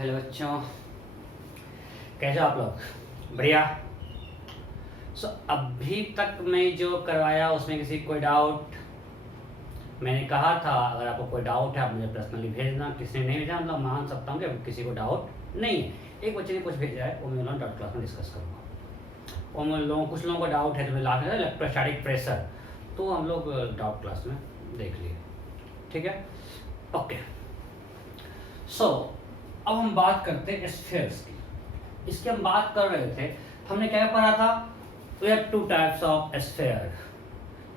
Hello बच्चों, कैसे हो आप लोग? बढ़िया। अभी तक मैं जो करवाया उसमें किसी कोई डाउट? मैंने कहा था अगर आपको कोई डाउट है आप मुझे पर्सनली भेजना। किसी ने नहीं भेजा मतलब मान सकता हूँ कि किसी को डाउट नहीं है। एक बच्चे ने कुछ भेजा है, वो मैं लोग डाउट क्लास में डिस्कस करूँगा। और मैं लोगों कुछ लोगों को डाउट है तो मैं लास्ट में इलेक्ट्रोस्टैटिक प्रेशर, तो हम लोग डाउट क्लास में देख लिए। ठीक है, ओके। अब हम बात करते हैं स्फीयर्स की। इसकी हम बात कर रहे थे, हमने क्या पढ़ा था? We have two types of sphere.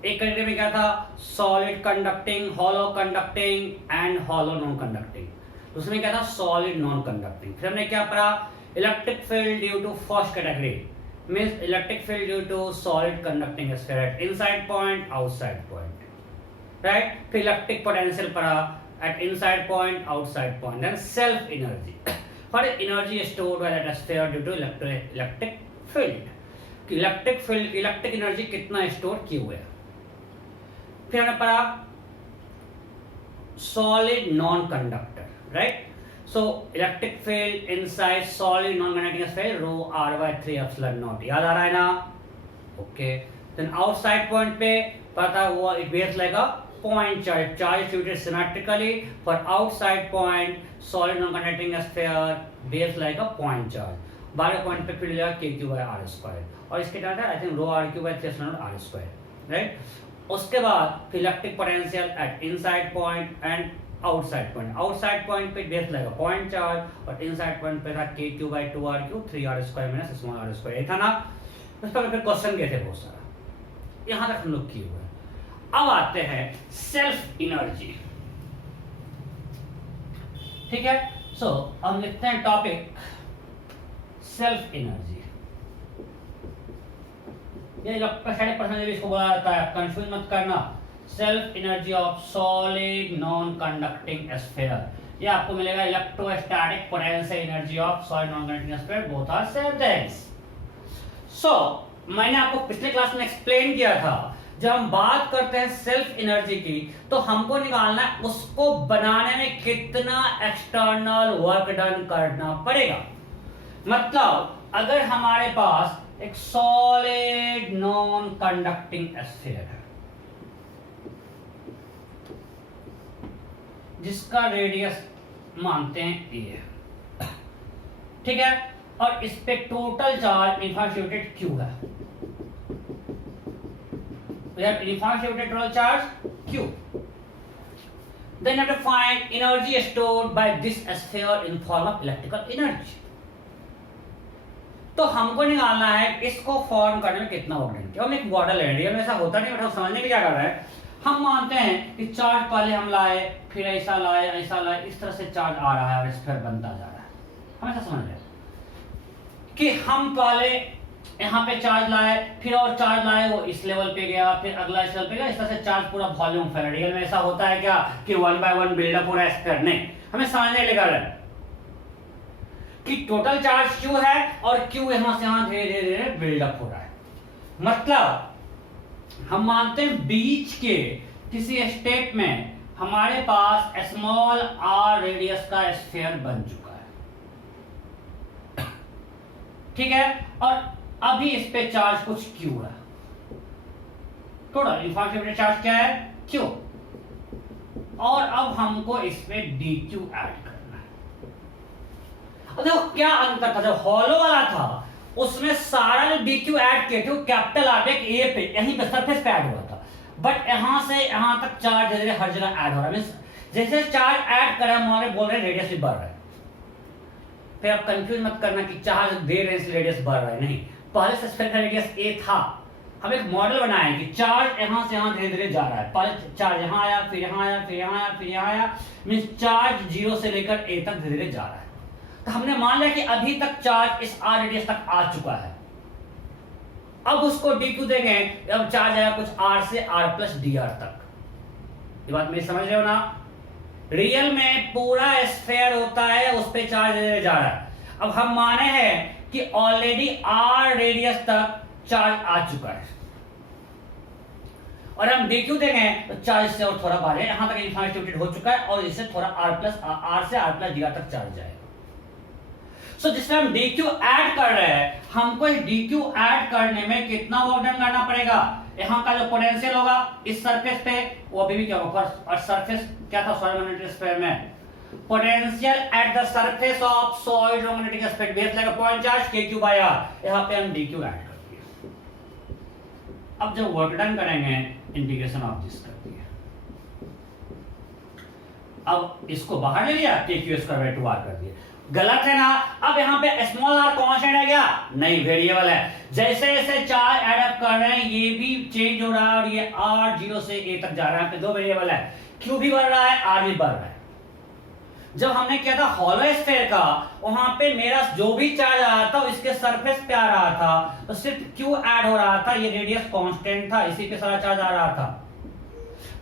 एक कैटेगरी में क्या था? Solid conducting, hollow conducting and hollow non conducting. दूसरे में क्या था? Solid non conducting. फिर हमने क्या पढ़ा? Electric field due to first category means electric field due to solid conducting sphere at inside point, outside point, right? फिर electric potential पढ़ा at inside point, outside point, then self energy. What is energy stored by that sphere due to electric field? कि electric field, electric energy कितना store किए हुए है। फिर हमने पढ़ा solid non conductor, right? So electric field inside solid non conducting sphere rho r by 3 epsilon naught, याद आ रहा है ना? ओके। देन आउटसाइड पॉइंट पे पता वो it behaves like a point charge distributed symmetrically. For outside point, solid non-conducting sphere behaves like a point charge. बारह point पे फिर जाएगा kq by r square, और इसके time I think rho r q by 3 epsilon r square, right? उसके बाद electric potential at inside point and outside point. Outside point पे base like point charge, और इनसाइड पॉइंट पे था kq by 2r3 3r square minus small r square। ये था ना? उस पर फिर क्वेश्चन किए थे बहुत सारा, यहाँ तक हम लोग किए हुए। अब आते हैं सेल्फ एनर्जी। ठीक है, हम लिखते हैं टॉपिक सेल्फ एनर्जी। ये इलेक्ट्रोस्टैटिक पर्सन इसको बोला जाता है, कंफ्यूज मत करना। Self energy of solid non conducting sphere. ये आपको मिलेगा electrostatic potential energy of solid non conducting sphere, both are same things. मैंने आपको पिछले क्लास में एक्सप्लेन किया था, जब हम बात करते हैं सेल्फ एनर्जी की तो हमको निकालना है उसको बनाने में कितना एक्सटर्नल वर्क डन करना पड़ेगा। मतलब अगर हमारे पास एक सॉलिड नॉन कंडक्टिंग स्फीयर है जिसका रेडियस मानते हैं a, ठीक है, और इस पे टोटल चार्ज डिस्ट्रीब्यूटेड q है। We have uniform distributed total charge Q. Then you have to find energy stored by this sphere in form of electrical energy. तो हमको निकालना है इसको फॉर्म करने में कितना वर्क डन किया। हम एक मॉडल है, रियल में ऐसा होता नहीं, बट हम समझने के क्या कर रहे हैं। हम मानते हैं कि चार्ज पहले हम लाए, फिर ऐसा लाए, ऐसा लाए, इस तरह से चार्ज आ रहा है और स्फीयर बनता जा रहा है। हम ऐसा समझ रहे हैं कि हम पहले यहाँ पे चार्ज लाए, फिर और चार्ज लाए, वो इस लेवल पे गया, फिर अगला इस लेवल पे गया, इस तरह से चार्ज पूरा वॉल्यूम फैला। रियल में ऐसा होता है क्या कि 1 by 1 बिल्डअप हो रहा है स्फीयर? नहीं, हमें समझने लगा कि टोटल चार्ज Q है और Q यहाँ से यहाँ धीरे धीरे बिल्डअप हो रहा है। मतलब हम मानते हैं बीच के किसी स्टेप में हमारे पास स्मॉल r रेडियस का स्फीयर बन चुका है, ठीक है, और अभी इस पे चार्ज कुछ Q है। टोटल इन्फॉर्मेशन चार्ज क्या है? Q। और अब हमको इस पे dQ ऐड करना है। अब देखो क्या अंतर था, जब हॉलो वाला था उसमें सारा जो dQ ऐड किए थे वो कैपिटल R पे A पे यहीं पे सरफेस पे ऐड हुआ था, बट यहां से यहां तक चार्ज धीरे हर जगह ऐड हो रहा है। जैसे चार्ज ऐड करा हमारे बोल रहे रेडियस भी बढ़ रहा है। फिर आप कंफ्यूज मत करना कि चार्ज दे रहे हैं रेडियस बढ़ रहा है, नहीं, पहले से स्फीयर का रेडियस a था। हम एक मॉडल बनाए कि चार्ज यहां से यहां धीरे धीरे जा रहा है। पहले चार्ज यहां आया, फिर यहां आया, फिर यहां आया, फिर यहां आया, मींस चार्ज 0 से लेकर a तक धीरे धीरे जा रहा है। तो हमने मान लिया कि अभी तक चार्ज इस r रेडियस तक आ चुका है। अब उसको dq देंगे, अब चार्ज आया कुछ r से r plus dr तक। ये बात मेरी समझ रहे हो ना? रियल में पूरा स्फीयर होता है, उस पे चार्ज धीरे जा रहा है। अब हम माने हैं कि ऑलरेडी r रेडियस तक चार्ज आ चुका है और हम dq देंगे तो चार्ज से और थोड़ा बढ़े, यहां तक इन्फॉर्मेशन हो चुका है और इससे थोड़ा r से r plus dr तक चार्ज जाएगा। सो जिसमें हम dq ऐड कर रहे हैं, हमको इस dq ऐड करने में कितना वर्क डन करना पड़ेगा? यहाँ का जो पोटेंशियल होगा इस सरफेस पे वो अभी भी क्या होगा, और सरफेस क्या था सॉलिड मैग्नेटिक स्फीयर में, potential at the surface of solid magnetic sphere base like a point charge kq/r, यहाँ पे हम dq ऐड कर दिए। अब जब वर्क डन करेंगे इंटीग्रेशन ऑफ दिस कर दिए, अब इसको बाहर ले लिया kq²/2r कर दिया, गलत है ना? अब यहाँ पे स्मॉल r कांस्टेंट है क्या? नहीं, वेरिएबल है। जैसे जैसे चार्ज ऐड अप कर रहे हैं ये भी चेंज हो रहा है और ये r 0 से a तक जा रहा है, दो वेरिएबल है, q भी बढ़ रहा है, r भी बढ़ रहा है। जब हमने किया था हॉलो स्फीयर का, वहां पे मेरा जो भी चार्ज आ रहा था इसके सरफेस पे आ रहा था, तो सिर्फ q ऐड हो रहा था, ये रेडियस कांस्टेंट था, इसी पे सारा चार्ज आ रहा था।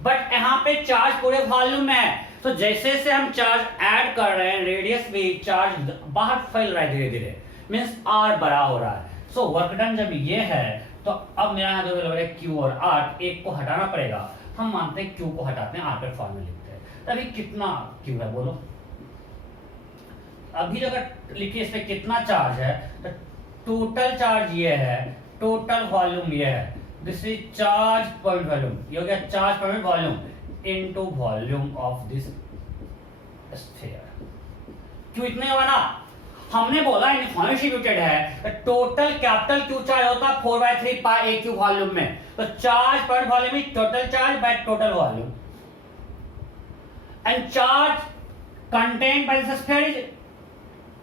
बट यहाँ पे चार्ज पूरे वॉल्यूम में है, तो जैसे जैसे हम चार्ज ऐड कर रहे हैं रेडियस भी चार्ज बाहर फैल रहा है धीरे धीरे, मींस r बड़ा हो रहा है। सो वर्क डन जब ये है तो अब मेरा यहाँ जो वेरिएबल है q और r, एक को हटाना पड़ेगा। हम मानते हैं q को हटाते हैं, r पे फॉर्म में लिखते हैं। तभी कितना q है बोलो? अभी अगर लिखिए इसमें कितना चार्ज है, तो टोटल चार्ज ये है, टोटल वॉल्यूम ये है, दिस इज चार्ज पर वॉल्यूम, ये हो गया चार्ज पर volume into volume of this sphere. क्यों इतने होगा ना? हमने बोला यूनिफॉर्मली डिस्ट्रीब्यूटेड है, टोटल कैपिटल Q चार्ज होता है 4/3 पाई AQ वॉल्यूम में, तो चार्ज पर volume is total charge by total volume, and charge contained by this sphere is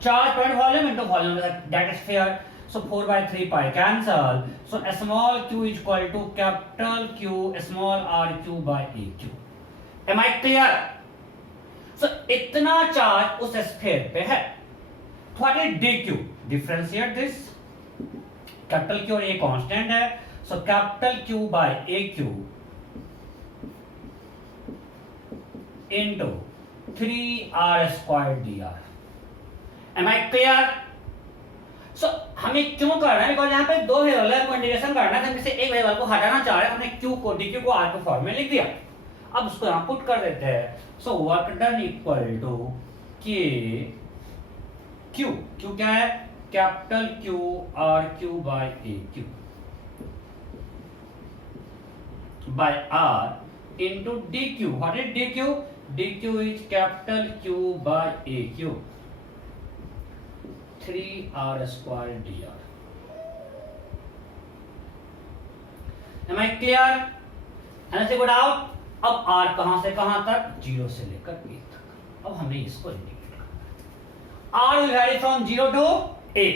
charge per volume into volume that sphere. So 4/3 pi cancel. So small q is equal to capital Q small rq by aq. Am I clear? So इतना charge उस sphere पे है। What is dq? Differentiate this. Capital Q और a constant है. So capital Q by aq into 3r squared dr. Am I clear? So हमें क्यों कर रहे हैं? बिकॉज यहाँ पे दो वेरिएबल को इंटीग्रेशन करना है, हम इसे एक वेरिएबल को हटाना चाह रहे हैं, हमने q को dq को r के फॉर्म में लिख दिया। अब उसको यहाँ पुट कर देते हैं। So work done equal to k q, q क्या है? Capital Q rq by aq by r into dq। What is dq? dq is capital Q by aq 3r square dr. Am I clear? Anything good out? अब r कहां से कहां तक? 0 से लेकर a तक। अब हमें इसको इंटीग्रेट करना है। r will vary from 0 to a।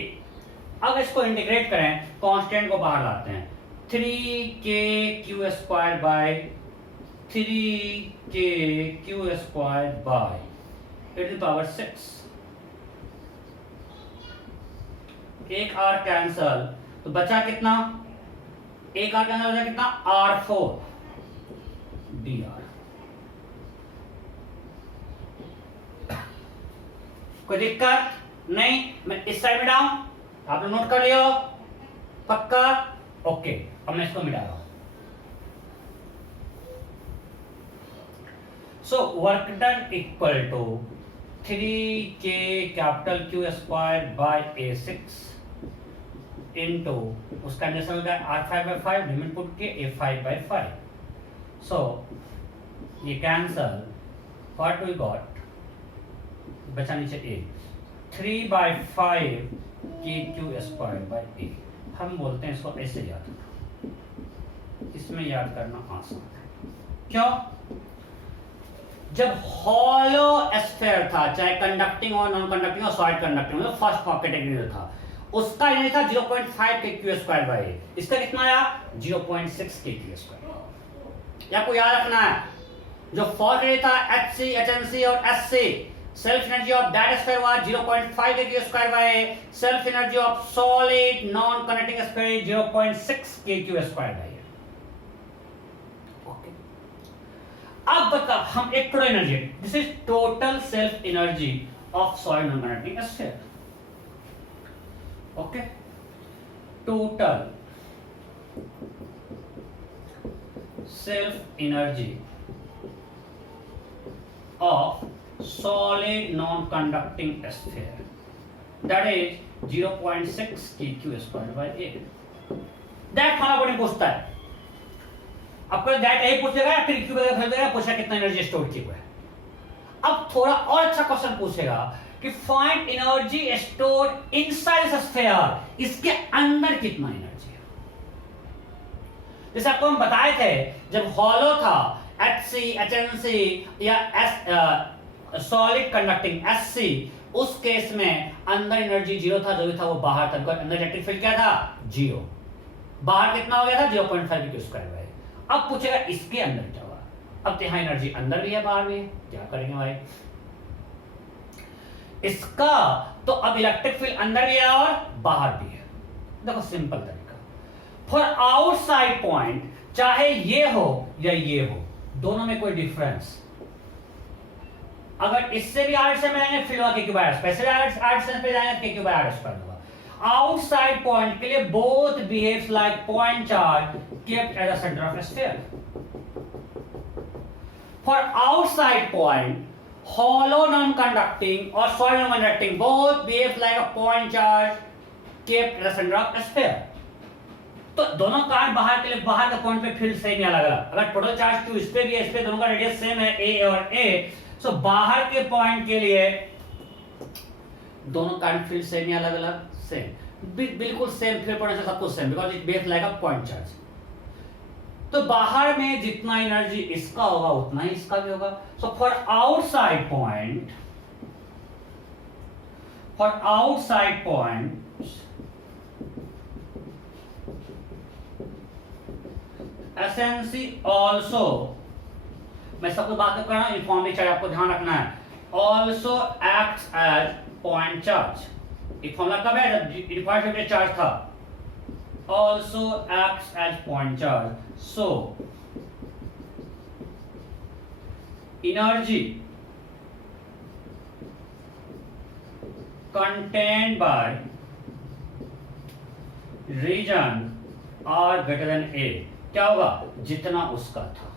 अब इसको इंटीग्रेट करें, कांस्टेंट को बाहर लाते हैं, 3kq square by 3kq square by e to the power 6। एक r कैंसल, तो बचा कितना? एक r कैंसल बचा कितना? r4 dr। कोई दिक्कत नहीं? मैं इस साइड में डाऊं, आप लोग नोट कर लियो पक्का? ओके, अब मैं इसको मिटा रहा हूं। So work done equal to 3k capital Q square by a6 into उसका कंडीशन होगा r5/5 लिमिट पुट के a5/5। सो ये कैंसल, व्हाट वी गॉट, बचा नीचे a 3/5 kq square bye a। हम बोलते हैं इसको ऐसे याद करना, इसमें याद करना आसान है। क्यों? जब हॉलो स्फीयर था, चाहे कंडक्टिंग और नॉन कंडक्टिंग और सॉलिड कंडक्टिंग, मतलब फर्स्ट कैटेगरी था, उसका एनर्जी था 0.5 kq स्क्वायर बाय a। इसका कितना आया? 0.6 kq स्क्वायर। या को याद रखना है, जो फर्स्ट एनर्जी था hc hmc और sc, self energy of that sphere was 0.5 kq square bye a, self energy of solid non conducting sphere 0.6 kq square bye a। Okay, अब बता हम एक total energy, this is total self energy of solid non conducting sphere. Okay, total self energy of solid non conducting sphere that is 0.6 kq square bye A. That खाना पड़े पूछता है आपको, that ए पूछेगा या फिर क्यू फिर देगा, पूछा कितना एनर्जी स्टोर की हुआ है। अब थोड़ा और अच्छा क्वेश्चन पूछेगा कि find energy stored inside the sphere, इसके अंदर कितना एनर्जी है। जैसे आपको हम बताए थे जब हॉलो था HC HNC या सॉलिड कंडक्टिंग SC, उस केस में अंदर एनर्जी जीरो था, जो भी था वो बाहर था, बिकॉज़ अंदर इलेक्ट्रिक फील्ड क्या था, जीरो। बाहर कितना हो गया था, 0.5 क्यू स्क्वायर। अब पूछेगा इसके अंदर क्या होगा। अब तो यहां एनर्जी अंदर भी है बाहर भी है, क्या करेंगे भाई इसका, तो अब इलेक्ट्रिक फील्ड अंदर भी है और बाहर भी है। देखो सिंपल तरीका, फॉर आउटसाइड पॉइंट चाहे ये हो या ये हो, दोनों में कोई डिफरेंस, अगर इससे भी आर से मिलाएंगे फील्ड होगा क्यू बाय आर, वैसे आर से पे जाएंगे क्यू बाय आर स्क्वायर होगा। आउटसाइड पॉइंट के लिए both behaves like point charge kept at the center of a sphere. For outside point, hollow non-conducting or solid non-conducting both behave like a point charge kept at the center of a sphere. तो दोनों card बाहर के लिए, बाहर के point पे field same या अलग अलग, अगर टोटल चार्ज क्यू इस पे भी है, इस पे दोनों का रेडियस सेम है ए और ए, सो बाहर के पॉइंट के लिए दोनों कार्ड फील्ड सेम या अलग अलग, सेम, बिल्कुल सेम फील्ड पॉइंट से सब कुछ same, because it behaves like a point charge. तो बाहर में जितना एनर्जी इसका होगा उतना ही इसका भी होगा। So for outside point, SNC also, मैं सबको बात कर रहा हूं, यूनिफॉर्मली चार्ज आपको ध्यान रखना है, also acts as point charge. एक फॉर्मूला कब है, जब यूनिफॉर्म चार्ज था, also acts as point charge. So energy contained by region R greater than A क्या होगा, जितना उसका था।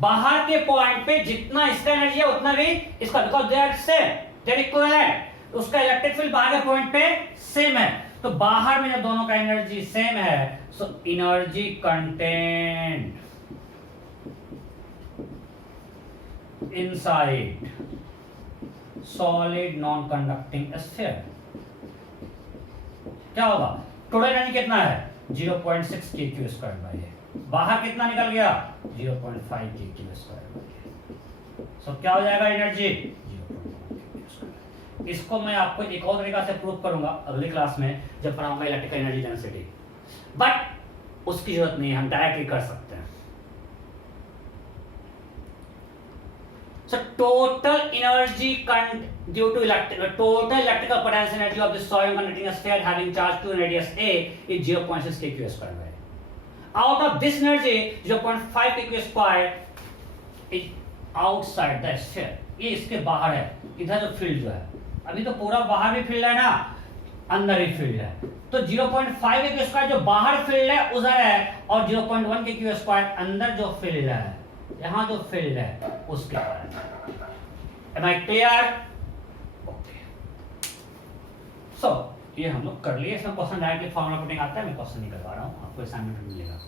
बाहर के पॉइंट पे जितना इसका एनर्जी है उतना भी इसका, because they are same, they are equivalent, उसका इलेक्ट्रिक फील्ड बाहर के पॉइंट पे सेम है। तो बाहर में जब दोनों का एनर्जी सेम है, so energy content inside solid non conducting sphere क्या होगा, टोटल एनर्जी कितना है 0.6 kq स्क्वायर बाय ए, बाहर कितना निकल गया 0.5 kq स्क्वायर बाय ए, सो क्या हो जाएगा एनर्जी। इसको मैं आपको एक और तरीका से प्रूव करूंगा अगली क्लास में जब पढ़ाऊंगा इलेक्ट्रिकल एनर्जी डेंसिटी, बट उसकी जरूरत नहीं है, हम डायरेक्टली कर सकते हैं। So total energy due to total electrical potential energy of the soil conducting sphere having charge q radius a is 0.6 kq square by, out of this energy 0.5 kq square is outside the sphere, ये इसके बाहर है, इधर जो field जो है, अभी तो पूरा बाहर भी फील्ड है ना, अंदर ही फील्ड है, तो 0.5 kq स्क्वायर जो बाहर फील्ड है उधर है, और 0.1 kq स्क्वायर अंदर जो फील्ड है, यहां जो फील्ड है उसके कारण। Am I clear? Okay, so ये हम लोग कर लिए। इसमें क्वेश्चन डायरेक्टली फॉर्मूला पुटिंग आता है, मैं क्वेश्चन नहीं करवा रहा हूं, आपको असाइनमेंट में मिलेगा।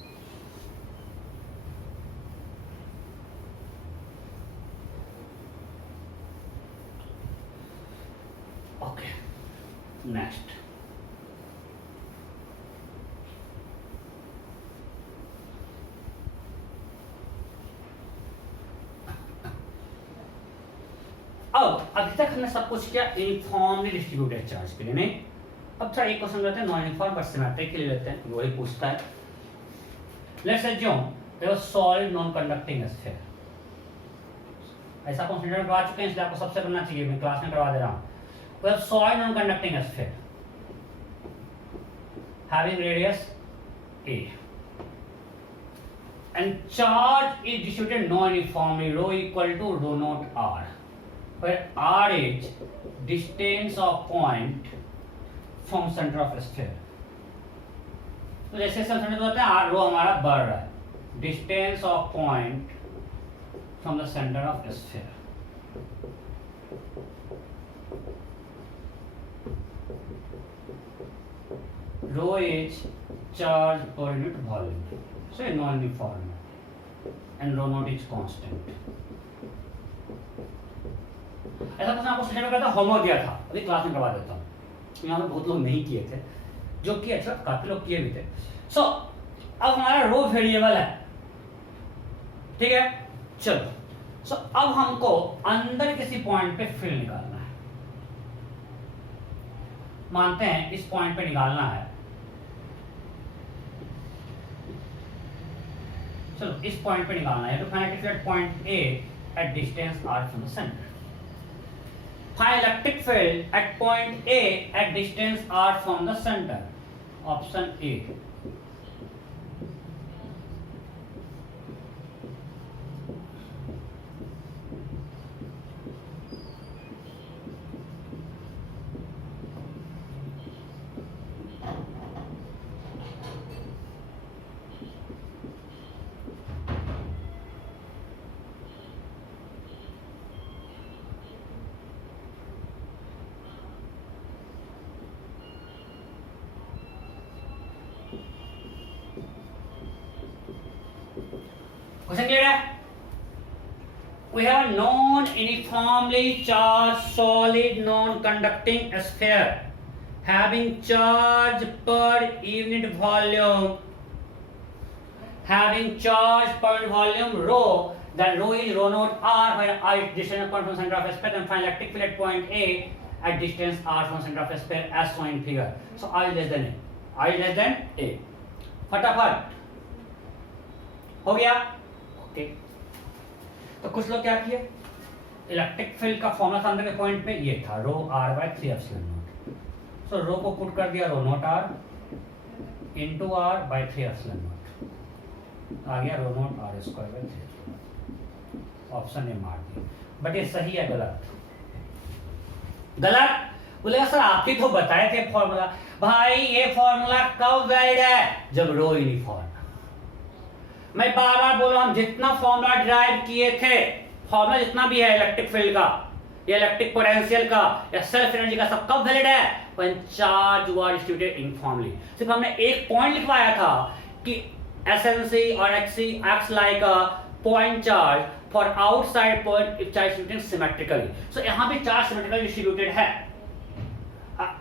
ओके, नेक्स्ट अब अभी तक हमने सब कुछ किया यूनिफॉर्मली डिस्ट्रीब्यूटेड चार्ज के लिए, नहीं। अब थोड़ा एक क्वेश्चन लेते हैं नॉन यूनिफॉर्म बट सिमेट्रिक के लिए लेते हैं, वही पूछता है। Let's assume there was solid non conducting sphere, ऐसा कंसीडर करवा चुके हैं इसलिए आपको सबसे बनना चाहिए, मैं क्लास में करवा दे रहा हूं। We have solid non-conducting sphere having radius a, and charge is distributed non-uniformly, rho equal to rho naught r, where r is distance of point from center of sphere. तो जैसे सेंटर होता है r, rho हमारा बढ़ रहा है, distance of point from the center of sphere. Rho is charge पर unit volume, so non uniform and rho naught is constant. ऐसा क्वेश्चन आपको सेकंड में कहता होमवर्क दिया था, अभी क्लास में करवा देता हूँ, यहाँ पे बहुत लोग नहीं किए थे, जो किए अच्छा काफी लोग किए भी थे। सो अब हमारा रो वेरिएबल है, ठीक है। चलो सो अब हमको अंदर किसी पॉइंट पे फील्ड निकालना है, मानते हैं इस पॉइंट पे निकालना है। चलो इस पॉइंट पे निकालना है, तो find electric point A at distance r from the centre. Find electric field at point A at distance r from the centre, option A. Question clear है? We have a non-uniformly charged solid non-conducting sphere having charge per unit volume, rho, then rho is rho naught r, where r is distance from center of sphere, and find electric field at point A at distance r from center of sphere as shown in figure. So r is less than a, फटाफट हो गया। Okay, तो कुछ लोग क्या किए, electric field का formula था अंदर के पॉइंट पे ये था rho r by 3 epsilon naught. So rho को पुट कर दिया rho naught r into r by 3 epsilon naught, आ गया rho naught r square by 3। Option A मार दिया, बट ये सही है गलत? गलत बोलेगा सर आप ही तो बताए थे फॉर्मूला। भाई ये फॉर्मूला कब वैलिड है? जब रो यूनिफॉर्म। मैं बार बार बोल रहा हूं, जितना फॉर्मूला डिराइव किए थे, फॉर्मूला जितना भी है इलेक्ट्रिक फील्ड का या इलेक्ट्रिक पोटेंशियल का या सेल्फ एनर्जी का, सब कब वैलिड है? When charge were distributed uniformly. सिर्फ हमने एक पॉइंट लिखवाया था कि एसएनसी और एक्सी acts like a point charge for outside point if charge distributed symmetrically. So यहां पे चार्ज सिमेट्रिकली डिस्ट्रीब्यूटेड है,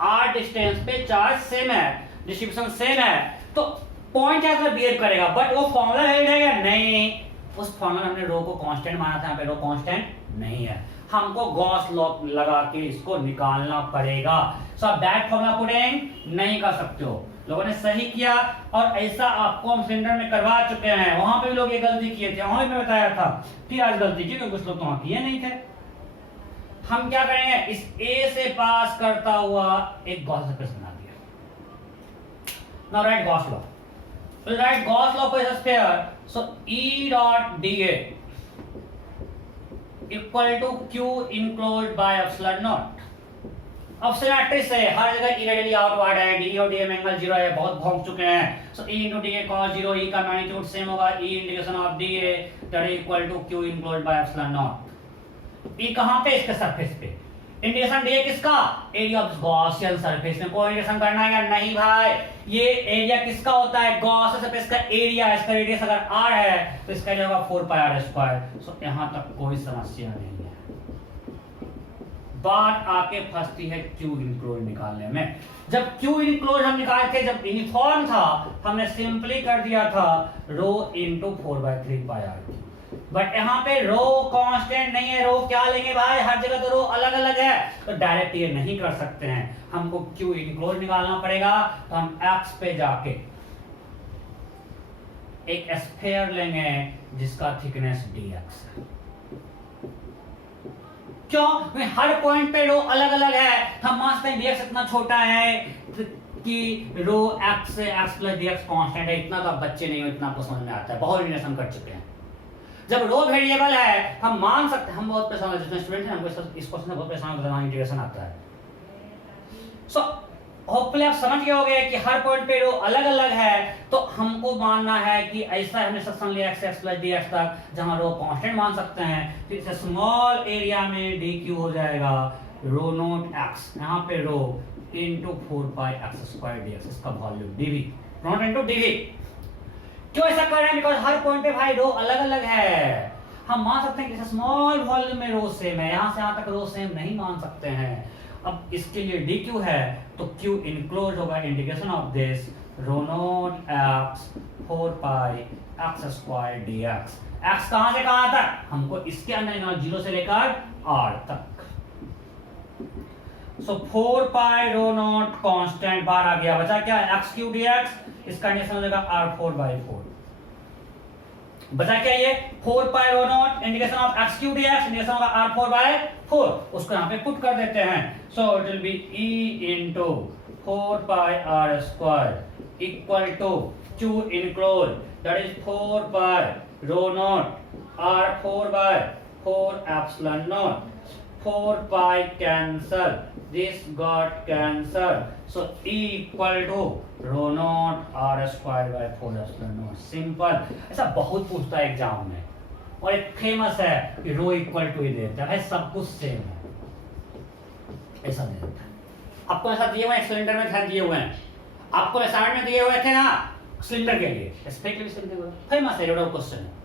r डिस्टेंस पे चार्ज सेम है, डिस्ट्रीब्यूशन सेम है, तो पॉइंट चार्ज में बिहेव करेगा। बट वो फॉर्मूला वैलिड है या नहीं? उस फॉर्मूला हमने रो को कांस्टेंट माना था, यहाँ पे रो कांस्टेंट नहीं है, हमको गॉस लॉ लगा के इसको निकालना पड़ेगा। सो आप दैट फॉर्मूला पुटिंग नहीं कर सकते हो। लोगों ने सही किया, और ऐसा आपको हम सेंटर में करवा चुके हैं, वहां पे भी लोग ये गलती किए थे, वहां भी मैं बताया था, फिर आज गलती की क्योंकि कुछ लोग तो वहां किए नहीं थे। हम क्या करेंगे, इस ए से पास करता हुआ एक गॉस सरफेस बना दिया। Now right Gauss law, so write Gauss law for a sphere, so E dot dA equal to Q enclosed by epsilon naught। अब सिमेट्री से हर जगह E रेडियली आउटवर्ड है, D और DM एंगल 0 है, बहुत भोग चुके हैं। सो E into dA cos 0, E का मैग्नीट्यूड सेम होगा, E integration of dA that is equal to Q enclosed by epsilon naught। E कहां पे? इसके सरफेस पे। इंटीग्रेशन dA किसका? एरिया ऑफ गॉसियन सरफेस में। कोई इंटीग्रेशन करना है या नहीं भाई? ये एरिया किसका होता है? गॉसियन सरफेस का एरिया। इसका रेडियस अगर r है तो इसका एरिया होगा 4πr²। सो यहां तक कोई समस्या नहीं है। बात आके फंसती है क्यू इनक्लोज निकालने में। जब क्यू इनक्लोज हम निकाले थे, जब यूनिफॉर्म था, हमने सिंपली कर दिया था रो इनटू 4/3πr। बट यहाँ पे रो कांस्टेंट नहीं है, रो क्या लेंगे भाई? हर जगह तो रो अलग अलग है, तो डायरेक्ट ये नहीं कर सकते हैं, हमको क्यू इनक्लोज निकालना पड़ेगा। तो हम एक्स पे जाके एक स्फीयर लेंगे जिसका थिकनेस dx है। क्यों? हर पॉइंट पे रो अलग अलग है, हम मानते हैं dx इतना छोटा है कि रो x से x प्लस dx कांस्टेंट है। इतना तो आप बच्चे नहीं हो, इतना आपको समझ में आता है, बहुत रिलेशन कर चुके हैं। जब रो वेरिएबल है हम मान सकते हैं, हम बहुत परेशान है, जितने स्टूडेंट हैं हमको इस क्वेश्चन में बहुत परेशान होते हैं, इंटीग्रेशन आता है। सो होपफुली आप समझ गए होंगे कि हर पॉइंट पे रो अलग अलग है, तो हमको मानना है कि ऐसा हमने सेक्शन लिया x प्लस dx तक, जहां रो कांस्टेंट मान सकते हैं। तो इस स्मॉल एरिया में dq हो जाएगा रो नोट x, यहाँ पे रो इंटू 4π(x²) dx, इसका volume dv, not into dv। क्यों ऐसा कर रहे हैं? बिकॉज हर पॉइंट पे भाई रो अलग अलग है। हम मान सकते हैं कि स्मॉल वॉल्यूम में रो सेम है, यहां से यहां तक रो सेम नहीं मान सकते हैं। अब इसके लिए dq है तो q इनक्लोज होगा integration of this rho naught x 4π(x² dx। x कहां से कहां तक? हमको इसके अंदर 0 से लेकर r तक। सो 4π रो नॉट कांस्टेंट बाहर आ गया, बचा क्या? x³ dx, इसका इंटीग्रेशन हो जाएगा r4/4। बचा क्या? ये 4π rho naught integration of x³ dx, integration होगा r4/4। उसको यहां पे पुट कर देते हैं। So it will be e into 4πr² equal to q enclose, that is 4π rho naught r4/4 epsilon naught. 4π cancel, this got cancelled, so E equal to rho naught r²/4 epsilon not. Simple. ऐसा बहुत पूछता है exam में, और एक famous है कि रो equal to ही देता है, सब कुछ सेम है, ऐसा देता है। आपको ऐसा दिए हुए हैं, सिलेंडर में ध्यान दिए हुए हैं, आपको असाइनमेंट में दिए हुए थे ना सिलेंडर के लिए, फेमस है क्वेश्चन है।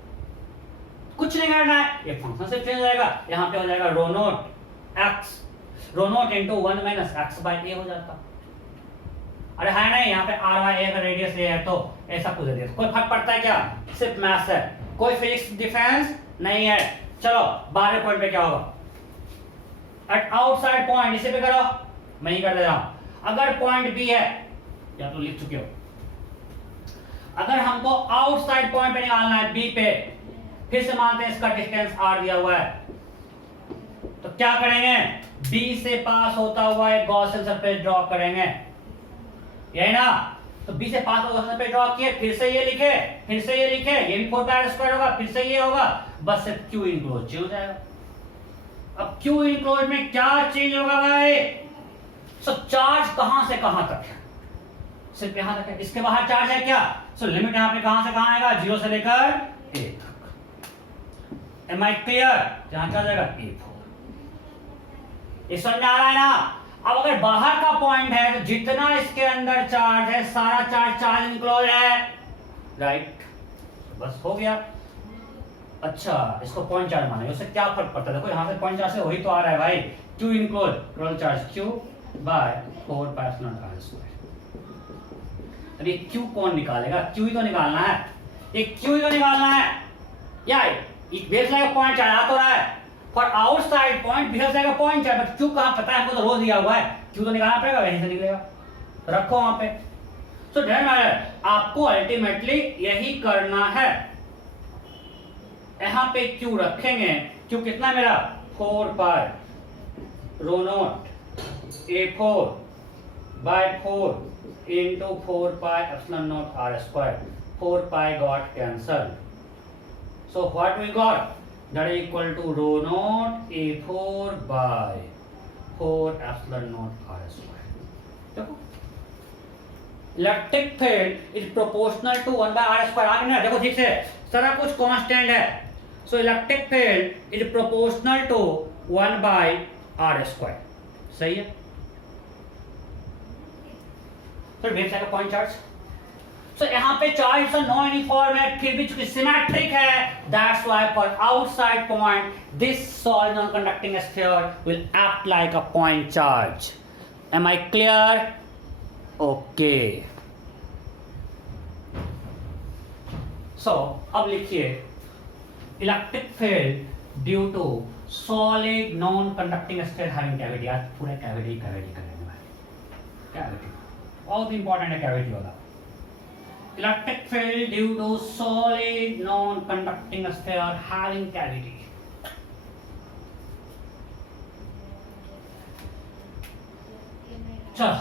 कुछ नहीं करना है, ये फंक्शन से चेंज हो जाएगा, यहाँ पे हो जाएगा rho naught x, rho naught into 1 minus x/a हो जाता। अरे है नहीं, यहाँ पे r/a का रेडियस ये है तो ऐसा कुछ दे दिया, कोई फर्क पड़ता है क्या? सिर्फ मैथ्स है, कोई फिजिक्स डिफरेंस नहीं है। चलो 12 पॉइंट पे क्या होगा? एट आउटसाइड पॉइंट, इसे पे करो, मैं ही कर दे रहा हूं। अगर पॉइंट बी है, या तो लिख चुके हो, अगर हमको आउटसाइड पॉइंट पे निकालना है बी पे, फिर से मानते हैं इसका डिस्टेंस r दिया हुआ है, तो क्या करेंगे? B से पास होता हुआ एक गॉसियन सरफेस ड्रॉ करेंगे, यही ना? तो B से पास होता हुआ सरफेस ड्रॉ किए, फिर से ये लिखे, फिर से ये लिखे, ये भी 4πr² होगा, फिर से ये होगा, बस सिर्फ Q इनक्लोज चेंज हो जाएगा। अब Q इनक्लोज में क्या चेंज होगा भाई? सब चार्ज कहां से कहां तक है? सिर्फ यहां तक है, इसके बाहर चार्ज है क्या? सो लिमिट यहां पे कहां से कहां आएगा? 0 से लेकर a तक। Am I clear? जहां क्या जाएगा? A4। ये समझ में आ रहा है ना? अब अगर बाहर का पॉइंट है तो जितना इसके अंदर चार्ज है सारा चार्ज इनक्लोज है, राइट? बस हो गया। अच्छा, इसको पॉइंट चार्ज मानेंगे, उससे क्या फर्क पड़ता है? देखो यहां से पॉइंट चार्ज से वही तो आ रहा है भाई, Q enclose total charge Q by 4πr²। अब ये Q कौन निकालेगा? Q ही तो निकालना है, ये Q ही तो निकालना है। या बेस लाइन का पॉइंट चार्ज आ तो रहा है, for outside point base line का पॉइंट चार्ज, बट Q कहां पता है हमको? तो रो दिया हुआ है, Q तो निकालना पड़ेगा, वहीं से निकलेगा, रखो वहां पे। सो ध्यान में आपको अल्टीमेटली यही करना है। यहां पे Q रखेंगे, Q कितना मेरा? 4π rho naught A4/4 into 4π epsilon naught r²। 4π got cancelled, so what we got? That is equal to rho naught A4/4 epsilon naught r²। देखो electric field is proportional to 1/r²। आगे ना देखो ठीक से, सारा कुछ कांस्टेंट है, so electric field is proportional to 1/r²। सही है? फिर वेव साइड का पॉइंट चार्ज, सो यहाँ पे चार्ज नॉन यूनिफॉर्म है, फिर भी चूंकि सिमेट्रिक है, that's why for outside point this solid non conducting sphere will act like a point charge. Am I clear? Okay. So अब लिखिए electric field due to solid non conducting sphere having cavity. आज पूरा cavity करेंगे भाई, cavity बहुत important है, cavity वाला। Electric field due to solid non conducting sphere having cavity. चलो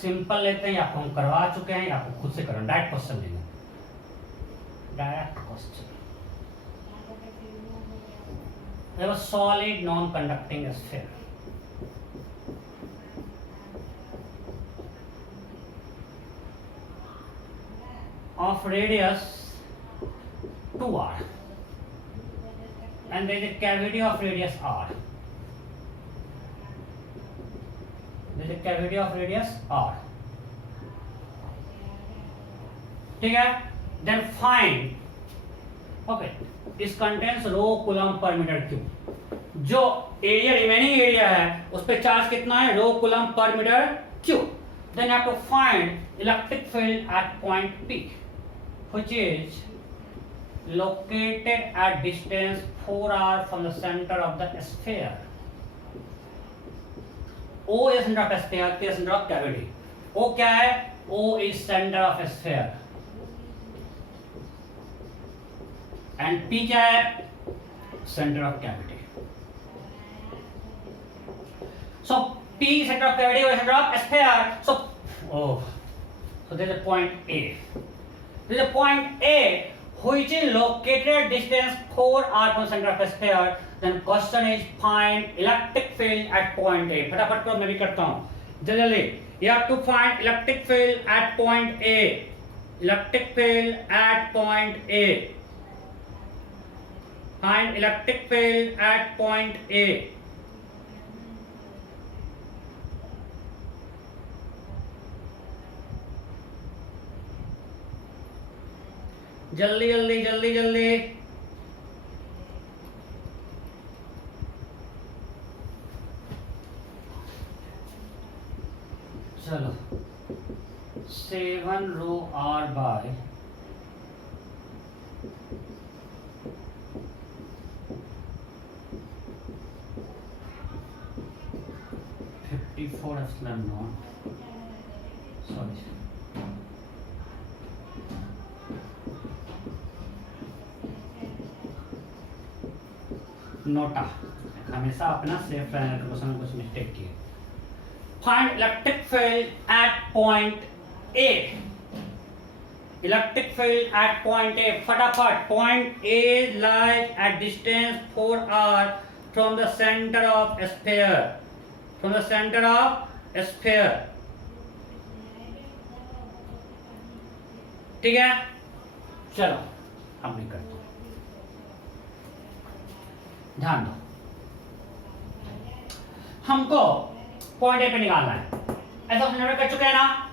सिंपल लेते हैं, आपको हम करवा चुके हैं, आपको खुद से करना, डायरेक्ट क्वेश्चन लेंगे, direct question. Solid non conducting sphere, of radius 2r and there is a cavity of radius r. This is cavity of radius r, ठीक है। देन फाइंड, ओके, इस contains rho coulomb per metre cube. जो area remaining area है उस पे charge कितना है, rho coulomb per metre cube. Then you have to find electric field at point P which is located at distance 4r from the center of the sphere. O is center of sphere, P is center of cavity. O क्या है, O is center of sphere and P क्या है, center of cavity. So P center of cavity or center of sphere. So there is a point A. There is a point A which is located at distance 4r from center of sphere. Then question is find electric field at point A. फटाफट करो, मैं भी करता हूँ जल्दी। You have to find electric field at point A. Electric field at point A. Find electric field at point A. जल्दी जल्दी जल्दी जल्दी। चलो 7 rho r by 54 epsilon naught, sorry, naught, हमेशा अपना सेफ रहने का क्वेश्चन कुछ मिस्टेक किए। Find electric field at point A. Electric field at point A, फटाफट। Point A lies at distance 4r from the centre of sphere, from the centre of sphere, ठीक है। चलो अब भी करते हैं, ध्यान दो, हमको पॉइंट ए पे निकालना है। ऐसा हमने कर चुके हैं ना।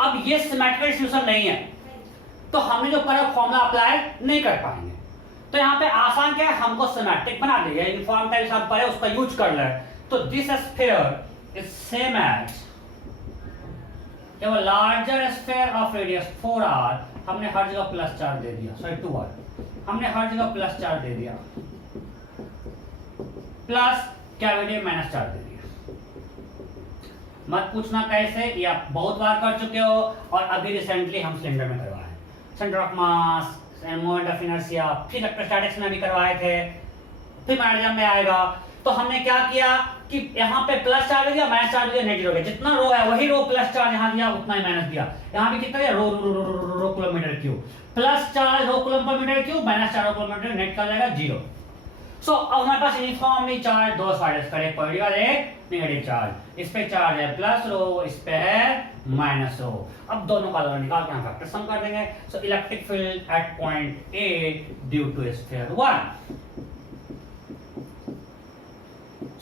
अब ये सिमेट्रिकल डिस्ट्रीब्यूशन नहीं है तो हमने जो करंट फॉर्मूला अप्लाई नहीं कर पाएंगे। तो यहाँ पे आसान क्या है, हमको सिमेट्रिक बना दिया, यूनिफॉर्म टाइप हम पढ़े उसका यूज कर ले। तो this sphere is same as larger sphere of radius 4r। हमने हर जगह प्लस चार्ज दे दिया, सॉरी 2r, हमने हर जगह प्लस चार्ज दे दिया, प्लस कैविटी में माइनस चार्ज दे दिया। मत पूछना कैसे, ये आप बहुत बार कर चुके हो और अभी रिसेंटली हम सिलेंडर में करवाए, centre of mass, moment of inertia, फिर इलेक्ट्रोस्टैटिक्स में भी करवाए थे, फिर मैग्नेटिज्म में आएगा। तो हमने क्या किया कि यहाँ पे प्लस चार्ज दिया, माइनस चार्ज दिया, नेगेटिव हो गया। जितना रो है वही रो प्लस चार्ज यहाँ दिया, उतना ही माइनस दिया। यहाँ भी कितना दिया, रो रो रो रो रो किलोमीटर क्यूब, प्लस चार्ज रो किलोमीटर क्यूब, माइनस चार्ज रो किलोमीटर, नेट का जाएगा 0। सो अब हमारे पास यूनिफॉर्मली चार्ज दो साइड पर, एक पॉजिटिव और एक नेगेटिव चार्ज। इस पे चार्ज है प्लस रो, इस पे है माइनस रो। अब दोनों का निकाल के हम फैक्टर सम कर देंगे। So electric field at point A due to sphere 1।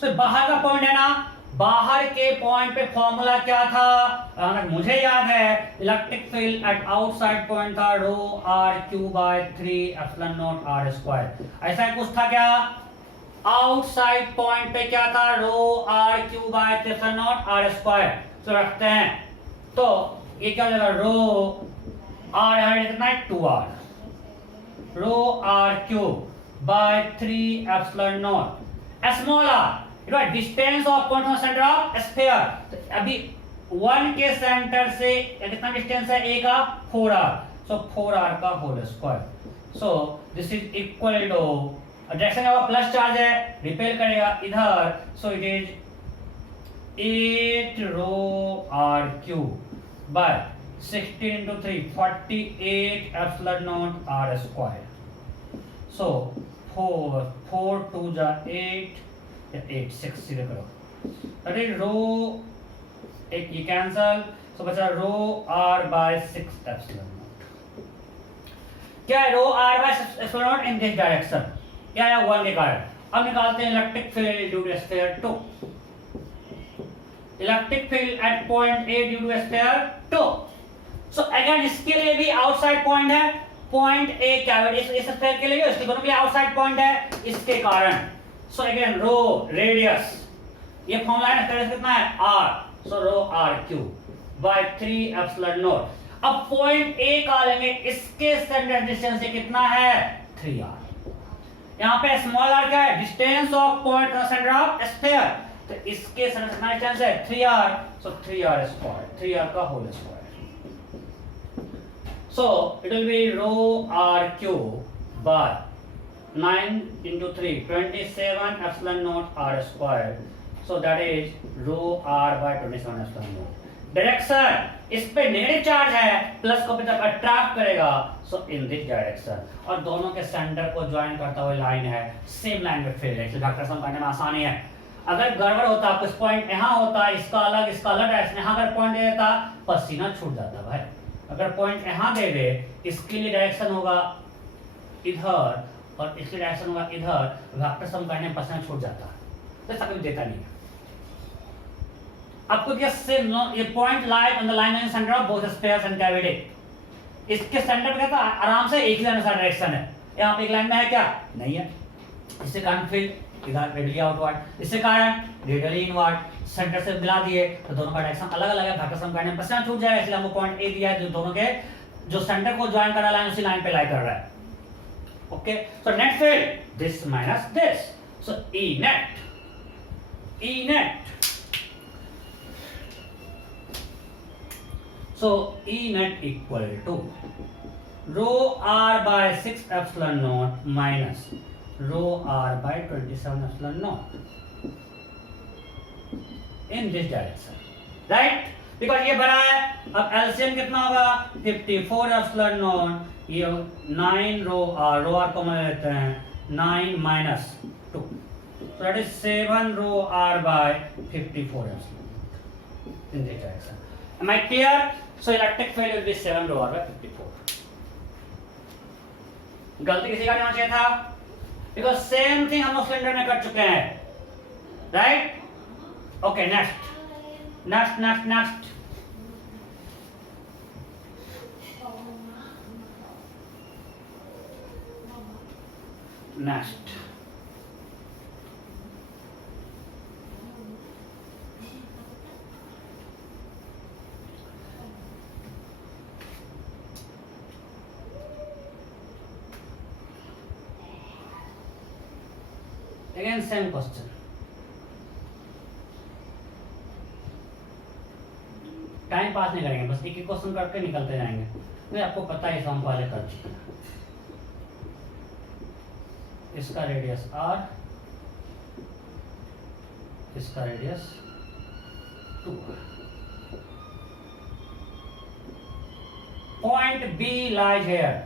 So बाहर का पॉइंट है ना, बाहर के पॉइंट पे फॉर्मूला क्या था, अगर मुझे याद है, electric field at outside point था rho r cube by 3 epsilon naught r square. ऐसा कुछ था क्या, आउटसाइड पॉइंट पे क्या था, rho r cube by 3 epsilon naught r square. तो रखते हैं, तो ये क्या हो जाएगा, रो r है कितना है 2r, rho r cube by 3 epsilon naught small r, distance of point from center of sphere. तो अभी 1 के सेंटर से कितना डिस्टेंस है, a का 4r, सो 4r का whole square. So this is equal to, direction का प्लस चार्ज है, रिपेल करेगा इधर, so it is 8 rho r cube by 16 into 3 48 epsilon naught r square. So 4 2 जा 8 8 6 सीधे करो, अरे रो एक ये कैंसल, सो बचा rho r by 6 epsilon naught. क्या है, rho r by 6 epsilon naught in this direction, क्या है 1 के कारण। अब निकालते हैं electric field due to sphere 2। Electric field at point A due to sphere 2। So again इसके लिए भी आउटसाइड पॉइंट है, पॉइंट ए कैविटी, इस स्फीयर के लिए इसके दोनों के लिए आउटसाइड पॉइंट है, इसके कारण सो अगेन रो रेडियस, ये फॉर्मूला है ना, कितना है r, so rho r cube by 3 epsilon naught. अब पॉइंट ए का लेंगे, इसके सेंटर डिस्टेंस ये कितना है 3r। यहाँ पे स्मॉल r क्या है, distance of point from center of sphere, तो इसके सेंटर कितना डिस्टेंस है 3r, सो 3r स्क्वायर, 3r का whole square. So it will be rho r cube by 9 into 3, 27 epsilon naught r square. So that is rho r by 27 epsilon naught. Direction इस पे negative charge है, plus को तरफ attract करेगा, सो इन this direction, और दोनों के सेंटर को ज्वाइन करता हुआ लाइन है, सेम लाइन में फील्ड है, इसलिए वेक्टर सम करने में आसानी है। अगर गड़बड़ होता, कुछ पॉइंट यहाँ होता, इसका अलग डायरेक्शन, यहाँ अगर पॉइंट दे देता पसीना छूट जाता भाई। अगर पॉइंट यहाँ दे दे, इसके लिए डायरेक्शन होगा इधर और इसके डायरेक्शन होगा इधर, वेक्टर सम करने में पसीना छूट जाता, तो ऐसा कभी देता नहीं है। आपको दिया सेम, ये point lies on the line in centre of both spheres and cavity, इसके सेंटर पे क्या था, आराम से एक ही लाइन का डायरेक्शन है, यहाँ पे एक लाइन में है क्या, नहीं है, इससे कारण फील्ड इधर रेडियली आउटवर्ड, इससे कारण रेडियली इनवर्ड, सेंटर से मिला दिए तो दोनों का डायरेक्शन अलग अलग है, वेक्टर सम करने में पसीना छूट जाएगा, इसलिए हमको पॉइंट ए दिया है जो दोनों के जो सेंटर को ज्वाइन कर रहा है लाइन उसी लाइन पे लाई कर रहा है। Okay, so net field this minus this, so E net so E net equal to rho r by 6 epsilon naught minus rho r by 27 epsilon naught in this direction, right? because ये बड़ा है, अब LCM कितना होगा 54 epsilon naught, ये 9 rho r common लेते हैं, 9 minus 2, so that is 7 rho r by 54 epsilon naught in this direction. Am I clear? So electric field will be 7 rho r by 54. गलती किसी का नहीं होना चाहिए था, because same thing हम लोग सिलेंडर में कर चुके हैं, right? Okay, next. Again same question. Time pass नहीं करेंगे, बस एक एक क्वेश्चन करके निकलते जाएंगे, नहीं आपको पता है हम पहले कर चुके हैं। इसका रेडियस r, इसका radius 2। Point B lies here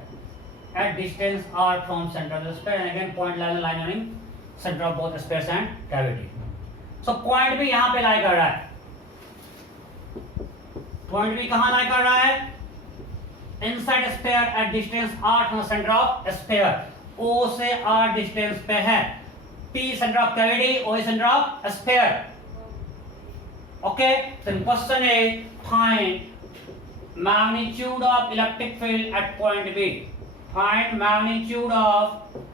at distance r from center of the sphere, and again point lies line running center of both spheres and cavity. So point भी यहाँ पे lie कर रहा है, point भी कहाँ lie कर रहा है, inside sphere at distance r from the center of sphere, O से r distance पे है, P center of cavity, O is center of sphere. Okay, then question is find magnitude of electric field at point B. Find magnitude of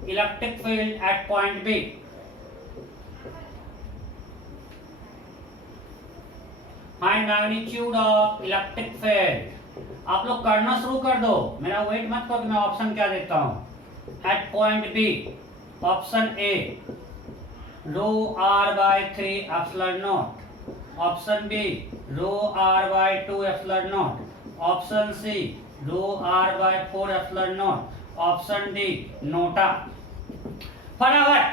electric field at point B. Find magnitude of electric field. आप लोग करना शुरू कर दो, मेरा wait मत करो कि मैं ऑप्शन क्या देता हूँ। At point B, option A, rho r by 3 epsilon naught. Option B, rho r by 2 epsilon naught. Option C, rho r by 4 epsilon naught. Option D, NOTA. फटाफट।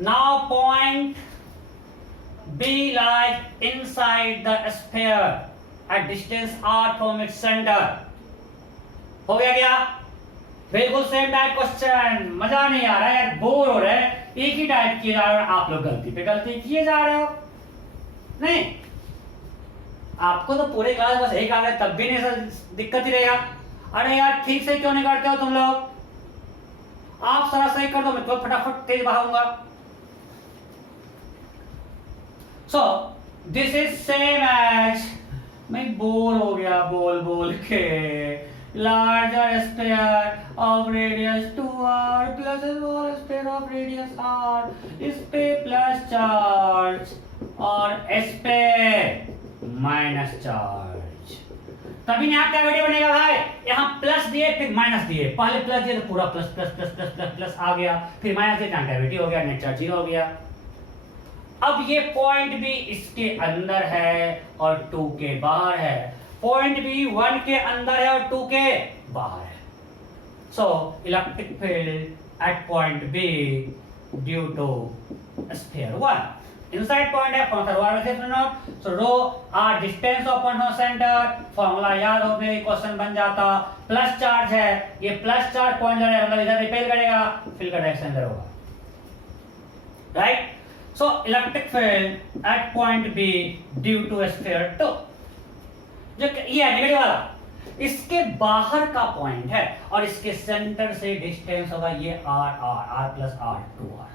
Now point B lies inside the sphere at distance r from its center. हो गया क्या? बिल्कुल same type question, मजा नहीं आ रहा है यार, बोर हो रहा है, एक ही टाइप किए जा रहे हो, आप लोग गलती पे गलती किए जा रहे हो। नहीं, आपको तो पूरे क्लास बस एक आ गया तब भी नहीं सर दिक्कत ही रहेगा। अरे यार ठीक से क्यों नहीं करते हो तुम लोग? आप सारा सही कर दो, मैं तो फटाफट तेज बहाऊंगा। So this is same as, मैं बोर हो गया बोल बोल के, larger sphere of radius 2r plus small sphere of radius r, इस पे प्लस चार्ज और इस पे माइनस चार्ज, तभी यहाँ कैविटी बनेगा भाई। यहाँ प्लस दिए फिर माइनस दिए, पहले प्लस दिए तो पूरा plus plus plus plus plus plus आ गया, फिर माइनस दिए, यहाँ कैविटी हो गया, नेट चार्ज 0 हो गया। अब ये पॉइंट भी इसके अंदर है और 2 के बाहर है, पॉइंट भी 1 के अंदर है और 2 के बाहर है। So electric field at point B due to sphere 1, inside point है, कौन सा रो आर से naught, so rho R distance of point of centre, formula याद हो मेरे क्वेश्चन बन जाता, प्लस चार्ज है, ये प्लस चार्ज पॉइंट जाएगा मतलब इधर रिपेल करेगा, फील्ड का डायरेक्शन इधर होगा, right. So electric field at point B due to sphere 2, जो ये है नेगेटिव वाला, इसके बाहर का पॉइंट है और इसके सेंटर से डिस्टेंस होगा ये r plus r 2r,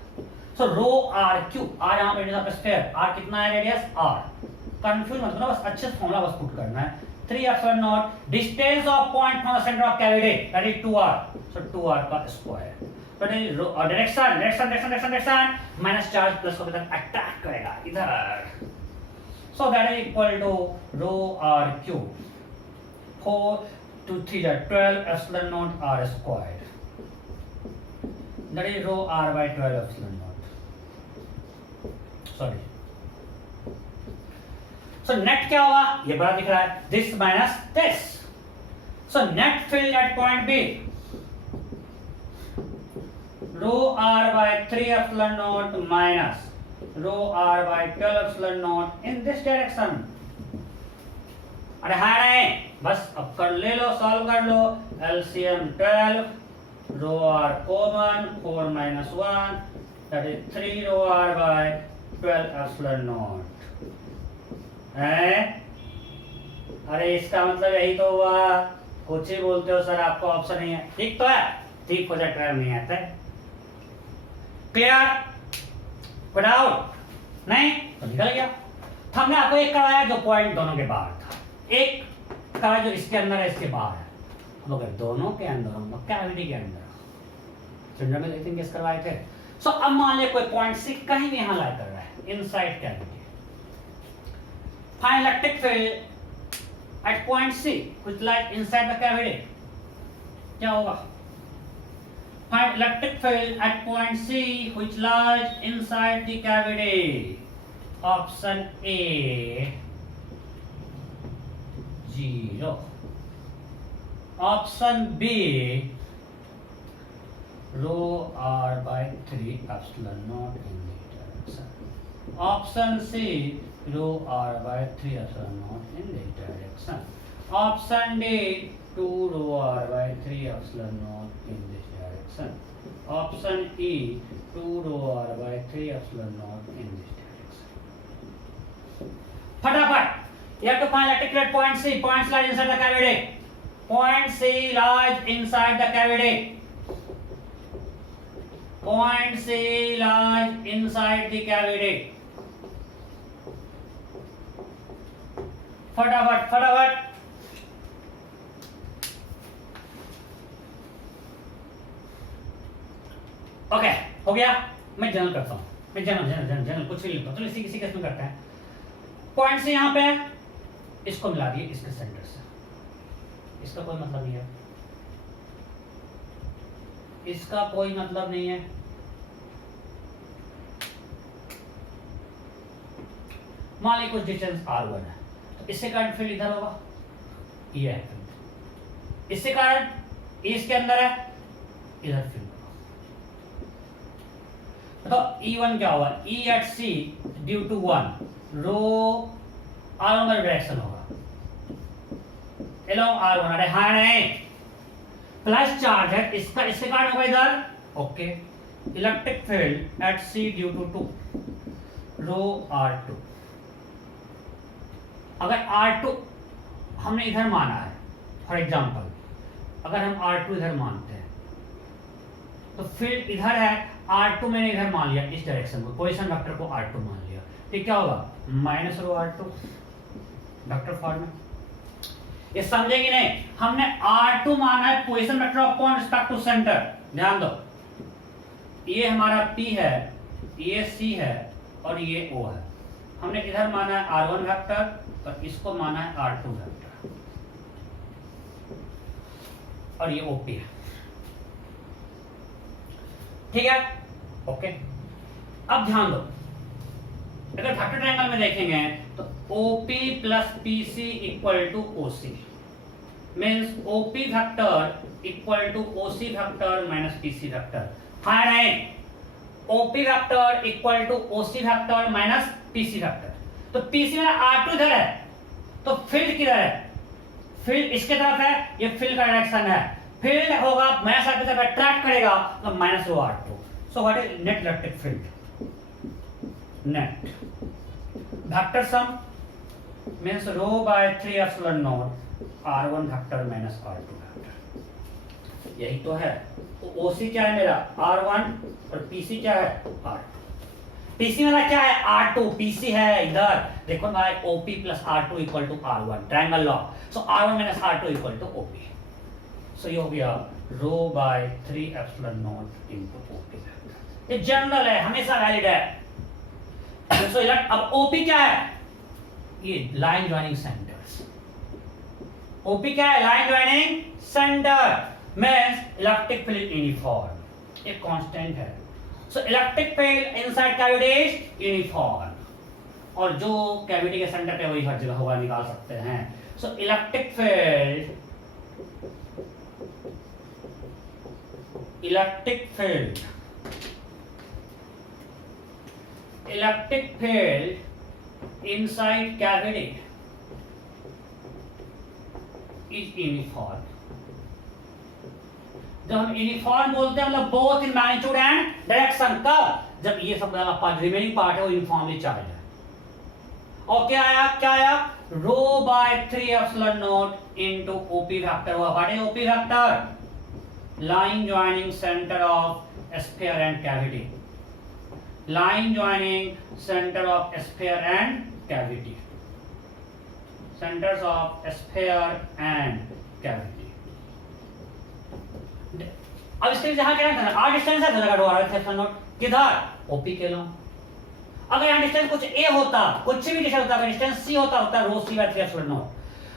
so rho R Q, R यहाँ पे रेडियस ऑफ स्फीयर, आर कितना है रेडियस r, कंफ्यूज मत होना, बस अच्छे से फॉर्मूला बस पुट करना है, 3 epsilon not distance of point from the centre of cavity that is 2r, so 2r का स्क्वायर, तो direction direction direction direction minus charge plus को अटैक करेगा इधर, so that is equal to rho r cube, 4 to 3 is 12 epsilon naught r squared, that is rho r by 12 epsilon naught, sorry, so net क्या होगा, ये बड़ा दिख रहा है, this minus this, so net field at point B rho r by 3 epsilon naught minus rho r by 12 epsilon naught in this direction, अरे हाँ नहीं, बस अब कर ले लो, सॉल्व कर लो, LCM 12, rho r common 4 minus 1, that is 3 rho r by 12 epsilon naught, है? अरे इसका मतलब यही तो हुआ, कुछ ही बोलते हो सर, आपको ऑप्शन नहीं है, ठीक तो है, ठीक हो जाए, ट्रायल नहीं आता है, क्लियर, विदाउट नहीं तो निकल गया। तो हमने आपको एक कराया जो पॉइंट दोनों के बाहर था, एक कराया जो इसके अंदर है इसके बाहर है, अब अगर दोनों के अंदर हो कैविटी के अंदर सिलेंडर में लेते गेस करवाए थे, सो अब मान ले कोई पॉइंट सी कहीं भी यहां लाई कर रहा है inside cavity, find electric field at point C which lies inside the cavity, क्या होगा, find electric field at point C which lies inside the cavity, option A 0, option B rho r by 3 epsilon naught in the direction, option C rho r by 3 epsilon naught in the direction, option D 2 rho r by 3 epsilon naught in this direction, option E 2 rho r by 3 epsilon naught in this direction, फटाफट, you have to find electric field point C, points lies inside the cavity, point C lies inside the cavity, point C lies inside the cavity, फटाफट फटाफट, okay हो गया, मैं general करता हूं, मैं general general general general कुछ भी लिखता हूं, तो इसी किसी केस में करते हैं, पॉइंट से यहां पे है, इसको मिला दिए इसके सेंटर से, इसका कोई मतलब नहीं है, इसका कोई मतलब नहीं है, मान ली कुछ डिस्टेंस r1 है, तो इससे कारण फील्ड इधर होगा, ये है फील्ड, इससे कारण इसके अंदर है, इधर फील्ड, तो E1 क्या होगा, E at C due to 1 rho r1 का डायरेक्शन होगा along r1, अरे हाँ नहीं, प्लस चार्ज है, इसका इसके कारण होगा इधर, okay, electric field at C due to 2 rho r2, अगर R2 हमने इधर माना है, फॉर एग्जांपल अगर हम R2 इधर मानते हैं तो फील्ड इधर है R2 मैंने इधर मान लिया, इस डायरेक्शन को, पोजीशन वेक्टर को R2 मान लिया, तो क्या होगा minus rho R2 vector form में। ये समझेगी नहीं, हमने R2 माना है पोजीशन वेक्टर ऑफ कौन रिस्पेक्ट टू सेंटर। ध्यान दो, ये हमारा P है, ये C है और ये O है। हमने इधर माना है R1 वेक्टर और इसको माना है R2 वेक्टर और ये OP है। ठीक है, ओके। अब ध्यान दो, अगर वेक्टर ट्रायंगल में देखेंगे तो OP plus PC equal to OC means OP vector equal to OC vector minus PC vector. हाँ नहीं, OP vector equal to OC vector minus PC vector. तो PC में R2 इधर है, तो फील्ड किधर है? फील्ड इसके तरफ है, ये फील्ड का डायरेक्शन है। फील्ड होगा माइनस R2 तरफ अट्रैक्ट करेगा तो minus rho R2। So what is net electric field? Net vector sum means rho by 3 epsilon naught R1 vector minus R2 vector. यही तो है। OC क्या है मेरा? R1 और PC क्या है? R2। PC मेरा क्या है? R2। PC है इधर, देखो ना, OP plus R2 equal to R1, triangle law. So R1 minus R2 equal to OP। So ये हो गया rho by 3 epsilon naught into OP। ये जनरल है, हमेशा वैलिड है। सो अब OP क्या है? ये लाइन ज्वाइनिंग सेंटर्स। OP क्या है? Line joining centre means electric field uniform, एक कांस्टेंट है। So electric field inside cavity is uniform, और जो कैविटी के सेंटर पे वही हर जगह होगा, निकाल सकते हैं। सो electric field inside cavity is uniform। जब हम यूनिफॉर्म बोलते हैं मतलब both in magnitude and direction. कब? जब ये सब रिमेनिंग पार्ट है वो यूनिफॉर्मली चार्ज है। और क्या आया? Rho by 3 epsilon naught into OP vector. What is OP vector? Line joining centre of sphere and cavity. Line joining centre of sphere and cavity. Centres of sphere and cavity. अब इसके जहां क्या है, r distance है, जगह rho r सेक्शन naught किधर? OP के लो। अगर यहां डिस्टेंस कुछ a होता, कुछ भी डिस्टेंस होता, अगर डिस्टेंस c होता है rho c by 3 epsilon naught,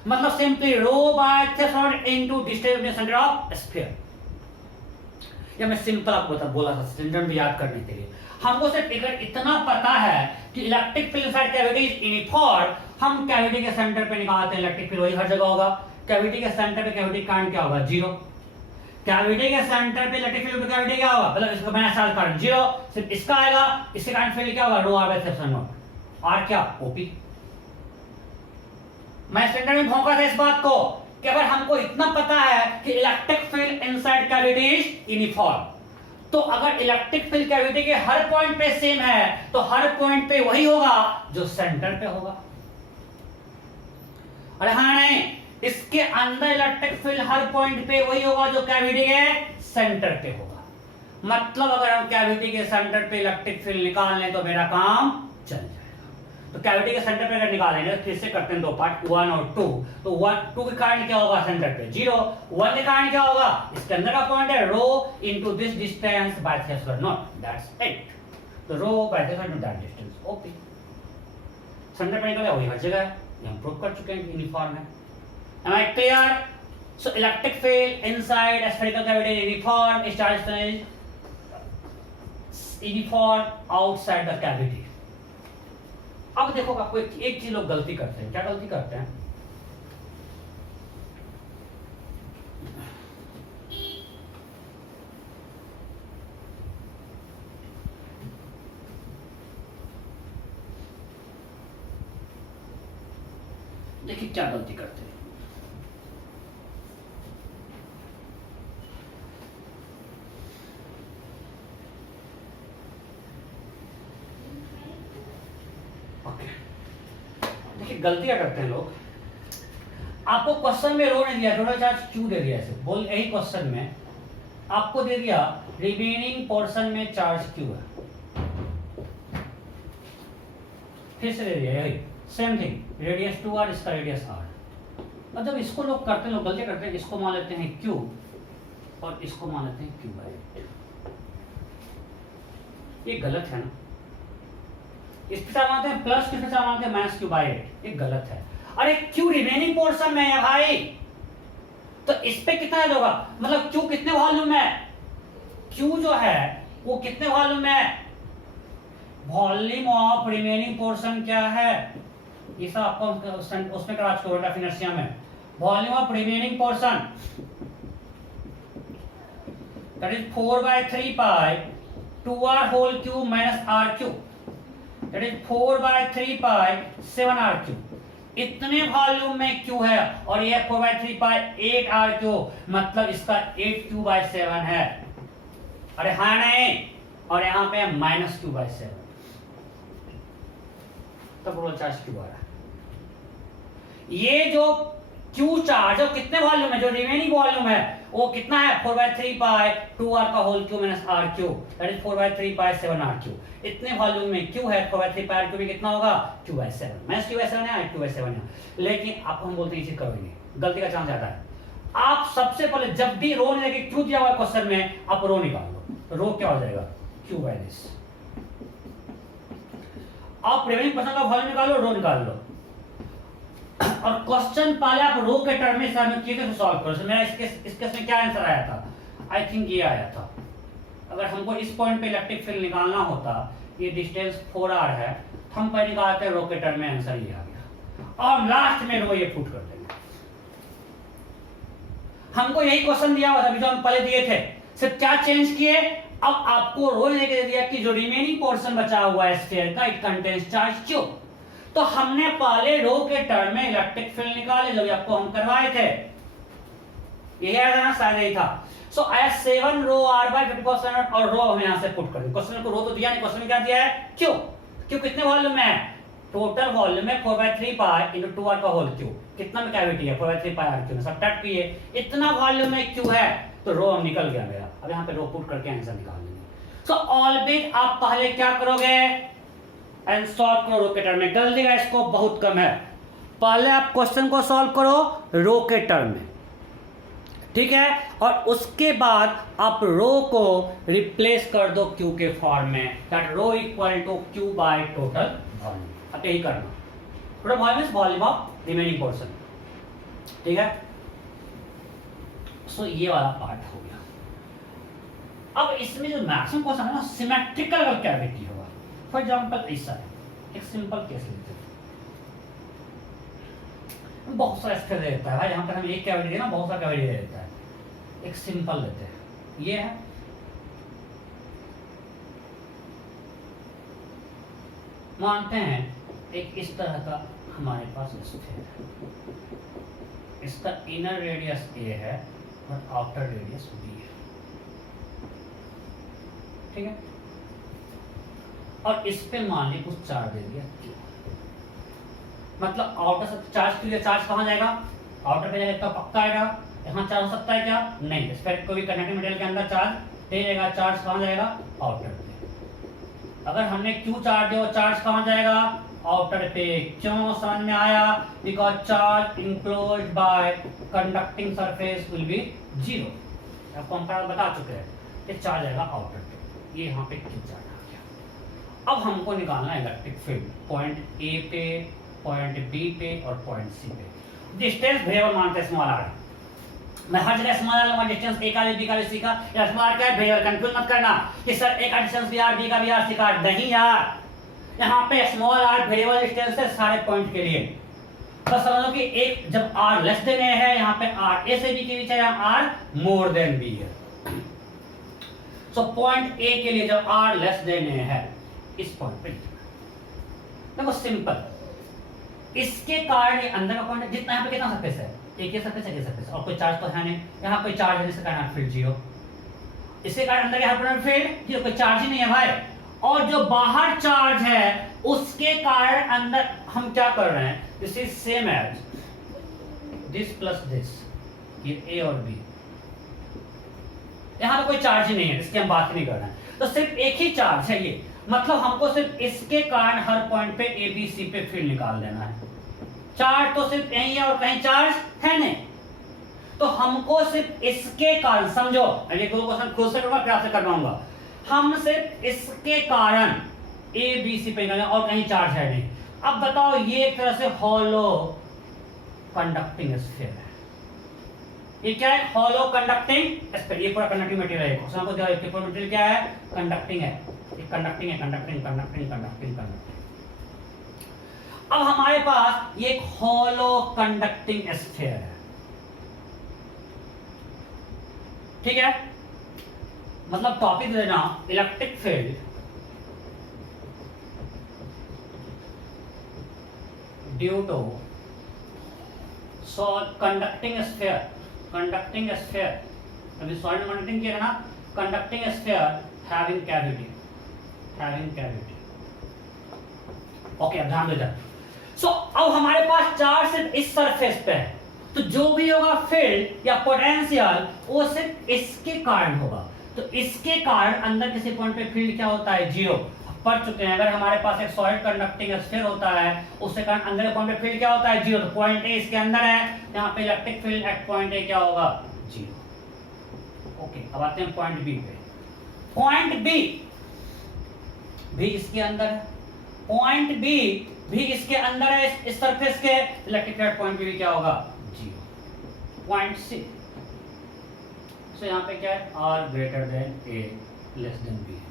मतलब simply rho by 3 epsilon naught into distance between centre of sphere. या मैं सिंपल आपको बोला था स्टैंडर्ड भी याद करने के लिए। हमको सिर्फ इतना पता है कि electric field inside cavity is uniform. हम कैविटी के सेंटर पे निकालते हैं इलेक्ट्रिक फील्ड, वही हर जगह होगा। कैविटी के सेंटर पे कैविटी करंट क्या होगा? 0। कैविटी के सेंटर पे इलेक्ट्रिक फील्ड कैविटी क्या होगा? मतलब इसको मैंने साल करंट 0, सिर्फ इसका आएगा। इसके करंट फील्ड क्या होगा? Rho r by 3 epsilon naught. r क्या? OP। मैं स्टैंडर्ड में भौंका था इस बात को कि अगर हमको इतना पता है कि electric field inside cavity is uniform, तो अगर इलेक्ट्रिक फील्ड कैविटी के हर पॉइंट पे सेम है तो हर पॉइंट पे वही होगा जो सेंटर पे होगा। अरे हाँ नहीं, इसके अंदर इलेक्ट्रिक फील्ड हर पॉइंट पे वही होगा जो कैविटी के सेंटर पे होगा। मतलब अगर हम कैविटी के सेंटर पे इलेक्ट्रिक फील्ड निकाल लें तो मेरा काम चल जाएगा। तो कैविटी के सेंटर पे अगर निकालेंगे तो फिर से करते हैं दो पार्ट, 1 और 2। तो 2 के कारण क्या होगा? सेंटर पे 0। 1 के कारण क्या होगा? इसके अंदर का पॉइंट है rho into this distance by 3 epsilon naught, that's it. तो rho by 3 epsilon naught that distance OP। Centre पे निकला वही हर जगह है, ये हम प्रूव कर चुके हैं कि यूनिफॉर्म है। Am I clear? So electric field inside a spherical cavity is uniform, is charged uniform outside the cavity। अब देखो आपको एक चीज लोग गलती करते हैं। क्या गलती करते हैं? देखिए क्या गलती करते हैं। देखिए गलती क्या करते हैं लोग, आपको क्वेश्चन में रो नहीं दिया, थोड़ा चार्ज क्यों दे दिया ऐसे बोल, यही क्वेश्चन में आपको दे दिया रिमेनिंग पोर्शन में चार्ज क्यू है। फिर से सेम थिंग, रेडियस 2r, इसका रेडियस r। और जब इसको लोग करते हैं, लोग गलती करते हैं, इसको मान लेते हैं q और इसको मान लेते हैं q/8। ये गलत है ना। इसके साथ मानते हैं प्लस, किसके साथ मानते हैं माइनस q/8। ये गलत है। अरे q रिमेनिंग पोर्शन में है भाई, तो इस पे कितना होगा, मतलब q कितने वॉल्यूम में है, q जो है वो कितने वॉल्यूम में है, वॉल्यूम ऑफ रिमेनिंग पोर्शन क्या है, ये सब आपको उसमें करा चुके हो इनर्शिया में। Volume of remaining portion that is 4/3 pi 2r whole cube minus r3, that is 4/3 pi 7r3। इतने वॉल्यूम में q है और ये 4/3 पाई 8r3, मतलब इसका 8q/7 है। अरे हाँ नहीं, और यहाँ पे माइनस q/7, तब रोल चार्ज क्यू आ रहा है। ये जो क्यू चार्ज है कितने वॉल्यूम है, जो रिमेनिंग वॉल्यूम है वो कितना है, 4/3 पाई 2r का whole cube minus r3, that is 4/3 pi 7r3। इतने वॉल्यूम में क्यू है, 4/3 पाई r3 में कितना होगा, q/7, माइनस q/7 है, q/7 है। लेकिन आप हम बोलते हैं ये चीज करोगे, गलती का चांस ज्यादा है। आप सबसे पहले जब भी रो लेके क्यू दिया हुआ क्वेश्चन में, आप रो निकाल लो, तो रो क्या हो जाएगा, q/this। आप रिमेनिंग पोर्शन का वॉल्यूम निकालो, रो निकाल लो, और क्वेश्चन पहले आप रो के टर्म में शामिल किए थे, सॉल्व करो। मेरा इसके में क्या आंसर आया था, आई थिंक ये आया था। अगर हमको इस पॉइंट पे इलेक्ट्रिक फील्ड निकालना होता, ये डिस्टेंस 4r है, तो हम पहले निकालते रो के टर्म में, आंसर ये आ गया, और लास्ट में रो ये पुट कर देंगे। हमको यही क्वेश्चन दिया हुआ था जो हम पहले दिए थे, सिर्फ क्या चेंज किए, अब आपको रो लेके दे दिया कि जो रिमेनिंग पोर्शन बचा हुआ है स्फीयर का, इट कंटेन्स चार्ज क्यू। तो हमने पहले रो के टर्म में इलेक्ट्रिक फील्ड निकाले, जो आपको हम करवाए थे, यही आया था ना, शायद यही था। सो आया 7 रो r/50%, और रो हम यहां से पुट कर दें। क्वेश्चन को रो तो दिया नहीं, क्वेश्चन में क्या दिया है, क्यू। क्यू कितने वॉल्यूम में है, टोटल वॉल्यूम में 4/3 पाई इनटू 2r का होल क्यू। कितना में कैविटी है, 4/3 पाई r क्यू, सब्ट्रैक्ट कीजिए, इतना वॉल्यूम में क्यू है, तो रो हम निकल गया मेरा। अब यहाँ पे रो पुट करके आंसर निकाल लेंगे। सो ऑलवेज आप पहले क्या करोगे, एंड सॉल्व करो रो के टर्म में। गलती का स्कोप बहुत कम है, पहले आप क्वेश्चन को सॉल्व करो रो के टर्म में, ठीक है, और उसके बाद आप रो को रिप्लेस कर दो क्यू के फॉर्म में, that rho equal to Q by total volume. अब यही करना, total volume is volume of remaining portion, ठीक है। सो ये वाला पार्ट हो गया। अब इसमें जो मैक्सिमम क्वेश्चन है ना, सिमेट्रिकल कैविटी होगा। फॉर एग्जाम्पल ऐसा है, एक सिंपल केस लेते हैं, बहुत सारा स्थिर देता है भाई, यहाँ पर हम एक कैविटी देना, बहुत सारा कैविटी दे देता है। एक सिंपल लेते हैं, ये है, मानते हैं एक इस तरह का हमारे पास स्फीयर है, इसका इनर रेडियस a है और आउटर रेडियस b है, ठीक है। और इस पे मान ली कुछ चार्ज दे दिया q, मतलब आउटर से चार्ज के लिए चार्ज कहाँ जाएगा, आउटर पे जाएगा, पक्का आएगा। यहाँ चार्ज हो सकता है क्या, नहीं। स्फीयर को भी कनेक्टिंग मटेरियल के अंदर चार्ज दे जाएगा, चार्ज कहाँ जाएगा, आउटर पे। अगर हमने q चार्ज दिया, चार्ज कहाँ जाएगा, आउटर पे। क्यों, समझ में आया, because charge enclosed bye conducting surface will be 0। आपको हम बता चुके हैं, ये चार्ज आएगा आउटर पे, ये यहाँ पे q चार्ज आ गया। अब हमको निकालना है इलेक्ट्रिक फील्ड पॉइंट A पे, पॉइंट B पे और पॉइंट C पे। डिस्टेंस वेरिएबल मानते हैं स्मॉल r, मैं हर जगह स्मॉल r लूंगा, डिस्टेंस A का भी, B का भी, C का। या स्मॉल r क्या है, वेरिएबल, कंफ्यूज मत करना कि सर A का डिस्टेंस भी r, B का भी r, C का नहीं यार। यहाँ पे स्मॉल r वेरिएबल डिस्टेंस है सारे पॉइंट के लिए। बस समझो कि एक जब r लेस देन a है, यहाँ पे r A से B के बीच है, यहाँ r मोर देन B है। सो पॉइंट A के लिए जब r लेस देन a है, इस पॉइंट पे देखो सिंपल, इसके कारण ये अंदर का पॉइंट, जितना यहाँ पे कितना सरफेस है, एक ही सरफेस है, एक सरफेस, और कोई चार्ज तो है नहीं, यहाँ कोई चार्ज है जिसके कारण फील्ड 0, इसके कारण अंदर के हाइड्रोजन फील्ड 0, कोई चार्ज ही नहीं है भाई। और जो बाहर चार्ज है उसके कारण अंदर हम क्या कर रहे हैं, this is same as this plus this, ये A और B, यहाँ पे कोई चार्ज ही नहीं है, इसकी हम बात नहीं कर रहे हैं, तो सिर्फ एक ही चार्ज है ये, मतलब हमको सिर्फ इसके कारण हर पॉइंट पे ए बी सी पे फील्ड निकाल देना है। चार्ज तो सिर्फ यही है और कहीं चार्ज है नहीं, तो हमको सिर्फ इसके कारण, समझो ये क्वेश्चन खुद से करूंगा, फिर आपसे करवाऊंगा, हम सिर्फ इसके कारण ए बी सी पे निकालना और कहीं चार्ज है नहीं। अब बताओ, ये एक तरह से हॉलो कंडक्टिंग स्फीयर है। ये क्या है? Hollow conducting sphere. ये पूरा कंडक्टिंग मटेरियल है, क्वेश्चन को दिया है कि पूरा मटेरियल क्या है? कंडक्टिंग है, कंडक्टिंग है, कंडक्टिंग कंडक्टिंग कंडक्टिंग कंडक्टिंग। अब हमारे पास ये एक हॉलो कंडक्टिंग स्फीयर है, ठीक है? मतलब टॉपिक देना electric field due to conducting sphere, conducting sphere, अभी सॉलिड कंडक्टिंग किया ना, conducting sphere having cavity, having cavity. Okay, अब ध्यान देना। सो अब हमारे पास चार्ज सिर्फ इस सरफेस पे है, तो जो भी होगा फील्ड या पोटेंशियल वो सिर्फ इसके कारण होगा। तो इसके कारण अंदर किसी पॉइंट पे फील्ड क्या होता है? जीरो। पढ़ चुके हैं, अगर हमारे पास एक सॉलिड कंडक्टिंग स्फीयर होता है, उसके कारण अंदर के पॉइंट पे फील्ड क्या होता है? जीरो। तो पॉइंट ए इसके अंदर है, यहाँ पे इलेक्ट्रिक फील्ड एट पॉइंट ए क्या होगा? जीरो। ओके, अब आते हैं पॉइंट बी पे। पॉइंट बी भी इसके अंदर है, पॉइंट बी भी इसके अंदर है, इस सरफेस के, इलेक्ट्रिक फील्ड पॉइंट बी क्या होगा? जीरो। पॉइंट सी, सो यहाँ पे क्या है? R greater than A less than B.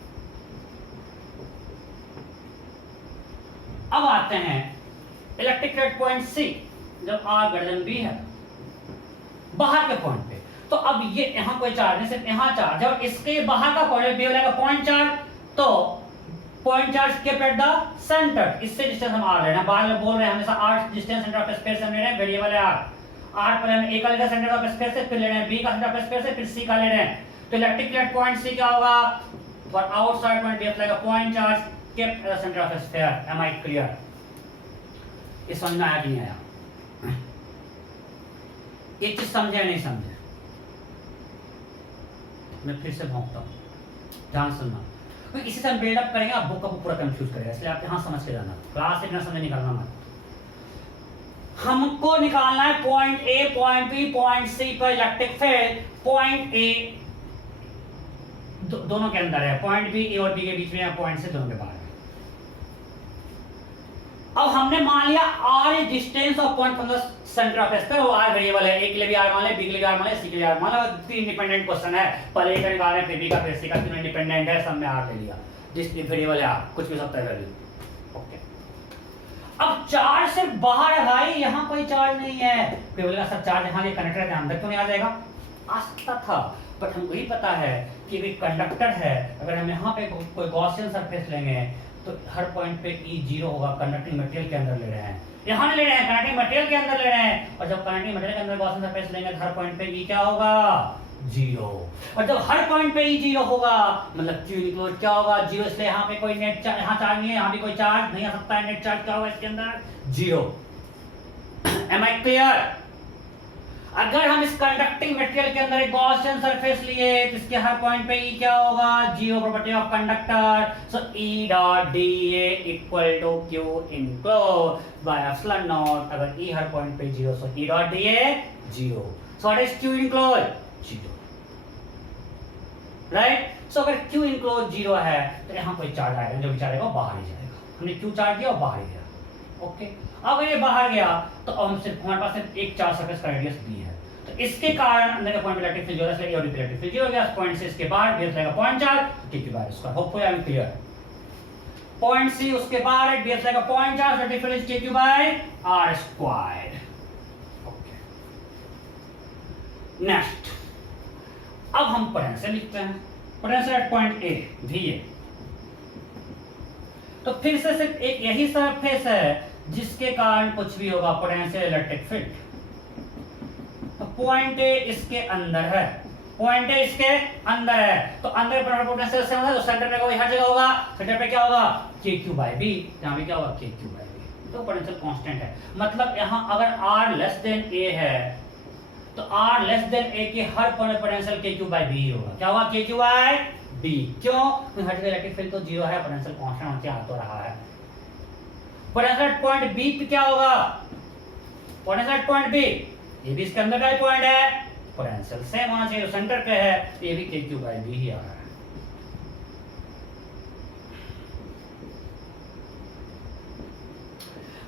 अब आते हैं इलेक्ट्रिक फील्ड पॉइंट सी, जब आर ग्रेटर देन बी है बाहर के पॉइंट पे, तो अब ये यहाँ कोई चार्ज नहीं, सिर्फ यहाँ चार्ज है, और इसके बाहर का पॉइंट बी वाला का पॉइंट चार्ज, तो point charge kept at the centre, इससे डिस्टेंस हम आर ले रहे हैं, बाहर में बोल रहे हैं हमेशा R distance centre of space हम ले रहे हैं, वेरिएबल है आर। आर पर हम ए का ले रहे हैं सेंटर ऑफ स्पेस से, फिर ले रहे हैं बी का सेंटर ऑफ स्पेस से, फिर सी का ले रहे हैं। तो इलेक्ट्रिक फील्ड पॉइंट सी क्या होगा? For outside point B like a point charge kept at the centre of sphere. Am I clear? ये समझ में आया कि नहीं आया? एक चीज समझे या नहीं समझे? मैं फिर से भौंकता हूं, ध्यान सुनना, क्योंकि इसी से हम बिल्डअप करेंगे, आप बुक का पूरा कंफ्यूज करेगा, इसलिए आप यहां समझ के जाना, क्लास इतना समझ निकालना मत। हमको निकालना है point A, point B, point C पर इलेक्ट्रिक फील्ड। पॉइंट ए दोनों के अंदर है, पॉइंट बी ए और बी के बीच में है, पॉइंट से दोनों के बाहर है। अब हमने मान लिया R distance of point from the centre of sphere, वो आर वेरिएबल है, ए के लिए भी आर मान ले, बी के लिए भी आर मान ले, सी के लिए आर मान ले। तीन इंडिपेंडेंट क्वेश्चन है, पहले ए का निकाल रहे हैं, फिर बी का, फिर सी का, तीनों इंडिपेंडेंट है, सब में आर ले लिया, जिस वेरिएबल है आर, कुछ भी सकता है वैल्यू। ओके, अब चार्ज सिर्फ बाहर है भाई, यहाँ कोई चार्ज नहीं है। कोई बोलेगा सर चार्ज यहाँ कनेक्टर है, अंदर क्यों नहीं आ जाएगा? आ सकता था, बट हमको ही पता है कि एक कंडक्टर है, अगर हम यहाँ पे कोई गॉसियन सरफेस लेंगे तो हर पॉइंट पे ई जीरो होगा, कंडक्टिंग मटेरियल के अंदर ले रहे हैं, यहाँ नहीं ले रहे हैं, कंडक्टिंग मटेरियल के अंदर ले रहे हैं, और जब कंडक्टिंग मटेरियल के अंदर गॉसियन सरफेस लेंगे तो हर पॉइंट पे ई क्या होगा? जीरो। और जब हर पॉइंट पे ई जीरो होगा मतलब क्यू इनक्लोज क्या होगा? जीरो। इसलिए यहाँ पे कोई नेट चार्ज, यहाँ चार्ज नहीं है, यहाँ भी कोई चार्ज नहीं आ सकता है, नेट चार्ज क्या होगा इसके अंदर? जीरो। Am I clear? अगर हम इस कंडक्टिंग मटेरियल के अंदर एक गॉसियन सरफेस लिए तो इसके हर पॉइंट पे ई क्या होगा? Zero. Property of conductor, so E dot D A equal to Q enclose by epsilon naught. अगर ई हर पॉइंट पे zero, so E dot D A zero. So what is Q enclose? Zero, right? So अगर Q enclose zero है तो यहाँ कोई charge आएगा, जो भी चार्ज आएगा बाहर ही जाएगा। हमने क्यू चार्ज दिया और बाहर ही गया। ओके, अब ये बाहर गया तो हम सिर्फ हमारे पास सिर्फ एक चार्ज सरफेस का रेडियस बी है, तो इसके कारण अंदर का पॉइंट इलेक्ट्रिक फील्ड जीरो, इसलिए इलेक्ट्रिक फील्ड जीरो हो गया। पॉइंट से इसके बाहर ds लगेगा पॉइंट चार्ज टी की बार square. Hopefully I am clear? Point C उसके बाहर है, ds लगेगा point charge, electric field is k by r square. Okay, next अब हम पोटेंशियल लिखते हैं। पोटेंशियल एट पॉइंट ए भी है, तो फिर से सिर्फ एक यही सरफेस है जिसके कारण कुछ भी होगा, पोटेंशियल इलेक्ट्रिक फील्ड। तो पॉइंट ए इसके अंदर है, पॉइंट ए इसके अंदर है, तो अंदर पोटेंशियल से तो सेंटर पे कोई हर जगह होगा, सेंटर पे क्या होगा? KQ बाय B, यहाँ पे क्या होगा? KQ by B। तो पोटेंशियल कांस्टेंट है, मतलब यहाँ अगर R लेस देन A है तो आर लेस देन ए के हर पॉइंट पोटेंशियल के क्यू बाई बी ही होगा। क्या होगा? K Q by B. क्यों? हर जगह इलेक्ट्रिक फील्ड तो जीरो है, पोटेंशियल कांस्टेंट होके आ तो रहा है। पोटेंशियल पॉइंट बी पे क्या होगा? पोटेंशियल पॉइंट बी, ये भी इसके अंदर का ही पॉइंट है, पोटेंशियल सेम होना चाहिए, सेंटर पे है, तो ये भी के क्यू बाई बी ही आ रहा है।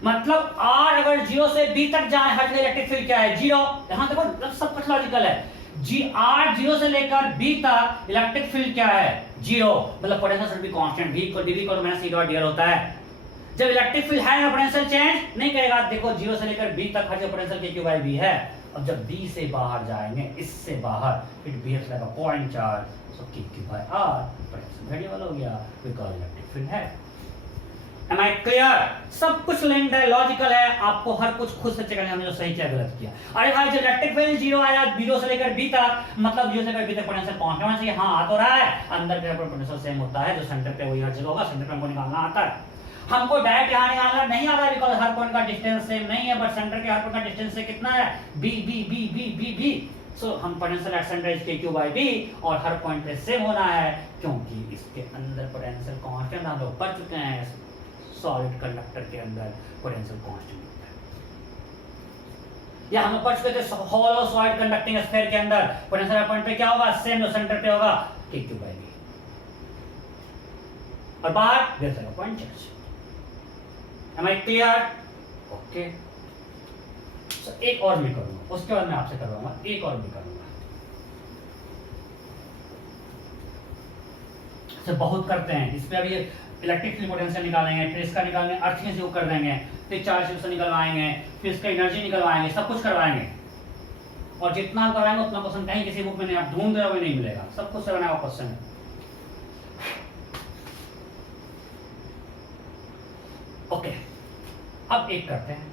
मतलब आर अगर जीरो से बी तक जाए, हर जगह इलेक्ट्रिक फील्ड क्या है? जीरो। यहां देखो सब कुछ लॉजिकल है। जी आर जीरो से लेकर बी तक इलेक्ट्रिक फील्ड क्या है? जीरो। मतलब potential should be constant, v equal dv equal minus e dot dr होता है। जब इलेक्ट्रिक फील्ड है ना, पोटेंशियल चेंज नहीं करेगा। देखो जीरो से लेकर बी तक हर जगह पोटेंशियल के क्यू बाई बी है। अब जब बी से बाहर जाएंगे, इससे बाहर, फिर behaves like a point charge, so K Q by R potential variable हो गया, बिकॉज़ इलेक्ट्रिक फील्ड है। Am I clear? सब कुछ लिंक्ड है, लॉजिकल है। आपको हर कुछ खुद से चेक करना है हमने जो सही क्या गलत किया। अरे भाई जब इलेक्ट्रिक फील्ड जीरो आया, जीरो से लेकर बी तक, मतलब जीरो से लेकर बी तक पोटेंशियल पहुंचना चाहिए। हाँ आ तो रहा है, अंदर के पोटेंशियल सेम होता है, जो सेंटर पे वही हर जगह होगा, सेंटर पे हमको निकालना आता है। हमको डायरेक्ट यहाँ निकालना नहीं आता है, बिकॉज़ हर पॉइंट का डिस्टेंस सेम नहीं है, बट सेंटर के हर पॉइंट का डिस्टेंस से कितना है? B B B B B B. So हम potential at centre is K Q by B, और हर पॉइंट पे सेम होना है, क्योंकि इसके अंदर पोटेंशियल कांस्टेंट हम लोग पढ़ चुके हैं। सॉलिड कंडक्टर के अंदर पोटेंशियल कांस्टेंट होता है, या हम पढ़ चुके थे हॉलो सॉलिड कंडक्टिंग स्फीयर के अंदर पोटेंशियल पॉइंट पे क्या होगा? सेम जो सेंटर पे होगा, के क्यू बाई बी, और बाहर there is a point charge. Am I clear? Okay. So एक और भी करूंगा, उसके बाद मैं आपसे करवाऊंगा, एक और भी करूंगा। से बहुत करते हैं इस पे। अभी इलेक्ट्रिक फील्ड पोटेंशियल निकालेंगे, फिर इसका निकालेंगे, अर्थिंग से कर देंगे, फिर चार्ज से निकलवाएंगे, फिर इसका एनर्जी निकलवाएंगे, सब कुछ करवाएंगे। और जितना हम करवाएंगे उतना क्वेश्चन कहीं किसी बुक में नहीं, आप ढूंढ रहे हो नहीं मिलेगा, सब कुछ करवाना है क्वेश्चन है। ओके, अब एक करते हैं,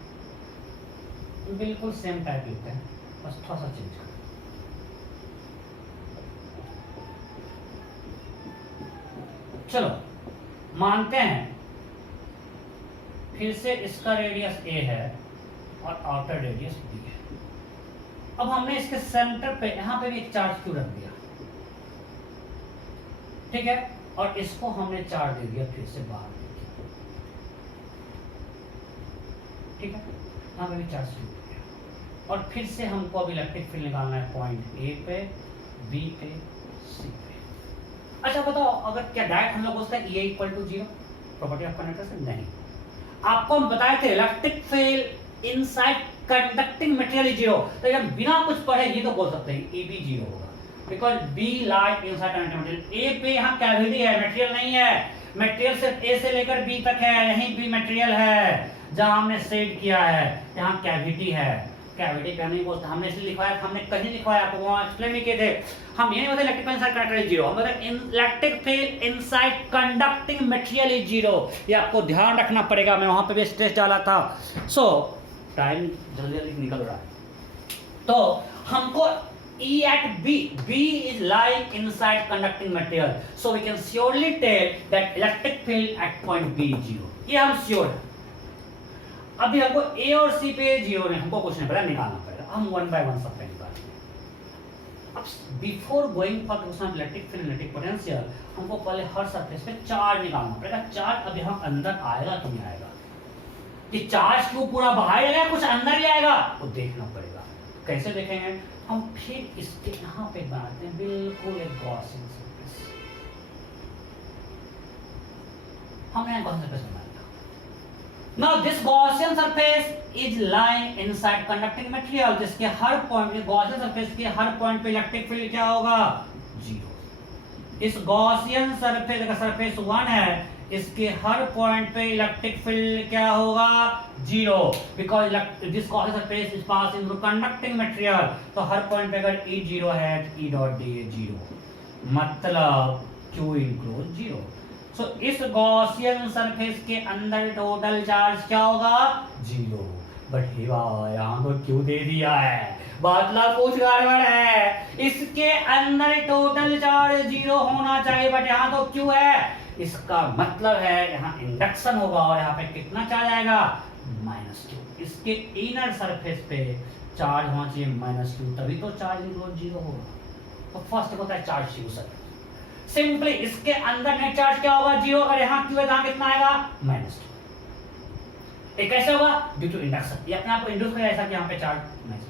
बिल्कुल सेम टाइप लेते हैं, बस थोड़ा सा चेंज करें। चलो मानते हैं फिर से इसका रेडियस a है और आउटर रेडियस b है। अब हमने इसके सेंटर पे यहां पे भी एक चार्ज क्यों रख दिया, ठीक है, और इसको हमने चार्ज दे दिया फिर से बाहर, ठीक है, यहां पे भी चार्ज क्यों दे दिया। और फिर से हमको अब इलेक्ट्रिक फील्ड निकालना है पॉइंट a पे, b पे, c पे। अच्छा बताओ, अगर क्या डायरेक्ट हम लोग बोलते हैं E equal to zero, property of conductor से? नहीं, आपको हम बताए थे electric field inside conducting material is zero, तो हम बिना कुछ पढ़े ये तो बोल सकते हैं E भी जीरो होगा, because B light inside conducting material. A पे यहाँ कैविटी है, मटेरियल नहीं है, मटेरियल सिर्फ A से लेकर B तक है, यहीं भी मटेरियल है जहां हमने सेट किया है, यहाँ कैविटी है। कैविटी का नहीं बोलते, हमने इसलिए लिखवाया, हमने कहीं लिखवाया, आपको वहां एक्सप्लेन नहीं किए थे। हम ये नहीं बोलते electric field inside conductor is zero, हम बोलते electric field inside conducting material is zero. ये आपको ध्यान रखना पड़ेगा, मैं वहां पे भी स्ट्रेस डाला था। सो टाइम जल्दी जल्दी निकल रहा है, तो हमको E at B, B is lying inside conducting material, so we can surely tell that electric field at point B is zero. ये हम श्योर है। अभी हमको A और C पे जीरो नहीं, हमको कुछ नहीं पता, निकालना पड़ेगा। हम वन बाय वन सब निकालेंगे। अब before going for question of electric field electric potential, हमको पहले हर सरफेस पे चार्ज निकालना पड़ेगा। चार्ज अब यहाँ अंदर आएगा तो नहीं आएगा, कि चार्ज क्यों पूरा बाहर आएगा, कुछ अंदर ही आएगा, वो देखना पड़ेगा। कैसे देखेंगे हम? फिर इसके यहाँ पे बनाते हैं बिल्कुल एक गॉसियन सरफेस। हमने गॉसियन सरफेस बनाया। Now this Gaussian surface is lying inside conducting material, जिसके हर पॉइंट पे, Gaussian surface के हर पॉइंट पे इलेक्ट्रिक फील्ड क्या होगा? जीरो। इस Gaussian surface का सरफेस 1 है, इसके हर पॉइंट पे इलेक्ट्रिक फील्ड क्या होगा? Zero, because this Gaussian surface is passing through conducting material, तो हर पॉइंट पे अगर E जीरो है तो E डॉट D जीरो, मतलब Q इनक्लोज जीरो। सो इस गॉसियन सरफेस के अंदर टोटल चार्ज क्या होगा? जीरो। बट यहाँ तो क्यों दे दिया है, मतलब कुछ गड़बड़ है। इसके अंदर टोटल चार्ज जीरो होना चाहिए, बट यहाँ तो क्यों है? इसका मतलब है यहाँ इंडक्शन होगा, और यहाँ पे कितना चार्ज आएगा? -Q। इसके इनर सरफेस पे चार्ज होना चाहिए -q, तभी तो चार्ज इनवर्स 0 होगा। तो फर्स्ट होता है चार्ज डिस्ट्रीब्यूशन। सिंपली इसके अंदर नेट चार्ज क्या होगा 0, अगर यहाँ q है तो यहाँ कितना आएगा -q। ये कैसे होगा ड्यू टू इंडक्शन, ये अपने आप को इंड्यूस करेगा ऐसा कि यहाँ पे चार्ज -।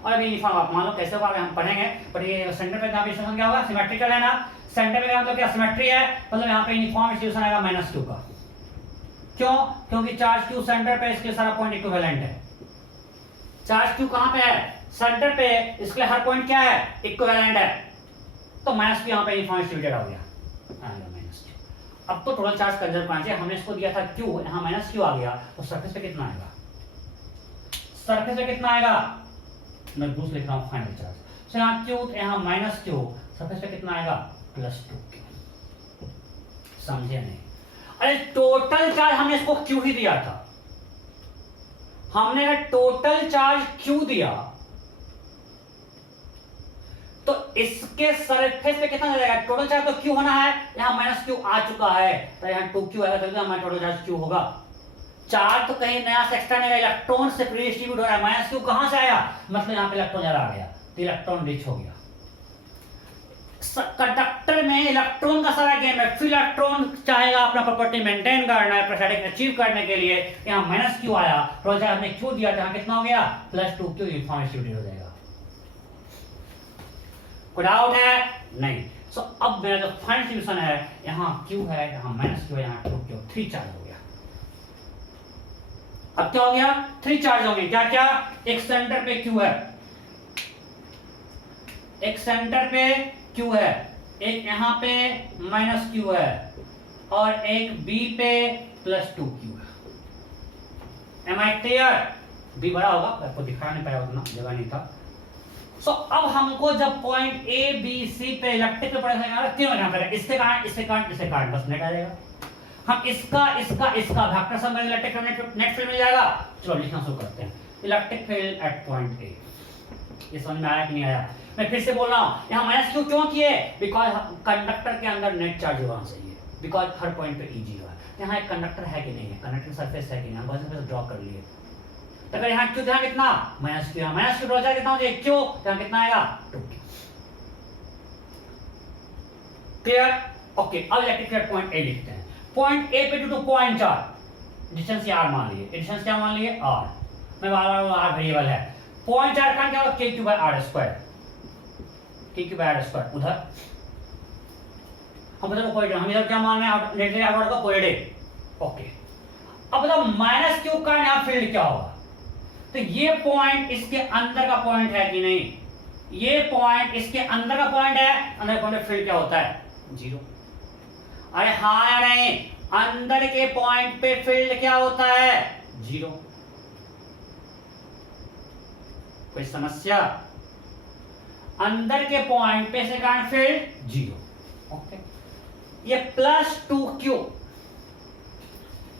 और अभी यूनिफॉर्म आप मान लो कैसे होगा हम पढ़ेंगे, पर ये सेंटर पे डिस्ट्रीब्यूशन क्या होगा सिमेट्रिकल है ना, सेंटर में मतलब क्या सिमेट्री है, मतलब यहाँ पे यूनिफॉर्म डिस्ट्रीब्यूशन आएगा -q का। क्यों? क्योंकि चार्ज q सेंटर पे, इसके सारा पॉइंट इक्विवेलेंट है। चार्ज q कहां पे है सेंटर पे, इसके हर पॉइंट क्या है इक्विवेलेंट है, तो -q यहाँ पे यूनिफॉर्म डिस्ट्रीब्यूटेड हो गया, आएगा -q। अब तो टोटल चार्ज कंजर्व करना चाहिए, हमने इसको दिया था q, यहाँ -q आ गया, तो सरफेस पे कितना आएगा, सरफेस पे कितना आएगा, मैं दूसरा लिख रहा हूँ फाइनल चार्ज, तो यहाँ q, यहाँ -q, सरफेस पे कितना आएगा +2q। समझे नहीं? अरे टोटल चार्ज हमने इसको q ही दिया था, हमने टोटल चार्ज q दिया, तो इसके सरफेस पे कितना जाएगा, टोटल चार्ज तो q होना है, यहाँ -q आ चुका है, तो यहाँ 2q आएगा, तो हमारा टोटल चार्ज q होगा। चार्ज तो कहीं नया से एक्स्ट्रा नहीं, इलेक्ट्रॉन से फ्री डिस्ट्रीब्यूट हो रहा है, -q कहां से आया, मतलब यहाँ पे इलेक्ट्रॉन ज्यादा आ गया, तो इलेक्ट्रॉन रिच हो गया। कंडक्टर में इलेक्ट्रॉन का सारा गेम है, फिर इलेक्ट्रॉन चाहेगा अपना प्रॉपर्टी मेंटेन करना है, प्रेशर अचीव करने के लिए, यहाँ -q आया, टोटल चार्ज हमने q दिया, यहाँ कितना हो गया +2q, यूनिफॉर्म डिस्ट्रीब्यूटेड हो जाएगा। कोई डाउट है नहीं? सो अब मेरा जो फाइनल सॉल्यूशन है, यहाँ q है, यहाँ -q है, यहाँ 2q, 3 चार्ज हो गया। अब क्या हो गया 3 चार्ज हो गए, क्या क्या, एक सेंटर पे q है, एक सेंटर पे q है, एक यहाँ पे -q है, और एक b पे +2q है। Am I clear? b बड़ा होगा, आपको दिखा नहीं पाया उतना, जगह नहीं था। सो अब हमको जब पॉइंट a b c पे इलेक्ट्रिक पे पड़ेगा, तीनों यहाँ पे, इससे कारण इससे कारण इससे कारण, बस नेट आ जाएगा। हम इसका वेक्टर सम करेंगे, इलेक्ट्रिक नेट फील्ड मिल जाएगा। चलो लिखना शुरू करते हैं, इलेक्ट्रिक फील्ड एट पॉइंट ए। ये समझ में आया कि नहीं आया? मैं फिर से बोल रहा हूं, यहाँ -q क्यों किए, बिकॉज कंडक्टर के अंदर नेट चार्ज होना चाहिए, बिकॉज हर पॉइंट पे e 0 है। यहाँ एक कंडक्टर है कि नहीं है, कंडक्टर सरफेस है कि नहीं, बस सरफेस ड्रॉ कर लिए, तो अगर यहाँ q यहाँ कितना -q, यहाँ -q ड्रॉ जाए कितना हो जाए q, यहाँ कितना आएगा 2q। क्लियर? ओके, अब इलेक्ट्रिक फील्ड पॉइंट ए लिखते हैं। पॉइंट ए पे to point charge, distance r मान लिए, डिस्टेंस क्या मान लिए r, मैं बार-बार r वेरिएबल है। पॉइंट चार्ज का क्या होगा kq/r², kq/r², उधर हम बताओ पॉइंट, हम इधर क्या मान रहे हैं, नेट आउट का पॉइंट ए। ओके, अब बताओ -q का यहाँ फील्ड क्या होगा, तो ये पॉइंट इसके अंदर का पॉइंट है कि नहीं, ये पॉइंट इसके अंदर का पॉइंट है, अंदर पॉइंट फील्ड क्या होता है 0। अरे हाँ या नहीं, अंदर के पॉइंट पे फील्ड क्या होता है 0। कोई समस्या? अंदर के पॉइंट पे से कारण फील्ड 0। ओके, ये +2q,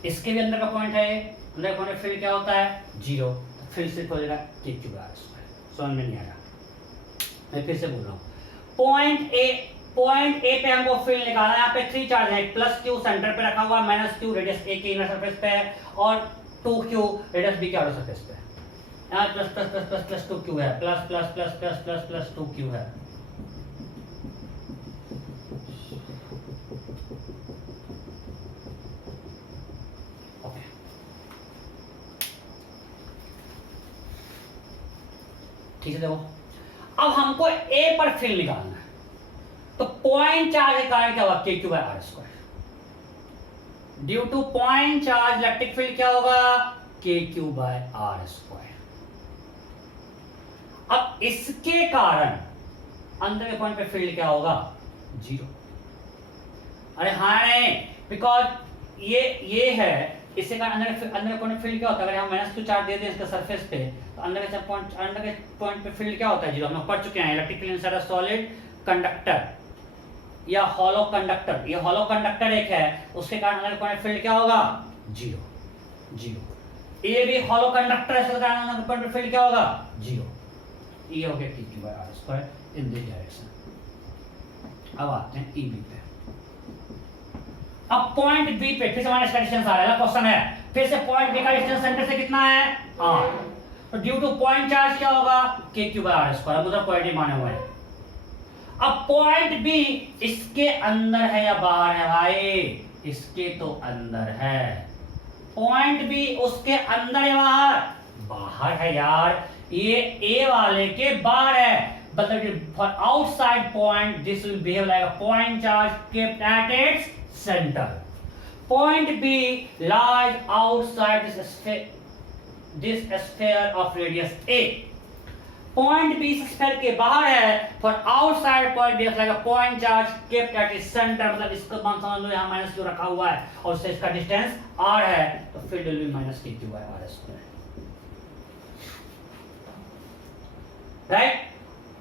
इसके भी अंदर का पॉइंट है, अंदर पॉइंट फील्ड क्या होता है 0, फिर से हो जाएगा kq/r²। समझ में नहीं आया? मैं फिर से बोल रहा हूं, पॉइंट ए पे हमको फील्ड निकालना है, यहाँ पे 3 चार्ज है, +q सेंटर पे रखा हुआ, -q रेडियस a के इनर सरफेस पे है, और 2q रेडियस b के आउटर सरफेस पे है। यहाँ +++++2q है, ++++++2q है। ओके, ठीक है, देखो अब हमको a पर फील्ड निकालना है, तो पॉइंट चार्ज के कारण क्या होगा kq/r², due to point charge electric field क्या होगा kq/r²। अब इसके कारण अंदर के पॉइंट पे फील्ड क्या होगा 0। अरे हाँ नहीं, बिकॉज ये है, इससे कारण अंदर पॉइंट फील्ड क्या होता है, अगर हम -q चार्ज दे दें इसके सरफेस पे, तो अंदर के पॉइंट पे फील्ड क्या होता है 0। हम लोग पढ़ चुके हैं, electric field inside a solid conductor या हॉलो कंडक्टर, ये हॉलो कंडक्टर एक है, उसके कारण अंदर पॉइंट फील्ड क्या होगा 0। ये भी हॉलो कंडक्टर है, इसके कारण अंदर पॉइंट फील्ड क्या होगा 0। ये हो गया kq/r² इन दिस डायरेक्शन। अब आते हैं EB पे। अब पॉइंट B पे फिर से हमारा डिस्टेंस आ रहा है, क्वेश्चन है, फिर से पॉइंट B का डिस्टेंस सेंटर से कितना है r, तो ड्यू टू पॉइंट चार्ज क्या होगा, K Q by R square, मतलब पॉइंट ए माने हुए हैं। अब पॉइंट बी इसके अंदर है या बाहर है भाई, इसके तो अंदर है। पॉइंट बी उसके अंदर या बाहर, बाहर है यार, ये ए वाले के बाहर है, मतलब for outside point this will behave like a point charge kept at its centre. Point B lies outside this sphere of radius A. Point B sphere के बाहर है, for outside point behave like a point charge kept at its centre, मतलब इसको मान समझ लो यहां minus Q रखा हुआ है और उससे इसका डिस्टेंस r है, तो field will be minus K Q by R square, right.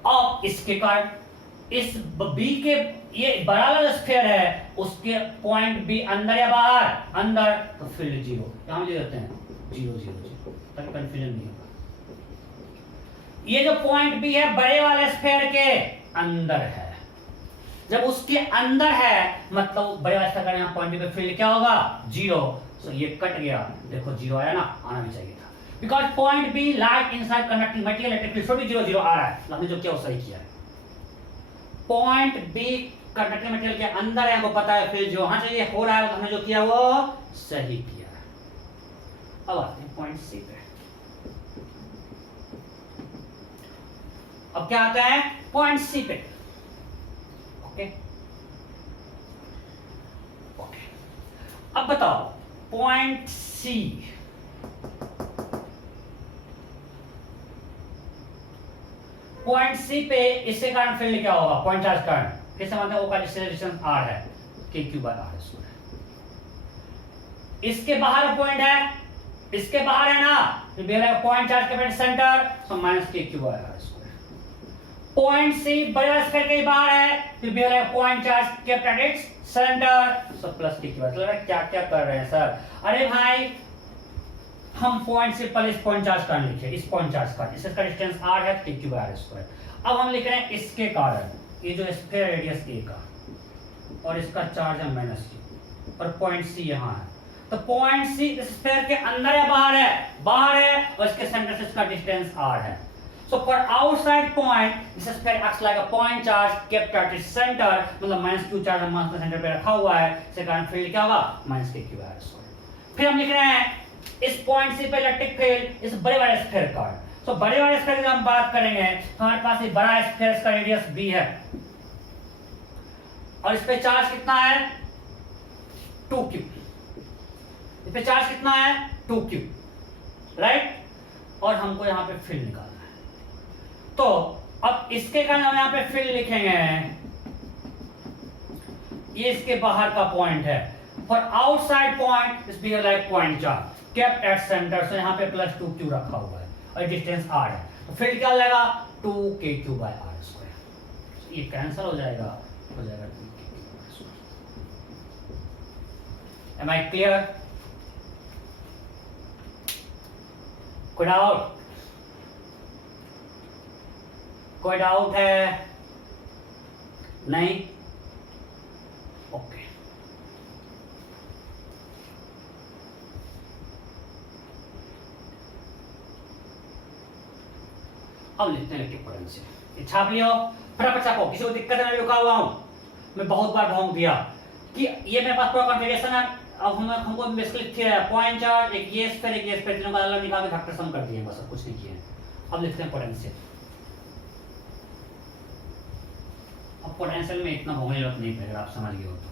अब इसके कारण इस बी के ये बड़ा वाला स्फीयर है, उसके पॉइंट बी अंदर या बाहर, अंदर, तो फील्ड जीरो, यहां ले जाते हैं 0 0 0 ताकि कंफ्यूजन नहीं होगा। ये जो पॉइंट बी है बड़े वाले स्फीयर के अंदर है, जब उसके अंदर है मतलब बड़े वाले स्फीयर का यहां पॉइंट बी पे फील्ड क्या होगा, 0। सो ये कट गया, देखो 0 आया ना, आना भी चाहिए था, because point B lies inside conducting material electric field, भी 0 0 आ रहा है, हमने जो किया वो सही किया है। पॉइंट बी कंडक्टिंग मटेरियल के अंदर है, हमको पता है फील्ड जो वहां चाहिए हो रहा है, हमने जो किया वो सही किया। अब आते हैं पॉइंट सी पे। अब क्या आता है पॉइंट सी पे, ओके ओके। अब बताओ पॉइंट सी, पॉइंट सी पे इसके कारण फील्ड क्या होगा, पॉइंट चार्ज कारण कैसे मानते हैं, वो का डिस्टेंस r है, के क्यू बाय आर स्क्वायर। इसके बाहर पॉइंट है, इसके बाहर है ना, तो पॉइंट चार्ज के centre, so minus K Q by R square. Point C बड़े स्फीयर के बाहर है, तो point charge kept at its centre, so plus K Q by. क्या क्या कर रहे हैं सर, अरे भाई हम पॉइंट से पहले इस पॉइंट चार्ज का लिखे, इस पॉइंट चार्ज का, इसका डिस्टेंस r है, के क्यू बाय आर स्क्वायर। अब हम लिख रहे हैं इसके कारण, ये जो स्फीयर रेडियस a का और इसका चार्ज है माइनस q, और पॉइंट सी यहां है, तो पॉइंट सी स्फीयर के अंदर या बाहर है, बाहर है, और इसके सेंटर से इसका डिस्टेंस r है। So for outside point, this sphere acts like a point charge kept at its center, मतलब माइनस क्यू चार्ज हम मास सेंटर पे रखा हुआ है, इसके कारण फील्ड क्या होगा, minus K Q by R square. फिर हम लिख रहे हैं इस पॉइंट सी पे इलेक्ट्रिक फील्ड इस बड़े वाले स्फीयर का, तो बड़े वाले स्फीयर की हम बात करेंगे, तो हमारे पास ये बड़ा स्फीयर, इसका रेडियस b है, और इस पे चार्ज कितना है 2q, इस पे चार्ज कितना है 2q, राइट। और हमको यहाँ पे फील्ड निकालना है, तो अब इसके कारण हम यहाँ पे फील्ड लिखेंगे, ये इसके बाहर का पॉइंट है, for outside point is behave like point charge kept at centre, so यहाँ पे प्लस 2q रखा हुआ है और डिस्टेंस r है, तो फील्ड क्या हो जाएगा 2kq बाय आर स्क्वायर। ये कैंसिल हो जाएगा 2kq by R square. Am I clear, कोई डाउट, कोई डाउट है नहीं, ओके। अब लिखते हैं इलेक्ट्रिक पोटेंशियल, छाप लियो फटाफट छापो, किसी को दिक्कत है, मैं रुका हुआ हूं, मैं बहुत बार भोंक दिया कि ये मेरे पास पूरा कॉन्फ़िगरेशन है। अब हमको बेसिकली थे पॉइंट चार्ज, एक ये स्फीयर, एक ये स्फीयर, तीनों का अलग निकाल के फैक्टर सम कर दिए, बस कुछ नहीं किए। अब लिखते हैं पोटेंशियल। अब पोटेंशियल में इतना भोंगने जरूरत नहीं पड़ेगा, आप समझ गए हो तो।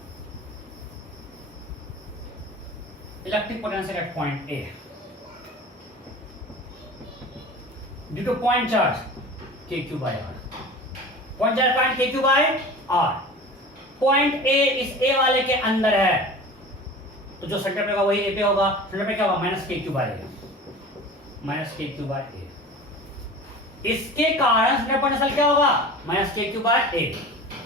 Electric potential at point A due to point charge K Q by R, point charge point K Q by R. Point A is A वाले के अंदर है, तो जो सेंटर पे होगा वही ए पे होगा, सेंटर पे क्या होगा माइनस के क्यू बाय ए, माइनस के क्यू बाय ए। इसके कारण सेंटर पोटेंशियल क्या होगा माइनस के क्यू बाय ए।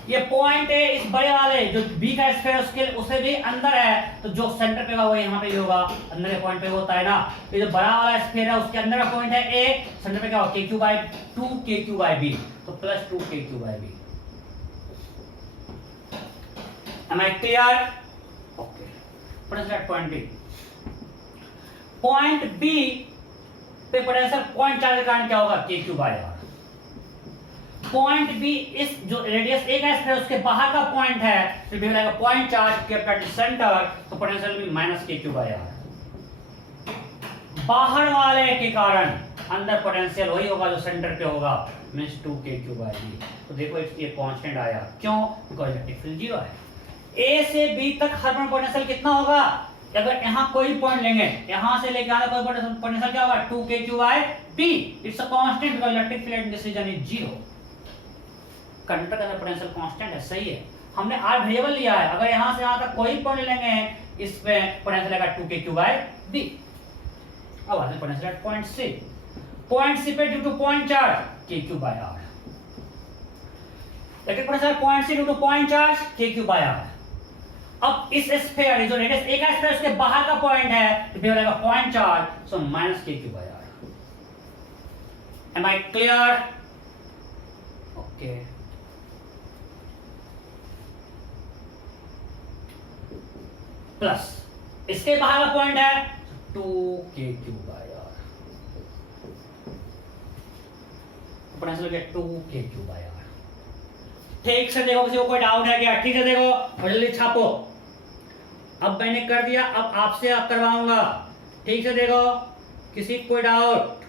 ये पॉइंट ए इस बड़े वाले जो बी का स्फीयर उसके उसे भी अंदर है, तो जो सेंटर पे होगा वो यहाँ पे भी होगा, अंदर के पॉइंट पे होता है ना। ये जो बड़ा वाला स्फीयर है उसके अंदर का पॉइंट है ए, सेंटर पे क्या होगा K Q by 2 K Q by B, तो plus 2 K Q by B. Am I clear, okay. Potential at point B, point B पे पोटेंशियल पॉइंट चार्ज के कारण क्या होगा, K Q by R. Point B, इस जो radius ए का square उसके बाहर का पॉइंट है, तो भी रहेगा point charge kept at centre, तो पोटेंशियल भी minus K Q by are. बाहर वाले के कारण अंदर पोटेंशियल वही होगा जो सेंटर पे होगा, मींस 2k बाय बी। तो देखो ये कांस्टेंट आया, क्यों, बिकॉज़ इलेक्ट्रिक फील्ड 0 है। ए से बी तक हर पॉइंट पोटेंशियल कितना होगा, अगर यहाँ कोई पॉइंट लेंगे, यहाँ से लेके आगे कोई पोटेंशियल क्या होगा, 2k बाय बी। It's a constant because electric field decision is 0। Conductor का पोटेंशियल कांस्टेंट है, सही है। हमने आर वेरिएबल लिया है, अगर यहाँ से यहाँ तक कोई पॉइंट लेंगे इसमें पोटेंशियल आएगा 2k बाय बी। अब आते हैं potential at point C. Point C पे due to point charge k by R. Electric potential point C due to point charge k by R. अब इस स्फीयर जो रेडियस ए का स्फीयर उसके बाहर का पॉइंट है, तो भी रहेगा point charge, so minus k by R. Am I clear? Okay. Plus इसके बाहर का पॉइंट है 2k बाय आर, पोटेंशियल क्या 2k बाय आर। ठीक से देखो, किसी को कोई डाउट है क्या? ठीक से देखो और जल्दी छापो। अब मैंने कर दिया, अब आपसे आप करवाऊंगा। ठीक से देखो, किसी कोई डाउट?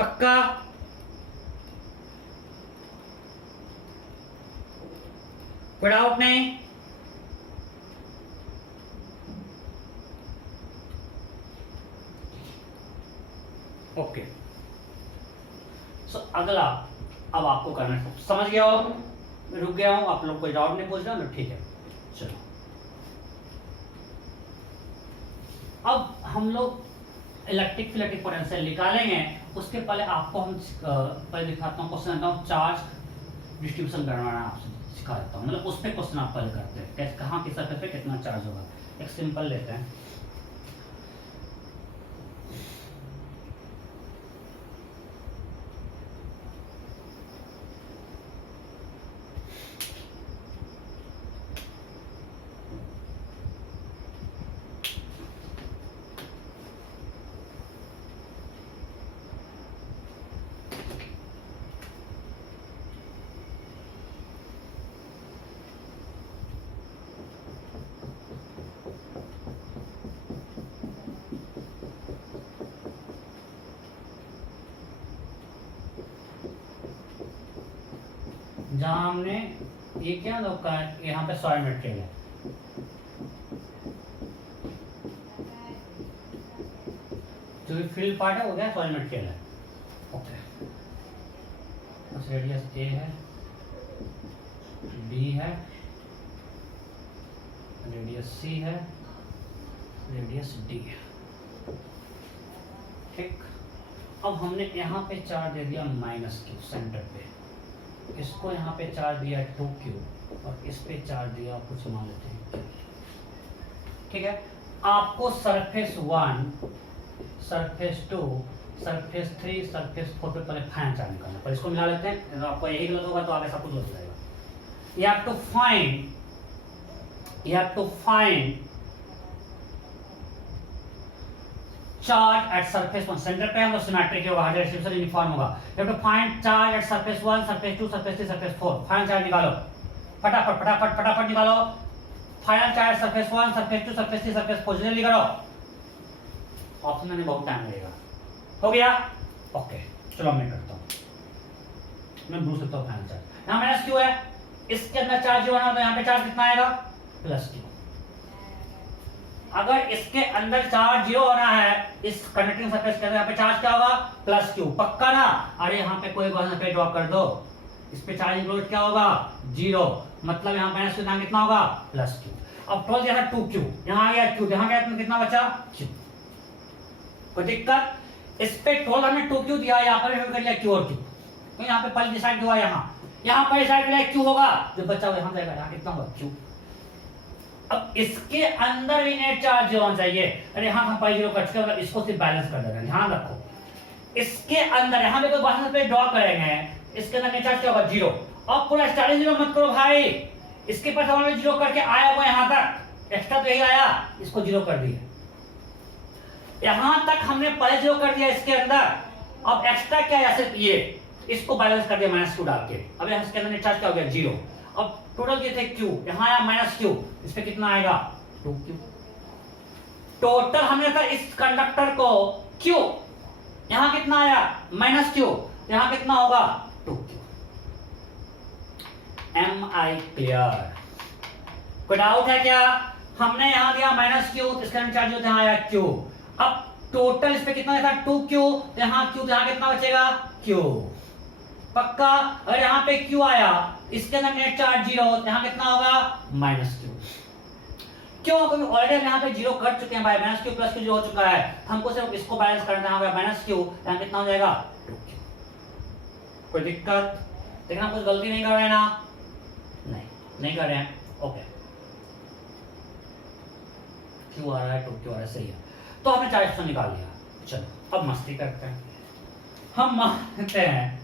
पक्का? कोई डाउट नहीं? ओके। सो अगला अब आपको करना है, समझ गया हो, मैं रुक गया हूं, आप लोग कोई डाउट नहीं पूछ रहा ना, ठीक है। चलो अब हम लोग इलेक्ट्रिक इलेक्ट्रिक पोटेंशियल निकालेंगे। उसके पहले आपको हम पहले दिखाता हूँ क्वेश्चन, चार्ज डिस्ट्रीब्यूशन करवाना आपसे सिखा देता हूँ, मतलब उस पर क्वेश्चन आप पहले करते हैं, कैसे कहाँ किस सरफेस पे कितना चार्ज होगा। एक सिंपल लेते हैं, जहां हमने ये क्या होगा, यहाँ पे सॉइल मटेरियल है, जो भी फील्ड पार्ट है वो क्या सॉइल मटेरियल है। ओके, बस रेडियस ए है, बी है, रेडियस सी है, रेडियस डी है। ठीक, अब हमने यहाँ पे चार्ज दे दिया -q सेंटर पे, इसको यहाँ पे चार्ज दिया 2q और इस पे चार्ज दिया कुछ मान लेते हैं। ठीक है, आपको सरफेस 1, सरफेस 2, सरफेस 3, सरफेस 4 पे पहले फाइनल चार्ज निकालना, पर इसको मिला लेते हैं, आपको यही गलत होगा तो आगे सब कुछ गलत जाएगा। You have to find charge at surface 1, centre पे हम सिमेट्रिक होगा, हर डिस्ट्रीब्यूशन यूनिफॉर्म होगा। You have to find charge at surface 1, surface 2, surface 3, surface 4। Final charge निकालो, फटाफट फटाफट फटाफट निकालो। Final charge surface 1, surface 2, surface 3, surface 4 जल्दी करो, ऑप्शन में बहुत टाइम लगेगा। हो गया? ओके, चलो मैं करता हूँ, मैं भूल सकता हूँ फाइनल चार्ज। यहाँ माइनस क्यू है, इसके अंदर चार्ज होना है तो यहाँ पे चार्ज कितना आएगा, +q। अगर इसके अंदर चार्ज 0 होना है, इस कंडक्टिंग सरफेस के अंदर यहाँ पे चार्ज क्या होगा, +q। पक्का ना? अरे यहाँ पे कोई पे ड्रॉप कर दो, इस पे चार्ज इंक्लूड क्या होगा, 0, मतलब यहाँ माइनस q कितना होगा, +q। अब 12 दिया था 2q, यहाँ आ गया q, यहाँ गया कितना बचा, q। कोई दिक्कत? इस पे 12 हमने 2q दिया, यहाँ पर कर लिया q और q, तो यहाँ पे पहले डिसाइड हुआ, यहाँ पर डिसाइड कर लिया q होगा, जो बचा हुआ यहाँ जाएगा, यहाँ कितना होगा, q। अब इसके अंदर भी नेट चार्ज होना चाहिए। अरे यहाँ हम पाई 0 कट कर, इसको सिर्फ बैलेंस कर देना, ध्यान रखो। इसके अंदर यहाँ पे कोई बाहर पे ड्रॉ करेंगे, इसके अंदर नेट चार्ज क्या होगा, 0। अब पूरा स्टार्टिंग 0 मत करो भाई, इसके पास हमने 0 करके आया हुआ यहाँ तक, एक्स्ट्रा तो यही आया, इसको जीरो कर दिया। यहां तक हमने पहले जीरो कर दिया इसके अंदर, अब एक्स्ट्रा क्या है, सिर्फ ये इसको बैलेंस कर दिया -q डाल के। अब यहाँ इसके अंदर चार्ज क्या हो गया, जीरो। अब टोटल ये थे q, यहाँ आया -q, इस पे कितना आएगा 2q। टोटल हमने था इस कंडक्टर को q, यहाँ कितना आया -q, यहाँ कितना होगा 2q। Am I clear? कोई डाउट है क्या? हमने यहां दिया -q, इसका चार्ज होता है आया q। अब टोटल इस पे कितना था 2q, यहाँ q, यहाँ कितना बचेगा q। पक्का? अगर यहाँ पे q आया, इसके अंदर नेट चार्ज जीरो, यहाँ कितना होगा -q। क्यों? क्योंकि ऑलरेडी यहाँ पे जीरो कर चुके हैं भाई, -q + q जो हो चुका है, हमको सिर्फ इसको बैलेंस करना है। -q यहाँ कितना हो जाएगा 2q। कोई दिक्कत? देखना कुछ गलती नहीं कर रहे हैं ना? नहीं कर रहे हैं, ओके। q आ रहा है 2q आ रहा है, सही है। तो हमने चार्ज तो निकाल लिया। चलो अब मस्ती करते हैं, हम मानते हैं,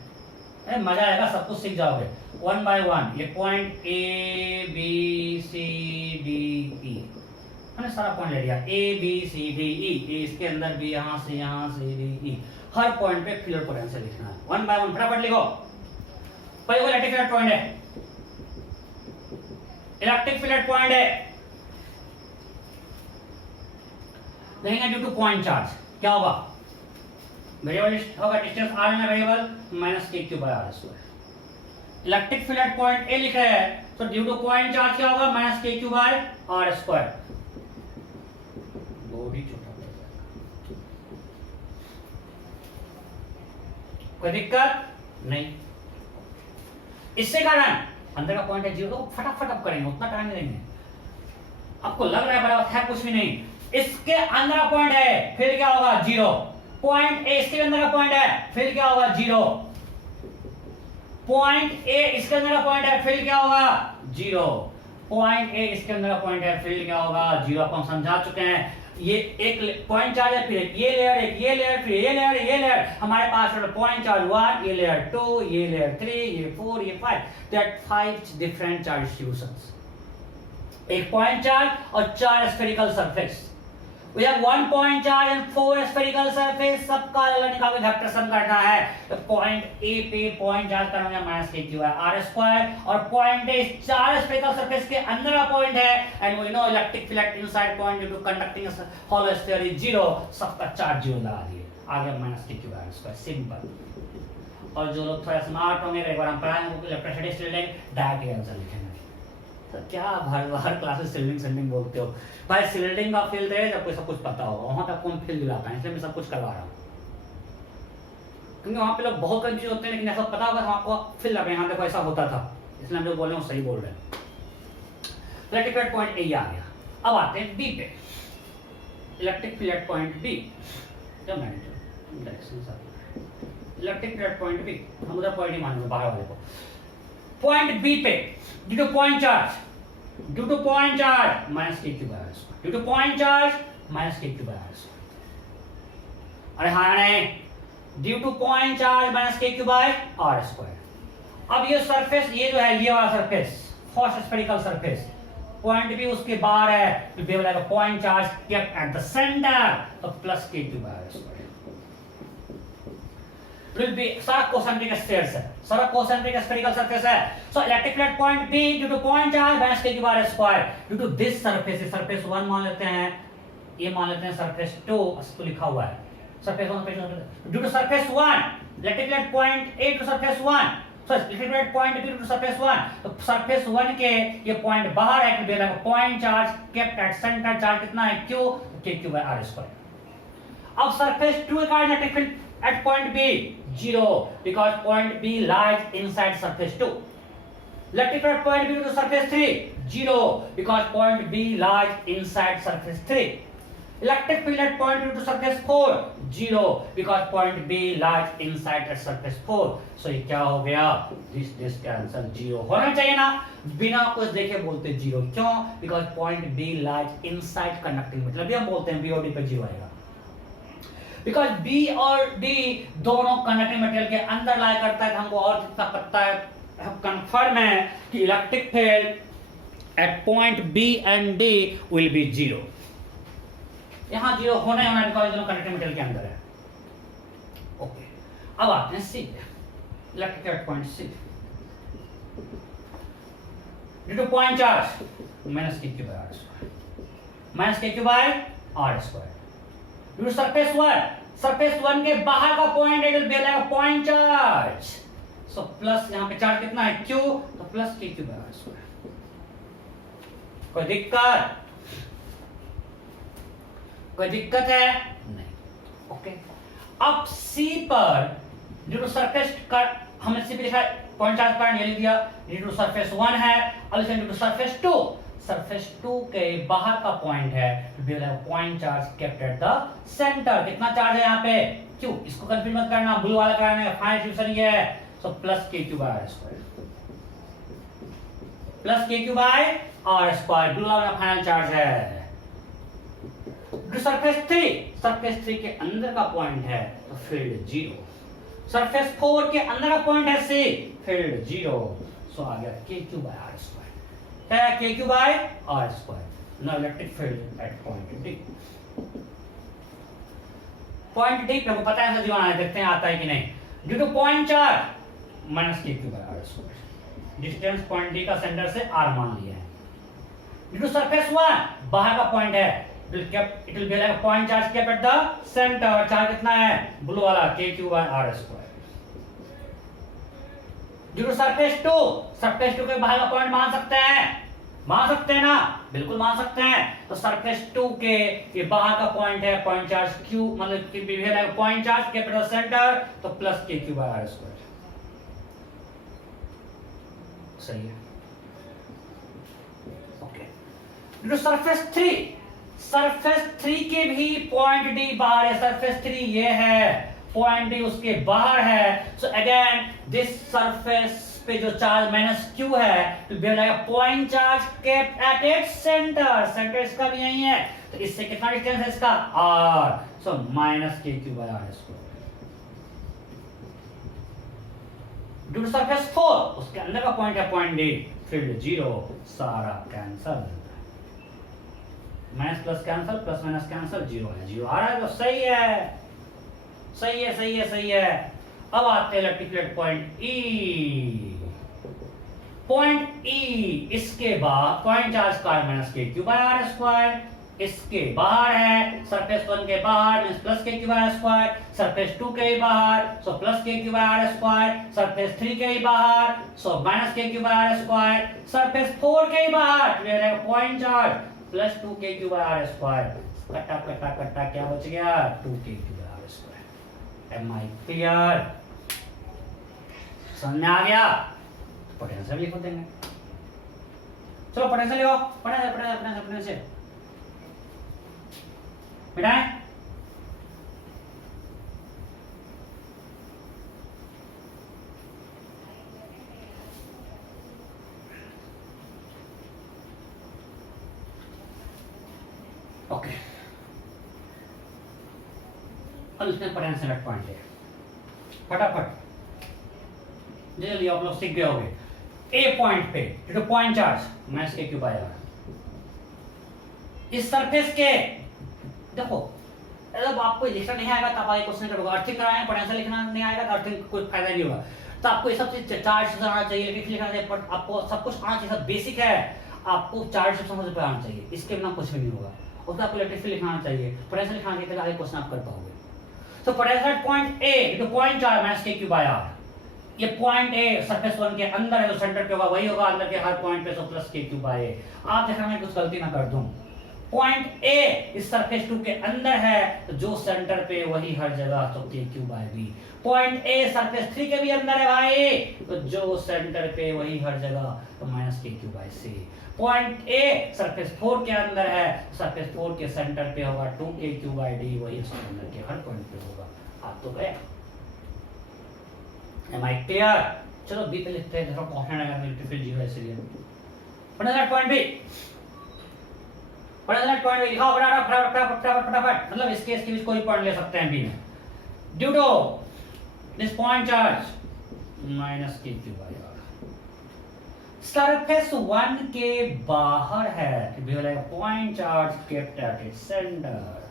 मजा आएगा, सब कुछ सीख जाओगे। 1 by 1 ये point A B C D E, हमने सारा पॉइंट ले लिया A B C D E, इसके अंदर भी यहाँ से D E, हर पॉइंट पे फील्ड पोटेंशियल लिखना है। 1 by 1 फटाफट लिखो। पहले वो इलेक्ट्रिक फील्ड पॉइंट है, इलेक्ट्रिक फील्ड पॉइंट है, देखेंगे ड्यू टू पॉइंट चार्ज क्या होगा, वेरिएबल होगा डिस्टेंस r में variable -kq/r²। Electric field point A लिख रहे हैं, तो ड्यू टू पॉइंट चार्ज क्या होगा -kq/r²। बॉडी छोटा पड़ जाएगा, कोई दिक्कत नहीं। इससे कारण अंदर का पॉइंट है जीरो, तो फटाफट अब करेंगे, उतना टाइम नहीं देंगे। आपको लग रहा है बराबर है, कुछ भी नहीं। इसके अंदर का पॉइंट है, फिर क्या होगा जीरो। पॉइंट ए इसके अंदर का पॉइंट है, फिर क्या होगा जीरो। पॉइंट ए इसके अंदर का पॉइंट है, फिर क्या होगा जीरो। पॉइंट ए इसके अंदर का पॉइंट है, फिर क्या होगा जीरो। आपको हम समझा चुके हैं, ये एक पॉइंट चार्ज है, फिर ये लेयर, एक ये लेयर, फिर ये लेयर, ये लेयर। हमारे पास पॉइंट चार्ज 1, ये लेयर 2, ये लेयर 3, ये 4, ये 5, दैट 5 डिफरेंट चार्ज डिस्ट्रीब्यूशंस। एक पॉइंट चार्ज और 4 spherical surface. We have 1 point charge and 4 spherical surface, सबका अलग निकाल के वेक्टर सम करना है। तो पॉइंट ए पे पॉइंट चार्ज का नाम है -kq/r², और पॉइंट ए 4 स्फेरिकल सरफेस के अंदर का पॉइंट है, and we know electric field inside point due to conducting hollow sphere is zero, सबका चार्ज जीरो लगा दिए, आ गया -kq/r², सिंपल। और जो लोग थोड़ा स्मार्ट होंगे, एक बार हम पढ़ाएंगे इलेक्ट्रिसिटी स्टूडेंट डायरेक्ट आंसर लिखेंगे। तो क्या बार क्लासेस सिल्डिंग बोलते हो भाई, सिल्डिंग का फील्ड है जब कोई सब कुछ पता होगा, वहां तक कौन फील्ड दिलाता है, इसलिए मैं सब कुछ करवा रहा हूँ। क्योंकि वहां पे लोग बहुत कंफ्यूज होते हैं, लेकिन ऐसा पता होगा तो आपको फील्ड लगे, यहाँ देखो ऐसा होता था, इसलिए हम जो बोल रहे हैं सही बोल रहे हैं। इलेक्ट्रिक पॉइंट ए आ गया। अब आते हैं बी पे, electric field point B, electric field point B, हम उधर पॉइंट ही मानेंगे बाहर वाले को। पॉइंट बी पे due to point charge -kq/r², due to point charge -kq/r²। अरे हाँ नहीं, due to point charge -kq/r²। अब ये सरफेस, ये जो है ये वाला surface, first spherical surface, point भी उसके बाहर है, तो बी वाला point charge kept at the centre, तो +kq/r²। will be सारा concentric spheres है, सारा concentric spherical surface है। So electric field point B due to point charge -kq/r², due to this surface, surface 1 मान लेते हैं, ये मान लेते हैं surface 2, तो लिखा हुआ है surface 1, due to surface 1, electric field point A to surface 1, so electric field point B to surface 1, तो surface 1 के ये point बाहर है, तो point charge kept at center, charge कितना है Q, kq/r²। अब surface 2 का electric field at point B 0, because point B lies inside surface 2. Electric field point B to surface 3 0, because point B lies inside surface 3. Electric field at point B to surface 4 0, because point B lies inside the surface 4. So ये क्या हो गया, this का answer 0 होना चाहिए ना, बिना कुछ देखे बोलते 0, क्यों? Because point B lies inside conducting, मतलब ये हम बोलते हैं B और D पे 0 आएगा, बिकॉज बी और डी दोनों कंडक्टिंग मटेरियल के अंदर लाया करता है। तो हमको और कितना पता है, कंफर्म है कि electric field at point B and D will be 0. यहां 0 होना ही होना बिकॉज दोनों कंडक्टिंग मेटेरियल के अंदर है. ओके, अब आते हैं C पे. Electric at point C. Due to point charge minus k cube r square minus k cube r square. Due to surface 1 के बाहर का पॉइंट है, it will be like point charge. So plus यहां पे charge कितना है q, तो plus k cube r square. कोई दिक्कत है नहीं. ओके, अब C पर ड्यू टू सरफेस का हमने C पे लिखा पॉइंट चार्ज पॉइंट ये लिख दिया. ड्यू टू सरफेस 1 है, अब इसे ड्यू टू सरफेस 2 के बाहर का पॉइंट है, point charge kept at the centre. कितना चार्ज है यहाँ पे Q. इसको कंफ्यूज मत करना, ब्लू वाला कराने फाइनल सॉल्यूशन ये है. सो plus k cube r square plus k cube r square blue वाला फाइनल चार्ज है. सरफेस 3 के अंदर का पॉइंट है तो फील्ड 0. सरफेस 4 के अंदर का पॉइंट है C, फील्ड 0. सो आ गया k क्यूब r स्क्वायर. क्या है k cube r square. Now electric field at point D. Point D पे को पता है ऐसा जीवन है, देखते हैं आता है कि नहीं. Due to point charge minus k cube r square. Distance point D का सेंटर से r मान लिया है. ड्यू टू सरफेस 1 बाहर का पॉइंट है, it will be like a point charge kept at the center. Charge कितना है ब्लू वाला k cube r square. Due to surface 2 के बाहर का पॉइंट मान सकते हैं ना, बिल्कुल मान सकते हैं. तो सरफेस 2 के ये बाहर का पॉइंट है, पॉइंट चार्ज q मतलब कि भी है point charge kept at the centre, तो plus k cube r square. सही है. ओके, ड्यू टू सरफेस 3 के भी पॉइंट D बाहर है. सरफेस 3 ये है, पॉइंट D उसके बाहर है. सो अगेन दिस सरफेस पे जो चार्ज माइनस q है तो B like point charge kept at its centre इसका भी यही है. तो इससे कितना डिस्टेंस है इसका r. So minus k cube r square. Due to surface 4 उसके अंदर का पॉइंट है पॉइंट D, फील्ड 0. सारा cancel, minus plus cancel, plus minus cancel, 0 है. 0 आ रहा है तो सही है. अब आते हैं इलेक्ट्रिक फील्ड पॉइंट E. इसके बाद पॉइंट चार्ज का minus k cube r square. इसके बाहर है, सरफेस 1 के बाहर means plus k cube r square. Surface 2 के बाहर so plus k cube r square. Surface 3 के बाहर so minus k cube r square. Surface 4 के बाहर point charge plus 2k cube r square. कट्टा क्या बच गया 2k cube r square. Am I clear? समझ में आ गया? पोटेंशियल लिख देंगे. चलो पोटेंशियल लिखो. पोटेंशियल मिटाएं. ओके, अब इसमें पोटेंशियल एट पॉइंट है. फटाफट जल्दी आप लोग सीख गए होंगे. ए पॉइंट पे जो point charge minus k cube आया. इस सरफेस के देखो, जब आपको लिखना नहीं आएगा तब आप क्वेश्चन करोगे. अर्थिंग कराएंगे, पोटेंशियल लिखना नहीं आएगा तो अर्थिंग कोई फायदा नहीं होगा. तो आपको ये सब चीज चार्ज आना चाहिए, इलेक्ट्रिक लिखना चाहिए, पर आपको सब कुछ आना चाहिए. सब बेसिक है, आपको चार्ज सब समझ पे आना चाहिए. इसके बिना कुछ भी नहीं होगा. उसमें आपको इलेक्ट्रिक फील्ड लिखना चाहिए, पोटेंशियल लिखना चाहिए, तभी आगे क्वेश्चन आप कर पाओगे. तो पोटेंशियल पॉइंट ए तो point charge minus k cube r. ये पॉइंट ए सरफेस 1 के अंदर है, तो सेंटर पे होगा वही होगा अंदर के हर पॉइंट पे. सो प्लस k क्यूब r. आप देखना मैं कुछ गलती ना कर दूं. पॉइंट ए इस सरफेस 2 के अंदर है तो जो सेंटर पे वही हर जगह, तो k cube r. Point A surface 3 के भी अंदर है भाई, तो जो सेंटर पे वही हर जगह, तो minus k cube r. Point A surface 4 के अंदर है, सरफेस 4 के सेंटर पे होगा 2k क्यूब r. वही उसके अंदर के हर पॉइंट पे होगा. आप तो गए. Am I clear? चलो बी पे लिखते हैं. देखो कॉन्स्टेंट अगर इलेक्ट्रिक फील्ड 0 है इसलिए पॉइंट बी. लिखा फटाफट. मतलब इसके बीच कोई पॉइंट ले सकते हैं बी में. Due to this point charge minus k cube r. Surface 1 के बाहर है, point charge kept at its centre.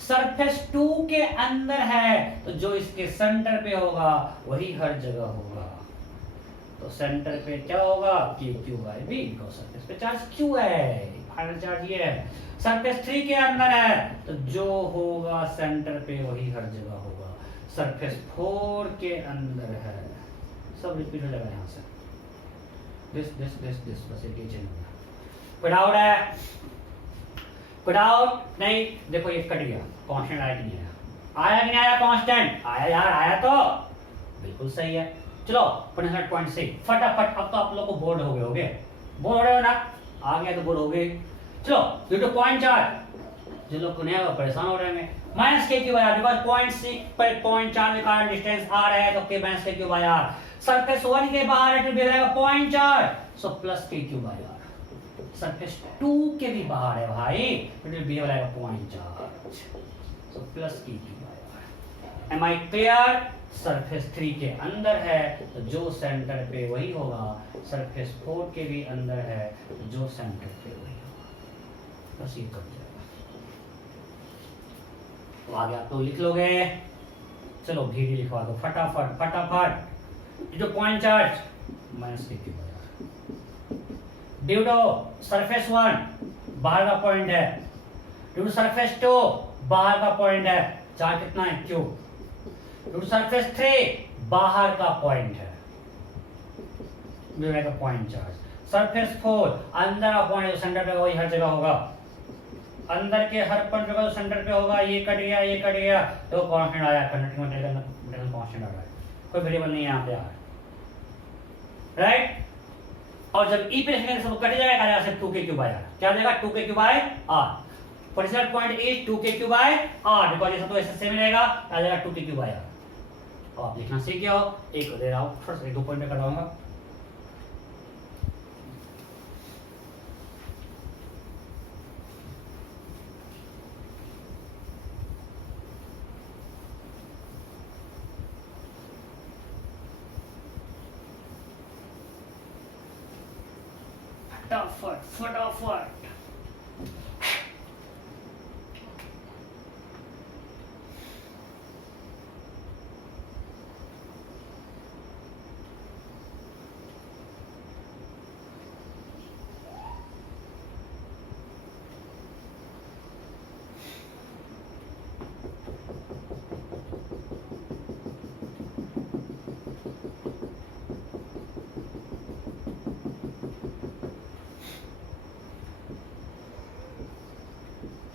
Surface 2 के अंदर है, तो जो इसके सेंटर पे होगा वही हर जगह होगा। तो सेंटर पे क्या होगा, K Q by B, because surface पे चार्ज Q है, फाइनल चार्ज ये है। सरफेस 3 के अंदर है, तो जो होगा सेंटर पे वही हर जगह होगा। सरफेस 4 के अंदर है, सब रिपीट हो जाएगा यहाँ से, दिस बस एक ही चेंज होगा। कोई डाउट है? कोई डाउट नहीं? देखो ये कट गया, कांस्टेंट आया कि नहीं आया? आया कि नहीं आया कांस्टेंट? आया यार, आया तो बिल्कुल सही है। चलो 0.6 फटाफट। अब तो आप लोग को बोर्ड हो गए होगे, बोर्ड हो रहे हो ना, आ गया तो बोर्ड हो गए। चलो ड्यू टू पॉइंट चार्ज, जो लोग को नहीं आया परेशान हो रहे हैं, माइनस के क्यू आया, बिकॉज 0.6 पर पॉइंट चार्ज के कारण डिस्टेंस आर है, तो के माइनस के क्यू आया। सरफेस 1 के बाहर है, तो रहेगा point charge, so plus K Q आया। सरफेस 2 के भी बाहर है भाई, तो इट विल रहेगा point charge, so plus K Q आया। Am I clear? सरफेस 3 के अंदर है, तो जो सेंटर पे वही होगा। सरफेस 4 के भी अंदर है, तो जो सेंटर पे वही होगा। बस ये कर जाएगा, तो आगे आप तो लिख लोगे। चलो धीरे लिखवा दो फटाफट फटाफट। जो point charge minus K Q due to surface 1 बाहर का पॉइंट है, ड्यू टू सरफेस 2 बाहर का पॉइंट है, चार्ज कितना है क्यू। ड्यू टू सरफेस 3 बाहर का पॉइंट है, का पॉइंट चार्ज। सरफेस 4 अंदर का पॉइंट, सेंटर पे वही हर जगह होगा। अंदर के हर पॉइंट पे सेंटर पे होगा। ये कट गया, ये कट गया, तो कांस्टेंट आया, कंडक्टिंग मटेरियल कांस्टेंट आ रहा है, कोई वेरिएबल नहीं है यहाँ पे यार, राइट। और जब ई पे लिखेंगे सब कट जाएगा, यहाँ से 2k क्यूब आया, क्या आ जाएगा 2k cube by r। Potential point is 2k cube by r, because ये सब तो ऐसे सेम रहेगा, आ जाएगा 2k क्यूब बाय r। और आप लिखना सीख गए हो। एक दे रहा हूं, फर्स्ट एक 2 पॉइंट में करवाऊंगा। फटाफट फटाफट।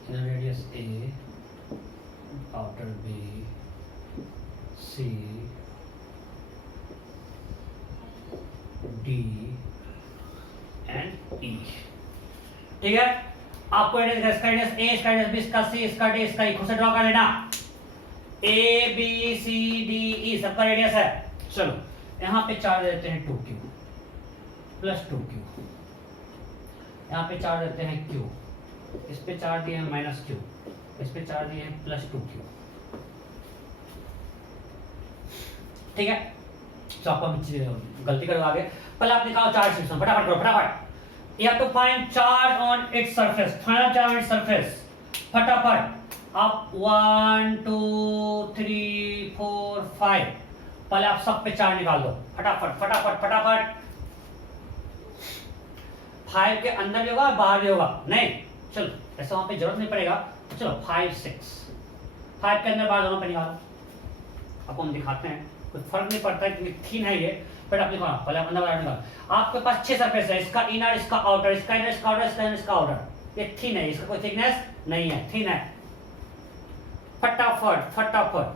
Radius A, outer B, C, D and E। ठीक है, आपको इसका रेडियस A, इसका रेडियस B, इसका C, इसका D, इसका E खुद से ड्रॉ कर लेना। A B C D E सबका रेडियस है। चलो यहाँ पे चार्ज देते हैं 2Q प्लस 2Q, यहाँ पे चार्ज देते हैं Q, इस पे चार्ज दिए हैं माइनस क्यू, इस पे चार्ज दिए हैं प्लस 2Q। ठीक है, तो आपको गलती करो आगे, पहले आप निकालो चार्ज सिस्टम, फटाफट करो फटाफट। You have to find charge on its surface, find charge on its surface फटाफट। आप 1 2 3 4 5, पहले आप सब पे चार्ज निकाल दो फटाफट फटाफट फटाफट। 5 के अंदर भी होगा बाहर भी होगा, नहीं चलो ऐसा वहां पे जरूरत नहीं पड़ेगा। चलो 5 6, 5 के अंदर बाहर दोनों पे निकालो, आपको हम दिखाते हैं, कोई फर्क नहीं पड़ता है क्योंकि थीन है ये, बट आप निकालो पहले अंदर बाहर निकालो। आपके पास 6 सरफेस है, इसका इनर, इसका आउटर, इसका इनर, इसका आउटर, इसका इनर, इसका आउटर। ये थीन है, इसका कोई थिकनेस नहीं है, थीन है। फटाफट फटाफट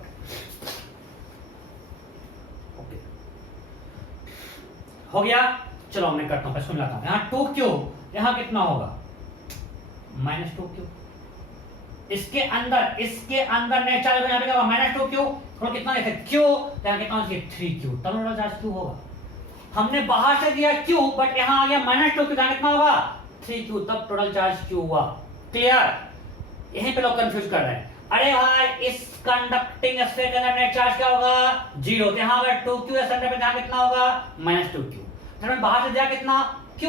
ओके हो गया। चलो मैं करता हूं, सुन लाता हूं। यहाँ 2Q, यहाँ कितना होगा माइनस 2Q। इसके अंदर नेट चार्ज यहाँ पे क्या होगा माइनस 2Q, और कितना देखे Q, तो यहाँ कितना 3Q, तब टोटल चार्ज Q होगा। हमने बाहर से दिया Q, बट यहाँ आ गया माइनस 2Q, यहाँ कितना होगा 3Q, तब टोटल चार्ज Q हुआ। क्लियर? यहीं पे लोग कंफ्यूज कर रहे हैं, अरे भाई इस कंडक्टिंग स्फीयर के अंदर नेट चार्ज क्या होगा 0, तो यहाँ अगर 2Q है सेंटर पे, यहाँ कितना होगा माइनस 2Q। हमने बाहर से दिया कितना q,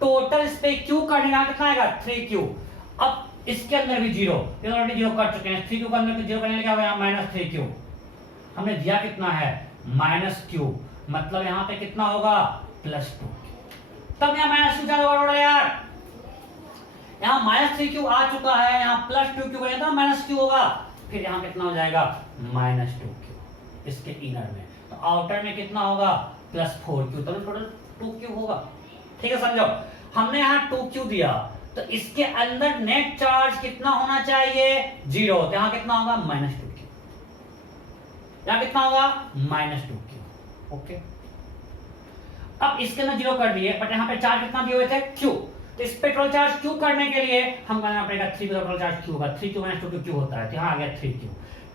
टोटल इस पे q करने का कितना आएगा 3q। अब इसके अंदर भी जीरो, ये ऑलरेडी जीरो कर चुके हैं, 3q के अंदर जीरो करने क्या होगा माइनस 3q। हमने दिया कितना है माइनस q, मतलब यहाँ पे कितना होगा प्लस 2। तब यहाँ माइनस 2 क्या होगा यार, यहाँ माइनस 3q आ चुका है, यहाँ प्लस 2q बनेगा तो माइनस q होगा, फिर यहाँ कितना हो जाएगा माइनस 2q इसके इनर में, तो आउटर में कितना होगा प्लस 4q, तो टोटल 2q होगा। ठीक है समझो, हमने यहाँ 2q दिया तो इसके अंदर नेट चार्ज कितना होना चाहिए 0, तो यहाँ कितना होगा माइनस 2q, यहाँ कितना होगा माइनस 2q। ओके, अब इसके अंदर 0 कर दिए, बट यहाँ पे चार्ज कितना दिए हुए थे q, तो इस पे टोटल चार्ज q करने के लिए हम करना पड़ेगा 3 पे टोटल चार्ज q होगा, 3q माइनस 2q q होता है, तो यहाँ आ गया 3q।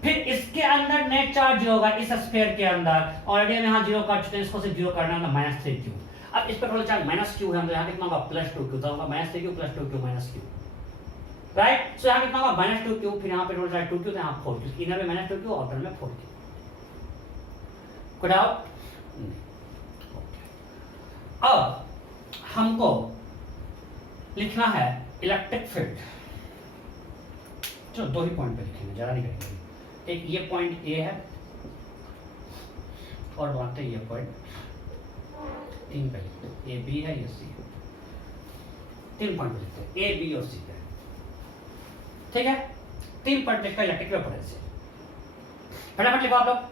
फिर इसके अंदर नेट चार्ज 0 होगा इस स्फीयर के अंदर, ऑलरेडी हम यहाँ 0 कर चुके हैं, इसको सिर्फ 0 करना है माइनस 3q। अब इस पे टोटल चार्ज माइनस q है, तो यहाँ कितना होगा प्लस 2q, तो होगा minus 3q plus 2q minus q, right. So यहाँ कितना होगा माइनस 2q, फिर यहाँ पे टोटल चार्ज 2q, तो यहाँ 4q, इनर में माइनस 2q आउटर में 4q। कोई डाउट? अब हमको लिखना है इलेक्ट्रिक फील्ड, चलो 2 ही पॉइंट पे लिखेंगे, ज्यादा नहीं करेंगे। एक ये पॉइंट ए है और बात है ये पॉइंट 3 पे लिखते हैं, ए बी है ये सी है, 3 पॉइंट पे लिखते हैं ए बी और सी पे। ठीक है, 3 पॉइंट लिखकर इलेक्ट्रिक पोटेंशियल फटाफट लिखो आप लोग।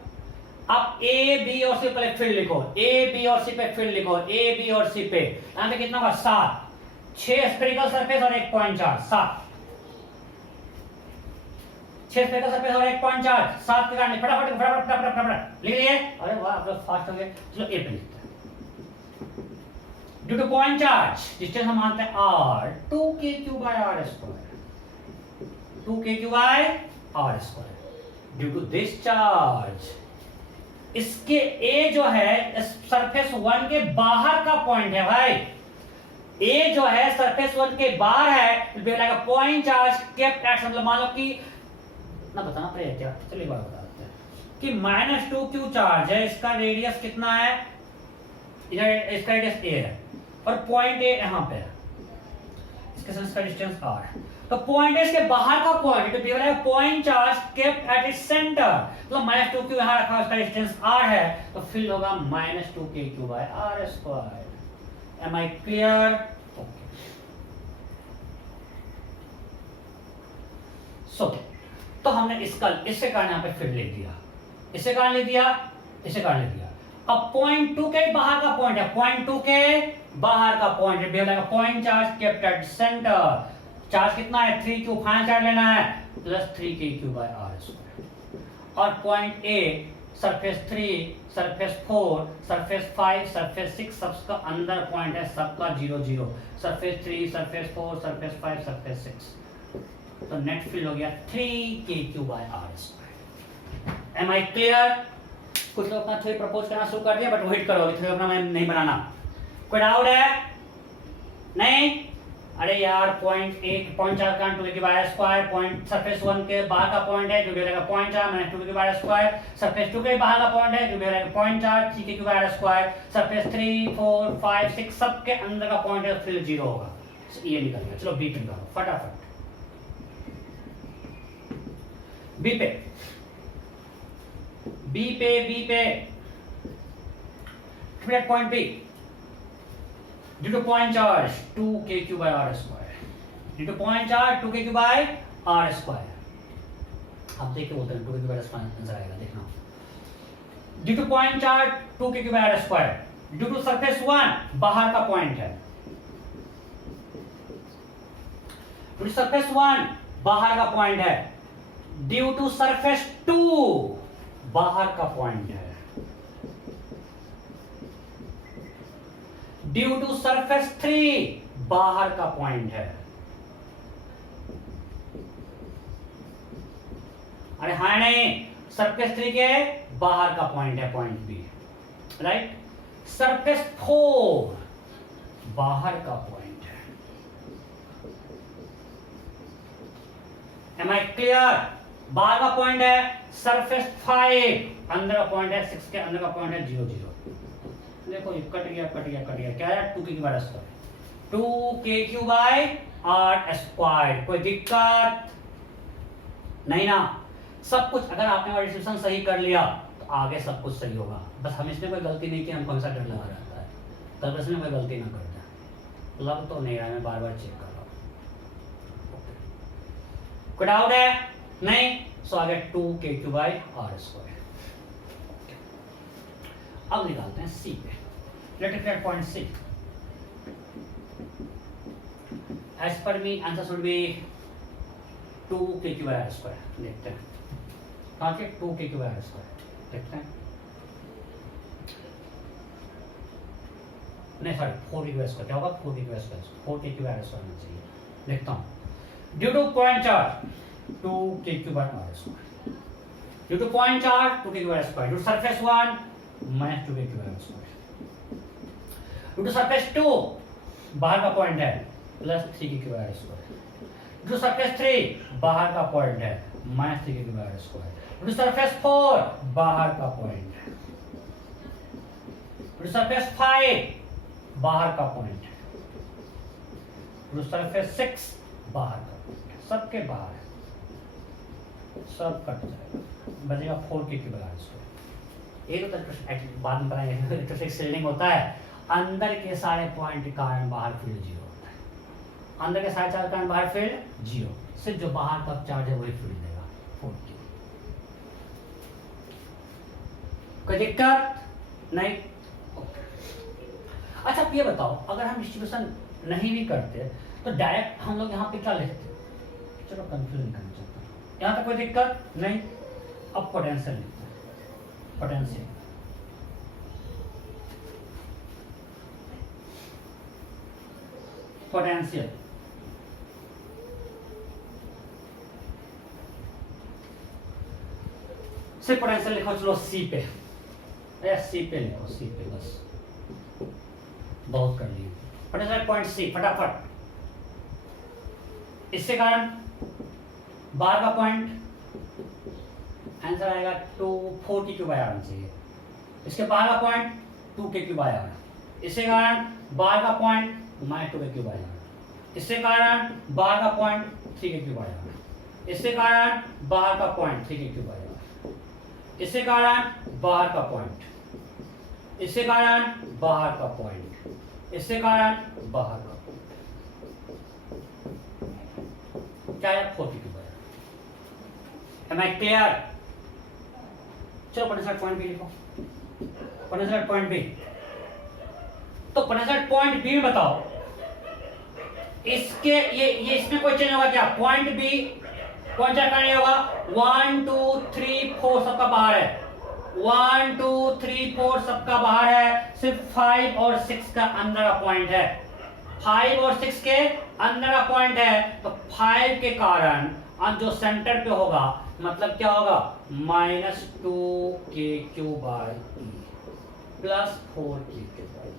अब ए बी और सी पे फील्ड लिखो, ए बी और सी पे फील्ड लिखो, ए बी और सी पे यहाँ पे कितना होगा 7, 6 स्फेरिकल सरफेस और 1 पॉइंट चार्ज, 7 6 स्फेरिकल सरफेस और 1 पॉइंट चार्ज, 7 के कारण फटाफट फटाफट फटाफट फटाफट लिख लिए। अरे वाह आप लोग फास्ट हो गए। चलो ए पे लिखते हैं, due to point charge distance हम मानते हैं r, 2kq by r square, 2kq by r square, due to this charge. इसके A जो है सरफेस 1 के बाहर का पॉइंट है भाई, A जो है सरफेस 1 के बाहर है, पॉइंट चार्ज केप्ट एट, मतलब मान लो कि ना बताना पड़ेगा क्या, चलिए बात बता देते हैं कि माइनस 2q चार्ज है, इसका रेडियस कितना है, इधर इसका रेडियस a है और पॉइंट a यहाँ पे है, इसके साथ इसका डिस्टेंस r है, तो पॉइंट है इसके बाहर का पॉइंट, तो दिया है point charge kept at its centre, तो माइनस 2q यहाँ रखा है, उसका डिस्टेंस r है, तो फील्ड होगा minus 2kq by r square. Am I clear? So तो हमने इससे कारण यहाँ पे फील्ड लिख दिया, इससे कारण लिख दिया, इससे कारण लिख दिया। अब पॉइंट 2 के बाहर का पॉइंट है, पॉइंट 2 के बाहर का पॉइंट है, point charge kept at centre, charge कितना है 3q, फाइनल चार्ज लेना है plus 3kq by r square. और point A surface 3, surface 4, surface 5, surface 6 सबका अंदर पॉइंट है, सबका 0 0, सरफेस 3, सरफेस 4, सरफेस 5, सरफेस 6, तो नेट फील्ड हो गया 3kq by r square. Am I clear? कुछ लोग अपना थ्योरी प्रपोज करना शुरू कर दिया, बट वेट करो, थ्योरी अपना मैं नहीं बनाना। कोई डाउट है? नहीं? अरे यार पॉइंट एक पॉइंट चार का 2 के बाय स्क्वायर, पॉइंट सरफेस 1 के बाहर का पॉइंट है जो मिलेगा पॉइंट चार माइनस 2 के बाय स्क्वायर, सरफेस 2 के बाहर का पॉइंट है जो मिलेगा पॉइंट चार 3 के बाय स्क्वायर, सरफेस 3 4 5 6 सब के अंदर का पॉइंट है, फिर 0 होगा, ये निकल गया। चलो बी पे निकालो फटाफट, बी पे बी पे बी पे point B due to point charge 2kq by r square, due to point charge 2kq by r square, आप देखिए बोलते हैं 2kq by r square answer आएगा, देखना। due to point charge 2kq by r square, due to surface 1 बाहर का point है, due to surface 1 बाहर का पॉइंट है, due to surface 2 बाहर का पॉइंट है, ड्यू टू सरफेस 3 बाहर का पॉइंट है। अरे हाँ नहीं, सरफेस 3 के बाहर का पॉइंट है पॉइंट बी, राइट। सरफेस 4 बाहर का पॉइंट है। Am I clear? बाहर का पॉइंट है सरफेस 5, अंदर का पॉइंट है 6 के अंदर का पॉइंट है 0 0। देखो ये कट गया कट गया कट गया, क्या है 2k cube R square, 2k cube by R square. कोई दिक्कत नहीं ना? सब कुछ अगर आपने डिस्ट्रीब्यूशन सही कर लिया तो आगे सब कुछ सही होगा। बस हम इसमें कोई गलती नहीं की, हमको हमेशा डर लगा रहता है तब इसमें कोई गलती ना कर जाए। लग तो नहीं रहा, मैं बार बार चेक कर रहा हूँ। कोई डाउट है? नहीं? सो आगे 2k cube by R square. अब निकालते हैं सी पे। Let it at point C. As per me answer should be 2k cube by R square. देखते हैं कहाँ के 2k cube by R square देखते हैं। नहीं सॉरी 4k क्यूब स्क्वायर क्या होगा? 4k cube square, 4k cube R square होना चाहिए। देखता हूँ due to point charge 2k cube R square, due to point charge 2k cube R square, due to surface 1 minus 2k cube R square, due to surface 2 बाहर का point है plus 3k cube R square, due to surface 3 बाहर का point है minus 3k cube R square, due to surface 4 बाहर का point है, due to surface 5 बाहर का पॉइंट है, ड्यू टू सरफेस 6 बाहर का पॉइंट है, सबके बाहर है, सब कट जाएगा, बचेगा 4k क्यूब आर स्क्वायर। ये तो बाद में बताएंगे इलेक्ट्रोस्टैटिक शील्डिंग होता है, अंदर के सारे पॉइंट के कारण बाहर फील्ड जीरो होता है, अंदर के सारे चार्ज के कारण बाहर फील्ड जीरो, सिर्फ जो बाहर का चार्ज है वही फील्ड देगा 4k। कोई दिक्कत नहीं? अच्छा अब ये बताओ अगर हम डिस्ट्रीब्यूशन नहीं भी करते तो डायरेक्ट हम लोग यहाँ पे क्या लिखते? चलो कंफ्यूज नहीं करना चाहता, यहाँ तक कोई दिक्कत नहीं। अब पोटेंशियल लिखते हैं, पोटेंशियल पोटेंशियल सिर्फ पोटेंशियल लिखो। चलो सी पे, सी पे लिखो, सी पे बस बहुत कर लिए। पोटेंशियल पॉइंट सी फटाफट। इससे कारण बाहर का पॉइंट आंसर आएगा 4k क्यूब आना चाहिए, इसके बाहर का पॉइंट 2k क्यूब आया, इससे कारण बाहर का पॉइंट माइनस 2k क्यूब आया, इससे कारण बाहर का पॉइंट 3k क्यूब आया, इससे कारण बाहर का पॉइंट 3k क्यूब आया, इससे कारण बाहर का पॉइंट, इससे कारण बाहर का पॉइंट, इससे कारण बाहर का पॉइंट, क्या है 4k क्यूब आया। Am I clear? चलो पोटेंशियल पॉइंट बी लिखो, पोटेंशियल पॉइंट बी। तो पोटेंशियल पॉइंट बी में बताओ इसके ये इसमें कोई चेंज होगा क्या? पॉइंट बी कौन सा करने होगा? 1 2 3 4 सबका बाहर है, 1 2 3 4 सबका बाहर है, सिर्फ 5 और 6 का अंदर का पॉइंट है, 5 और 6 के अंदर का पॉइंट है। तो 5 के कारण जो सेंटर पे होगा मतलब क्या होगा? Minus 2k cube by plus 4k cube by.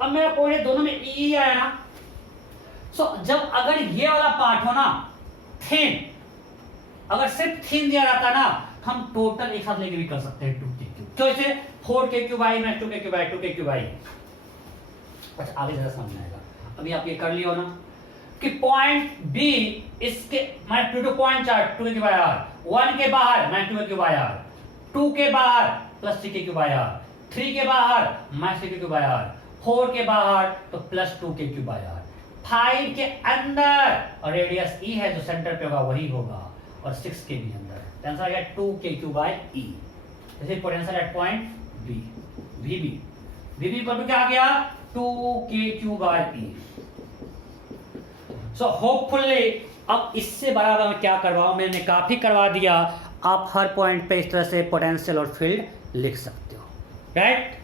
अब मेरा पॉइंट दोनों में ई आया ना। सो जब अगर ये वाला पार्ट हो ना थिन, अगर सिर्फ थिन दिया रहता ना हम टोटल एक साथ लेके भी कर सकते हैं 2k क्यूब। तो इसे 4k क्यूब आई माइनस 2k क्यूब आई, 2k क्यूब आई। अच्छा आगे जरा समझ आएगा। अभी आप ये कर लियो ना कि पॉइंट बी इसके minus 2 point 4 2k cube I R, 1 के बाहर minus 2k cube I R, 2 के बाहर plus 3k cube I R, 3 के बाहर minus 3k cube I R, 4 के बाहर तो plus 2k cube I R, 5 के अंदर और रेडियस ई है जो सेंटर पे होगा वही होगा, और 6 के भी अंदर। आंसर आ गया 2k cube by E. This is potential at point B. VB equal to क्या आ गया? 2k cube by E. So hopefully अब इससे बराबर मैं क्या करवाऊं, मैंने काफी करवा दिया। आप हर पॉइंट पे इस तरह से पोटेंशियल और फील्ड लिख सकते हो, राइट?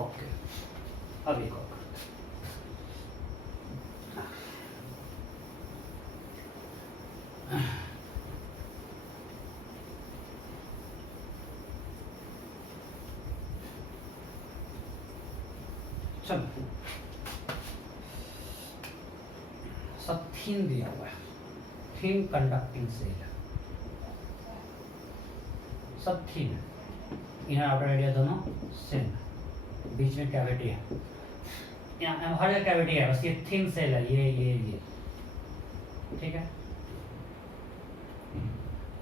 ओके अब एक और चलो सब थीन दिया हुआ है, थीन कंडक्टिंग सेल सब थीन है, इनर आउटर एरिया दोनों सेम। बीच में कैविटी है, यहाँ हर जगह कैविटी है, बस ये थिन सेल है, ये ठीक है।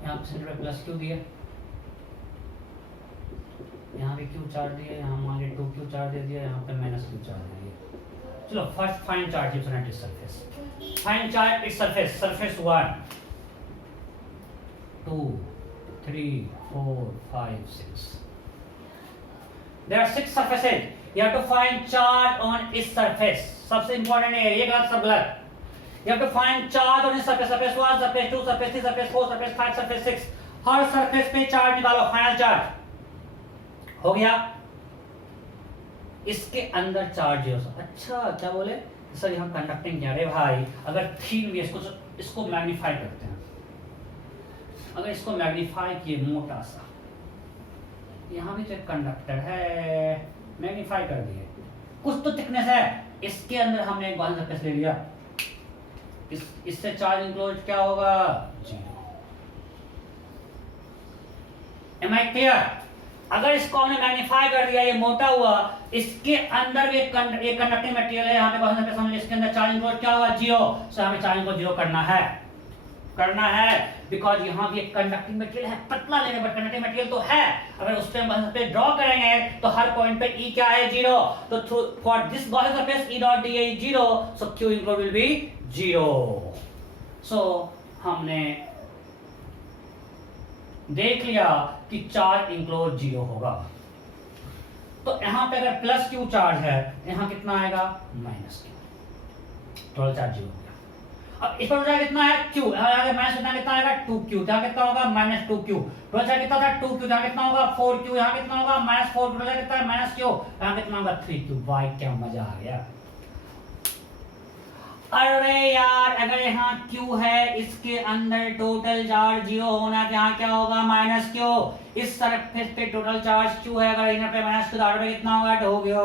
यहाँ सेंटर पे प्लस क्यू दिया, यहाँ भी क्यू चार्ज दिया, यहाँ मान लीजिए 2 क्यू चार्ज दे दिया, यहाँ पे माइनस क्यू चार्ज दे दिया। चलो first find charge it's on its surface. Find charge its surface, surface 1 2 3 4 5 6। There are 6 surfaces. You have to find charge on its surface. सबसे इंपॉर्टेंट है ये, गलत सब गलत। You have to find charge on its surface. Surface 1, surface 2, surface 3, surface 4, surface 5, surface 6. Her surface पे charge निकालो, final charge हो गया। इसके अंदर चार्ज है। अच्छा क्या बोले सर, यहाँ कंडक्टिंग क्या? अरे भाई अगर थीन भी इसको मैग्नीफाई करते हैं, अगर इसको मैग्नीफाई किए मोटा सा, यहाँ भी तो एक कंडक्टर है, मैग्नीफाई कर दिए, कुछ तो थिकनेस है, इसके अंदर हमने एक बाहर सरफेस ले लिया, इससे चार्ज इंक्लोज क्या होगा? 0। Am I clear? अगर इसको हमने मैग्नीफाई कर दिया, ये मोटा हुआ, इसके अंदर भी एक कंडक्टिंग मटेरियल है, यहाँ पे बाहर सरफेस हमने, इसके अंदर चार्ज इंक्लोज क्या होगा? 0। सो हमें चार्ज को 0 करना है बिकॉज यहाँ भी एक कंडक्टिंग मटेरियल है, पतला लेने पर कंडक्टिंग मटेरियल तो है, अगर उस पे ड्रॉ करेंगे तो हर पॉइंट पे E क्या है? 0। तो for this Gaussian surface E dot dA is 0, so Q enclose will be 0। सो हमने देख लिया कि चार्ज इंक्लोज 0 होगा। तो यहाँ पे अगर प्लस Q चार्ज है, यहाँ कितना आएगा? Minus Q। टोटल चार्ज 0 हो गया। अब इस पर कितना है? Q, माइनस कितना आएगा? 2Q। यहाँ कितना होगा? Minus 2Q। टोटल चार्ज कितना था? 2Q। यहाँ कितना होगा? 4Q। यहाँ कितना होगा? माइनस 4। टोटल कितना है? Minus Q। यहाँ कितना होगा? 3Q। भाई क्या मजा आ गया। अरे यार अगर यहाँ Q है, इसके अंदर टोटल चार्ज 0 होना है, यहाँ क्या होगा? Minus Q। इस सरफेस पे टोटल चार्ज Q है, अगर यहाँ पे माइनस Q, तो कितना होगा? हो गया।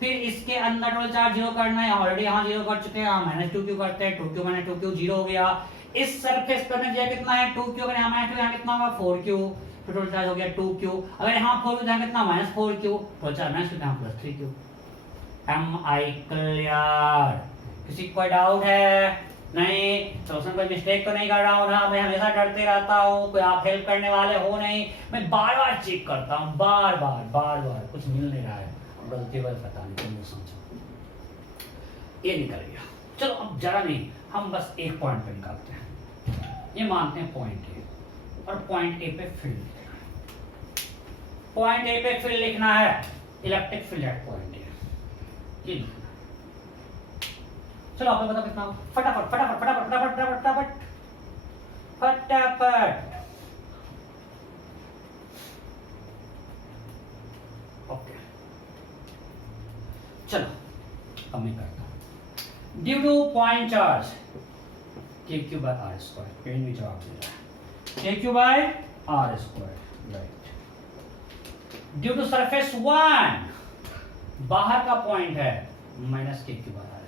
फिर इसके अंदर टोटल चार्ज 0 करना है, ऑलरेडी यहाँ 0 कर चुके हैं, यहाँ माइनस 2Q करते हैं, 2Q माइनस 2Q 0 हो गया। इस सरफेस पर में कितना है? 2Q। अगर यहाँ माइनस 2, यहाँ कितना होगा? 4Q। तो टोटल चार्ज हो गया 2Q। अगर यहाँ 4Q, यहाँ कितना? Minus 4Q। Total charge minus 2, यहाँ plus 3Q। Am I clear? किसी कोई डाउट है? नहीं तो उसमें कोई मिस्टेक तो नहीं कर रहा हूँ ना? मैं हमेशा डरते रहता हूँ, कोई आप हेल्प करने वाले हो नहीं, मैं बार बार चेक करता हूँ, बार बार कुछ मिल नहीं रहा है, गलती बार पता नहीं क्यों समझा, ये निकल गया। चलो अब जरा नहीं, हम बस एक पॉइंट पे निकालते हैं। ये मानते हैं पॉइंट ए, और पॉइंट ए पे फील्ड लिखना है। पॉइंट ए पे फील्ड लिखना है, इलेक्ट्रिक फील्ड एट पॉइंट ए, ये लिखना। चलो आप लोग बताओ कितना? फटाफट फटाफट फटाफट फटाफट फटाफट फटाफट। ओके चलो अब मैं करता हूं। Due to point charge KQ by R square, pen भी जवाब दे रहा है, KQ by R square, right. Due to surface 1, बाहर का पॉइंट है, minus KQ by R square।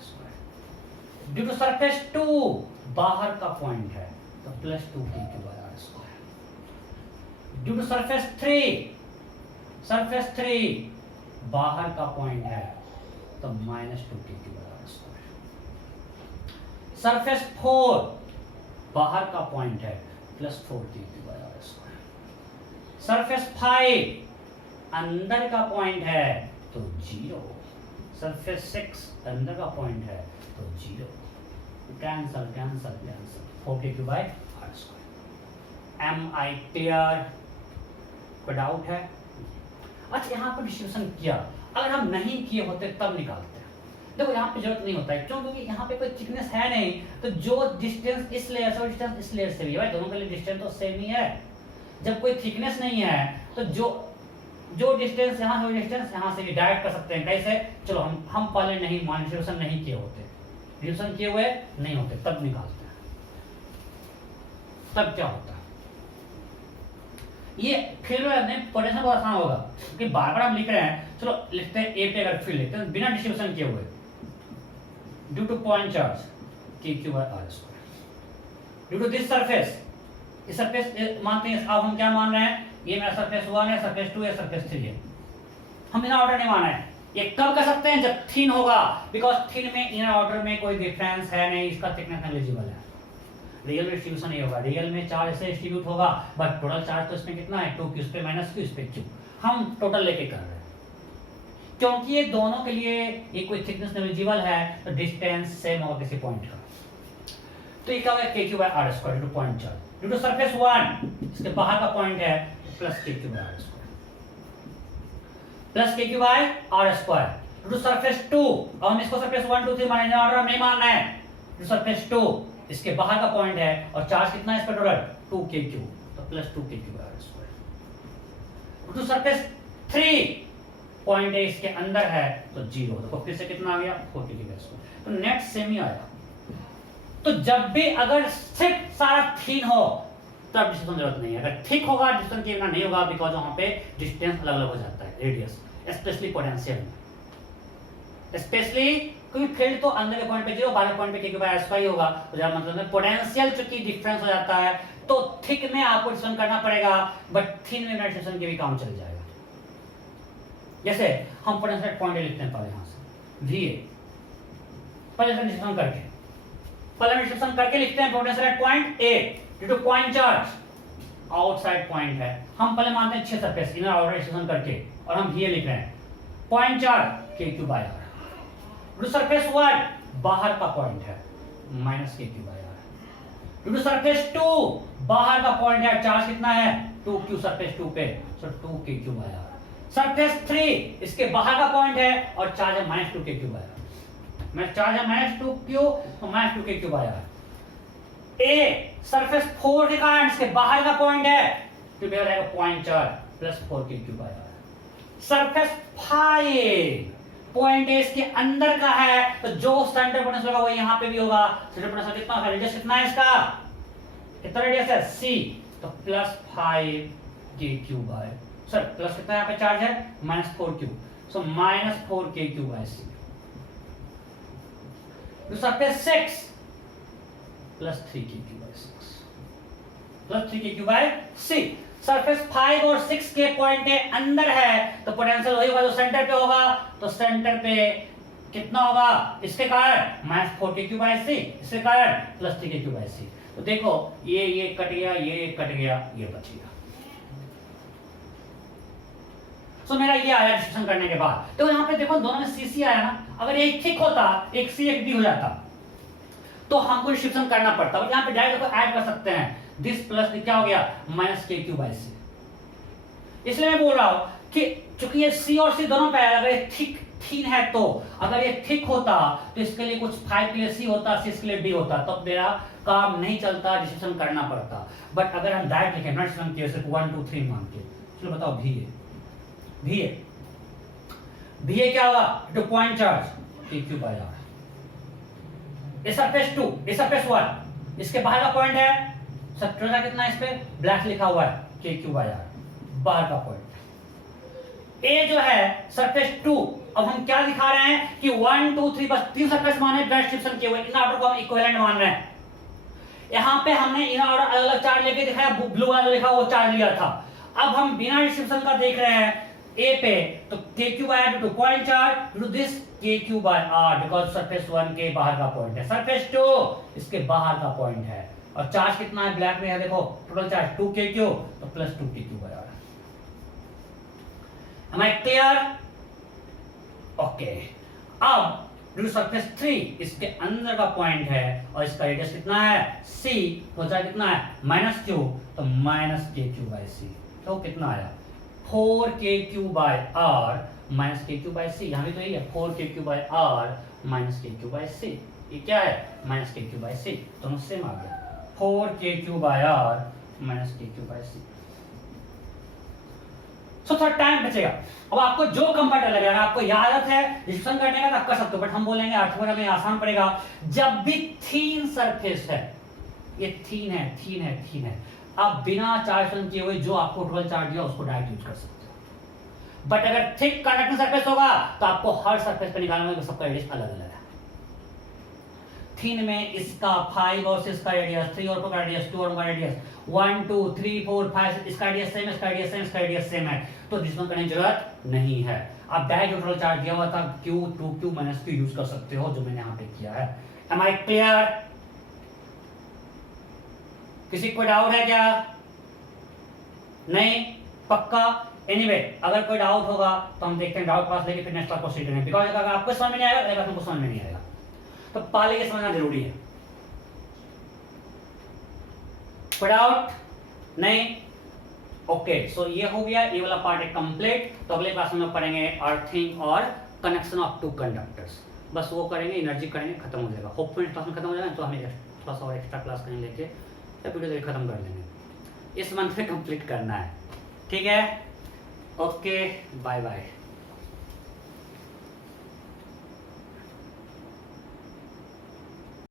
Due to surface 2, बाहर का पॉइंट है, तो plus 2KQ by R square। Due to surface 3, बाहर का पॉइंट है, तो minus 2KQ by R square। Surface 4, बाहर का पॉइंट है, plus 4KQ by R square। Surface 5, अंदर का पॉइंट है, तो 0। सरफेस 6, अंदर का पॉइंट है, तो 0। Cancel 4KQ by R square। Am I clear? कोई डाउट है? अच्छा यहाँ पर डिस्ट्रीब्यूशन किया, अगर हम नहीं किए होते तब निकालते हैं। देखो यहाँ पे जरूरत नहीं होता है, क्यों? क्योंकि यहाँ पे कोई थिकनेस है नहीं, तो जो डिस्टेंस इस लेयर से और डिस्टेंस इस लेयर से भी है, दोनों के लिए डिस्टेंस तो सेम ही है। जब कोई थिकनेस नहीं है तो जो डिस्टेंस यहाँ से डिस्टेंस यहाँ से भी डायरेक्ट कर सकते हैं। कैसे? चलो हम पहले नहीं डिस्ट्रीब्यूशन नहीं किए होते, डिस्ट्रीब्यूशन किए हुए नहीं होते, तब निकालते हैं। तब क्या होता है? ये फिर पोटेंशियल बहुत आसान होगा, क्योंकि बार बार हम लिख रहे हैं। चलो लिखते हैं ए पे, अगर फील्ड लिखते हैं बिना डिस्ट्रीब्यूशन किए हुए, due to point charge KQ by R square। Due to this surface, इस सरफेस मानते हैं, अब हम क्या मान रहे हैं? ये मेरा सरफेस 1 है, सरफेस 2 है, सरफेस 3 है। हम इनर ऑर्डर नहीं माना है। ये कब कर सकते हैं, जब थिन होगा, बिकॉज थिन में इनर ऑर्डर में कोई डिफरेंस है नहीं, इसका थिकनेस नेग्लिजिबल है। रियल में डिस्ट्रीब्यूशन नहीं होगा, रियल में चार्ज ऐसे डिस्ट्रीब्यूट होगा, बट टोटल चार्ज तो इसमें कितना है 2q पे माइनस q इस पे q। हम टोटल लेके कर रहे हैं क्योंकि ये दोनों के लिए ये कोई थिकनेस नेग्लिजिबल है, तो डिस्टेंस सेम होगा किसी पॉइंट का। तो ये क्या होगा kq/r² due to point charge due to surface 1, इसके बाहर का पॉइंट है plus kq/r² plus kq/r² due to surface 2। अब हम इसको सरफेस 1 2 3 मानने ऑर्डर नहीं मानना है, ड्यू सरफेस 2 इसके बाहर का पॉइंट है और चार्ज कितना है इस पर टोटल 2kq, तो plus 2kq/r²। Due to surface 3 point है इसके अंदर है तो 0, देखो फिर से कितना आ गया 4kq²। तो नेट सेम ही आया। तो जब भी अगर सिर्फ सारा थिन हो तब डिस्टेंस जरूरत नहीं है, अगर थिक होगा डिस्टेंस के बिना नहीं होगा, बिकॉज वहां पे डिस्टेंस अलग अलग हो जाता है रेडियस, स्पेशली पोटेंशियल में। स्पेशली क्योंकि फील्ड तो अंदर के पॉइंट पे 0, बाहर के पॉइंट पे kq/r² ही होगा, तो जरा मतलब है पोटेंशियल चूंकि डिफरेंस हो जाता है तो थिक में आपको डिस्टेंस करना पड़ेगा, बट थिन में डिस्टेंस के भी काम चल जाएगा। जैसे हम पोटेंशियल पॉइंट लिखते हैं पहले यहां से va, पहले डिस्टेंस करके लिखते हैं potential point a due to point charge, outside point है। हम पहले मानते हैं 6 सरफेस इनर ऑर्डर डिस्टेंस करके, और हम va लिख रहे हैं point charge kq/r due to surface 1 बाहर का पॉइंट है minus kq/r due to surface 2 बाहर का पॉइंट है, चार्ज कितना है 2q सरफेस 2 पे, सो 2kq/r। सरफेस 3 इसके बाहर का पॉइंट है और चार्ज है माइनस 2kq/r, मैं चार्ज है माइनस 2q तो माइनस 2kq/r। ए सरफेस 4 के कारण इसके बाहर का पॉइंट है तो हो जाएगा point charge plus 4kq/r। Surface 5 point A इसके अंदर का है तो जो सेंटर पोटेंशियल होगा वो यहां पे भी होगा। सेंटर पोटेंशियल कितना है, रेडियस कितना है इसका, कितना रेडियस है c, तो प्लस 5kq/r, सर प्लस कितना यहाँ पे चार्ज है minus 4q, so minus 4kq/c। Surface 6 plus 3kq/6 plus 3kq/c। Surface 5 और 6 के पॉइंट के अंदर है तो पोटेंशियल वही होगा जो सेंटर पे होगा, तो सेंटर पे कितना होगा इसके कारण माइनस 4kq/c, इसके कारण प्लस 3kq/c। तो देखो ये कट गया, ये कट गया, ये बच गया। तो मेरा ये आया डिस्कशन करने के बाद। तो यहाँ पे देखो दोनों में CC आया ना, अगर एक थिक होता एक C एक D हो जाता तो हमको डिस्ट्रीब्यूशन करना पड़ता, और यहाँ पे डायरेक्ट देखो ऐड कर सकते हैं, दिस प्लस क्या हो गया माइनस kq/c। इसलिए मैं बोल रहा हूं कि चूंकि ये C और C दोनों पे आया, अगर ये थिन है तो, अगर ये थिक होता तो इसके लिए कुछ 5 के लिए C होता, 6 के लिए D होता, तब तो मेरा काम नहीं चलता, डिस्ट्रीब्यूशन करना पड़ता। बट अगर हम डायरेक्ट लिखें नॉट डिस्ट्रीब्यूशन किए सिर्फ 1 2 3 मान के, चलो बताओ va क्या होगा टू पॉइंट चार्ज kq/r। इस सरफेस 2 इस सरफेस 1 इसके बाहर का पॉइंट है, सबट्रेक्ट कितना है इस पे ब्लैक लिखा हुआ है kq/r बाहर का पॉइंट। a जो है सरफेस 2, अब हम क्या दिखा रहे हैं कि 1 2 3 बस 3 सरफेस माने डिस्ट्रीब्यूशन किए हुए, इन ऑर्डर को हम इक्विवेलेंट मान रहे हैं। यहां पे हमने इन ऑर्डर अलग अलग चार्ज लेके दिखाया, ब्लू वाला लिखा वो चार्ज लिया था। अब हम बिना डिस्ट्रीब्यूशन का देख रहे हैं A पे, तो kq/r to point charge to this kq/r, because surface 1 के बाहर का पॉइंट है, सरफेस 2 इसके बाहर का पॉइंट है, और चार्ज कितना है ब्लैक में है देखो, टोटल चार्ज 2kq तो plus 2kq/r। Am I clear? Okay. अब ड्यू सरफेस 3 इसके अंदर का पॉइंट है और इसका रेडियस कितना है c, तो चार्ज कितना है माइनस q, तो माइनस kq/c, तो कितना आया 4kq/r माइनस kq/c। यहां भी तो यही है 4kq/r माइनस kq/c, ये क्या है माइनस kq/c, दोनों सेम आ गया 4kq/r माइनस kq/c। सो थोड़ा टाइम बचेगा। अब आपको जो कंफर्टेबल लगेगा, आपको यह आदत है डिस्कशन करने का तो आप कर सकते हो, बट हम बोलेंगे अर्थमेटिक में आसान पड़ेगा। जब भी थीन सरफेस है, ये थीन है, आप बिना चार्ज किए हुए जो आपको टोटल चार्ज दिया उसको डायरेक्ट यूज कर सकते हो। बट अगर थिक कंडक्टिंग सरफेस होगा तो आपको हर सरफेस पे निकालना होगा, सबका रेडियस अलग अलग है। थीन में इसका 5 और 6 का रेडियस, 3 और 4 का रेडियस, 2 और 1 का रेडियस, 1 2 3 4 5 इसका रेडियस सेम है, इसका रेडियस सेम, इसका रेडियस सेम है, तो डिस्कशन करने की जरूरत नहीं है। आप डायरेक्ट न्यूट्रल चार्ज दिया हुआ था Q2Q-Q यूज कर सकते हो, जो मैंने यहाँ पे किया है। Am I clear? किसी को डाउट है क्या? नहीं? पक्का? एनीवे अगर कोई डाउट होगा तो हम देखते हैं, डाउट पास लेके फिर नेक्स्ट क्लास प्रोसीड करेंगे। बिकॉज अगर आपको समझ में नहीं आएगा अगर तुमको समझ में नहीं आएगा तो पहले ये समझना जरूरी है। कोई डाउट? नहीं? ओके, सो ये हो गया, ये वाला पार्ट है कंप्लीट। तो अगले क्लास में हम पढ़ेंगे अर्थिंग और कनेक्शन ऑफ टू कंडक्टर्स। बस वो करेंगे, एनर्जी करेंगे, खत्म हो जाएगा। होपफुली क्लास में खत्म हो जाएगा, तो हमें थोड़ा सा और एक्स्ट्रा क्लास करेंगे लेके, या वीडियो देख खत्म कर लेंगे। इस मंथ में कंप्लीट करना है, ठीक है? Okay, bye bye.